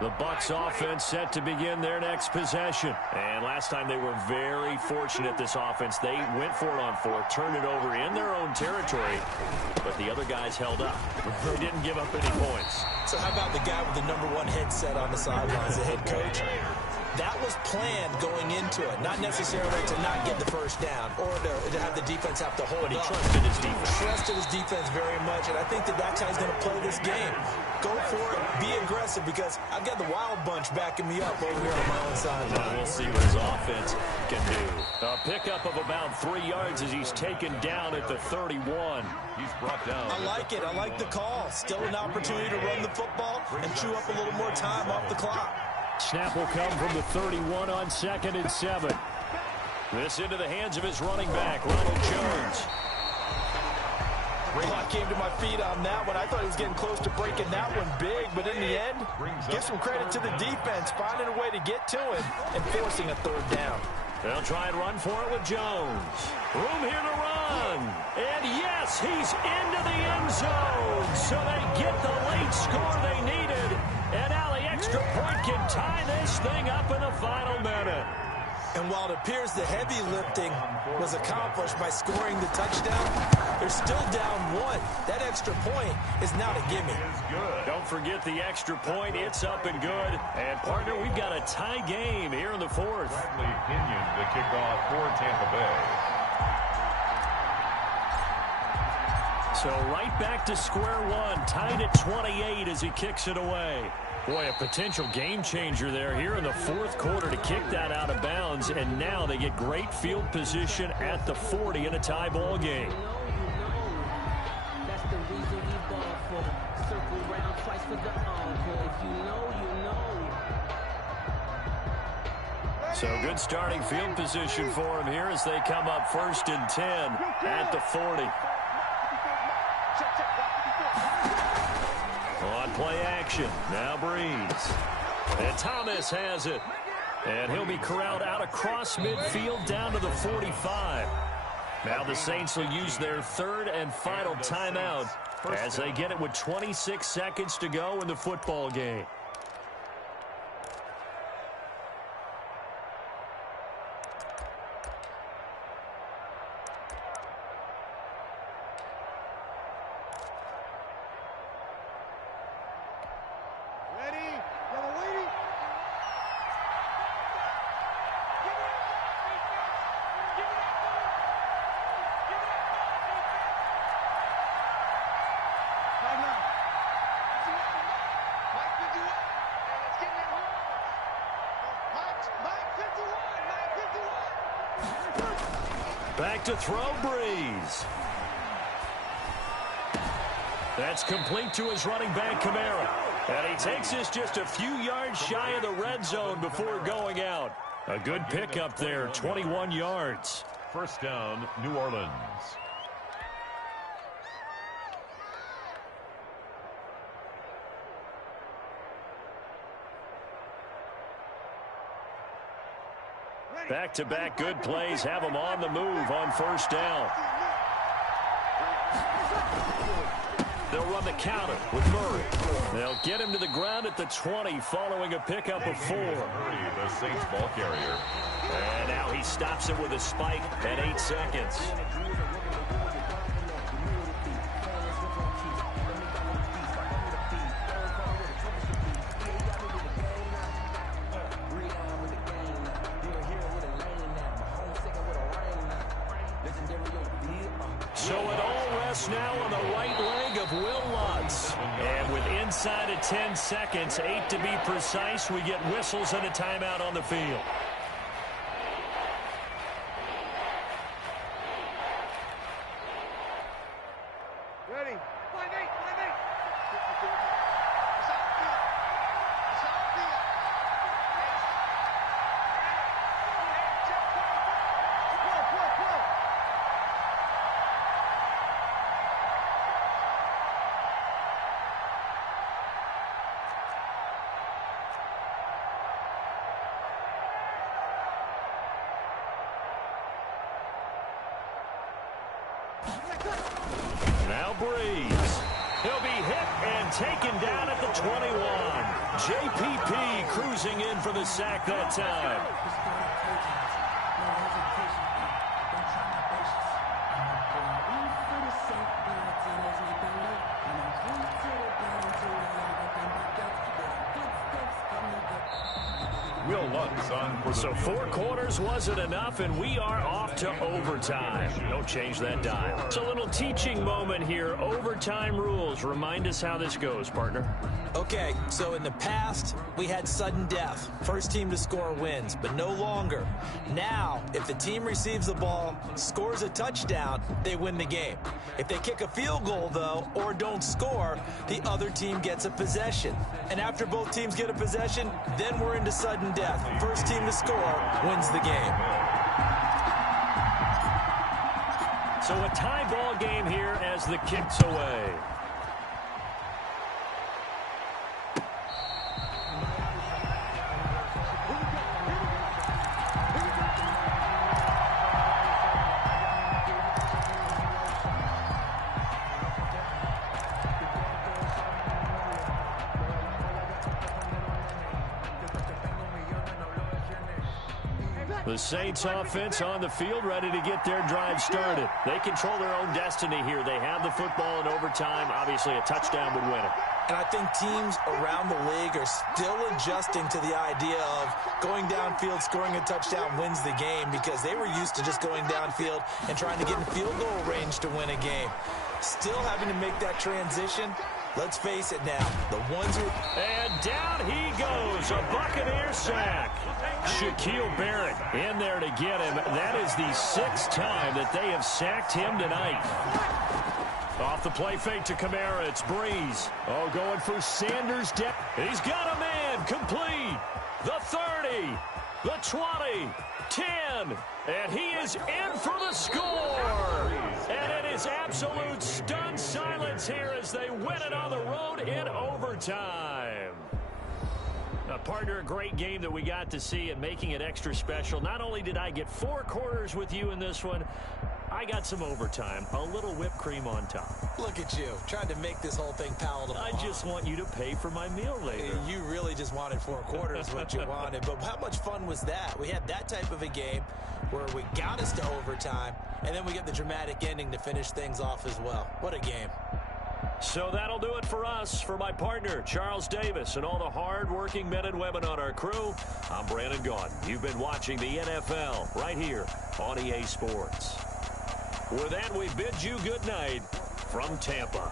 The Bucs offense set to begin their next possession. And last time they were very fortunate, this offense. They went for it on 4th, turned it over in their own territory, but the other guys held up. They didn't give up any points. So how about the guy with the #1 headset on the sidelines, the head coach? That was planned going into it, not necessarily to not get the first down or to have the defense have to hold But he up. trusted his defense. Trusted his defense very much, and I think that's how he's going to play this game. Go for it, be aggressive, because I've got the wild bunch backing me up over here on my own sideline. We'll see what his offense can do. A pickup of about 3 yards as he's taken down at the 31. He's brought down. I like it. I like the call. Still an opportunity to run the football and chew up a little more time off the clock. Snap will come from the 31 on 2nd and 7. This into the hands of his running back, Ronald Jones. I came to my feet on that one. I thought he was getting close to breaking that one big, but in the end, give some credit to the defense, finding a way to get to him and forcing a 3rd down. They'll try and run for it with Jones. Room here to run. And yes, he's into the end zone. So they get the late score they needed. And now the extra point can tie this thing up in the final minute. And while it appears the heavy lifting was accomplished by scoring the touchdown, they're still down 1. That extra point is now to gimme. Don't forget the extra point. It's up and good. And, partner, we've got a tie game here in the 4th. Bradley Pinion to kick off for Tampa Bay. So right back to square one. Tied at 28 as he kicks it away. Boy, a potential game changer there here in the fourth quarter to kick that out of bounds, and now they get great field position at the 40 in a tie ball game. That's the reason we ball for. Circle round twice for the encore. If you know, you know. So good starting field position for them here as they come up 1st and 10 at the 40. On play action, now Breeze. And Thomas has it. And he'll be corralled out across midfield down to the 45. Now the Saints will use their third and final timeout as they get it with 26 seconds to go in the football game. Back to throw, Breeze. That's complete to his running back, Kamara. And he takes this just a few yards shy of the red zone before going out. A good pickup there, 21 yards. First down, New Orleans. Back-to-back good plays have them on the move on first down. They'll run the counter with Murray. They'll get him to the ground at the 20 following a pickup of 4. The Saints ball carrier. And now he stops it with a spike at 8 seconds. So it all rests now on the right leg of Will Lutz. And with inside of 10 seconds, 8 to be precise, we get whistles and a timeout on the field. Ready. Line 8. Now Breeze. He'll be hit and taken down at the 21. JPP cruising in for the sack that time. Will Lutz on for the So 4 quarters wasn't enough, and we are off to overtime. Don't change that dial. It's a little teaching moment here. Overtime rules. Remind us how this goes, partner. Okay, so in the past, we had sudden death. First team to score wins, but no longer. Now, if the team receives the ball, scores a touchdown, they win the game. If they kick a field goal, though, or don't score, the other team gets a possession. And after both teams get a possession, then we're into sudden death. First team to score wins the game. So a tie ball game here as the kick's away. The Saints offense on the field, ready to get their drive started. They control their own destiny here. They have the football in overtime. Obviously, a touchdown would win it. And I think teams around the league are still adjusting to the idea of going downfield, scoring a touchdown wins the game, because they were used to just going downfield and trying to get in field goal range to win a game. Still having to make that transition, Let's face it now, the ones who... And down he goes, a Buccaneer sack. Shaquille Barrett in there to get him. That is the 6th time that they have sacked him tonight. Off the play fake to Kamara, it's Breeze. Oh, going for Sanders. He's got a man, complete. The 30, the 20, 10, and he is in for the score. And it is absolute stunned silence here as they win it on the road in overtime. Partner, a great game that we got to see and making it extra special. Not only did I get 4 quarters with you in this one, I got some overtime, a little whipped cream on top. Look at you, trying to make this whole thing palatable. I just want you to pay for my meal later. You really just wanted 4 quarters, what you wanted. But how much fun was that? We had that type of a game where we got us to overtime, and then we get the dramatic ending to finish things off as well. What a game. So that'll do it for us. For my partner, Charles Davis, and all the hard-working men and women on our crew, I'm Brandon Gaudin. You've been watching the NFL right here on EA Sports. With that, we bid you good night from Tampa.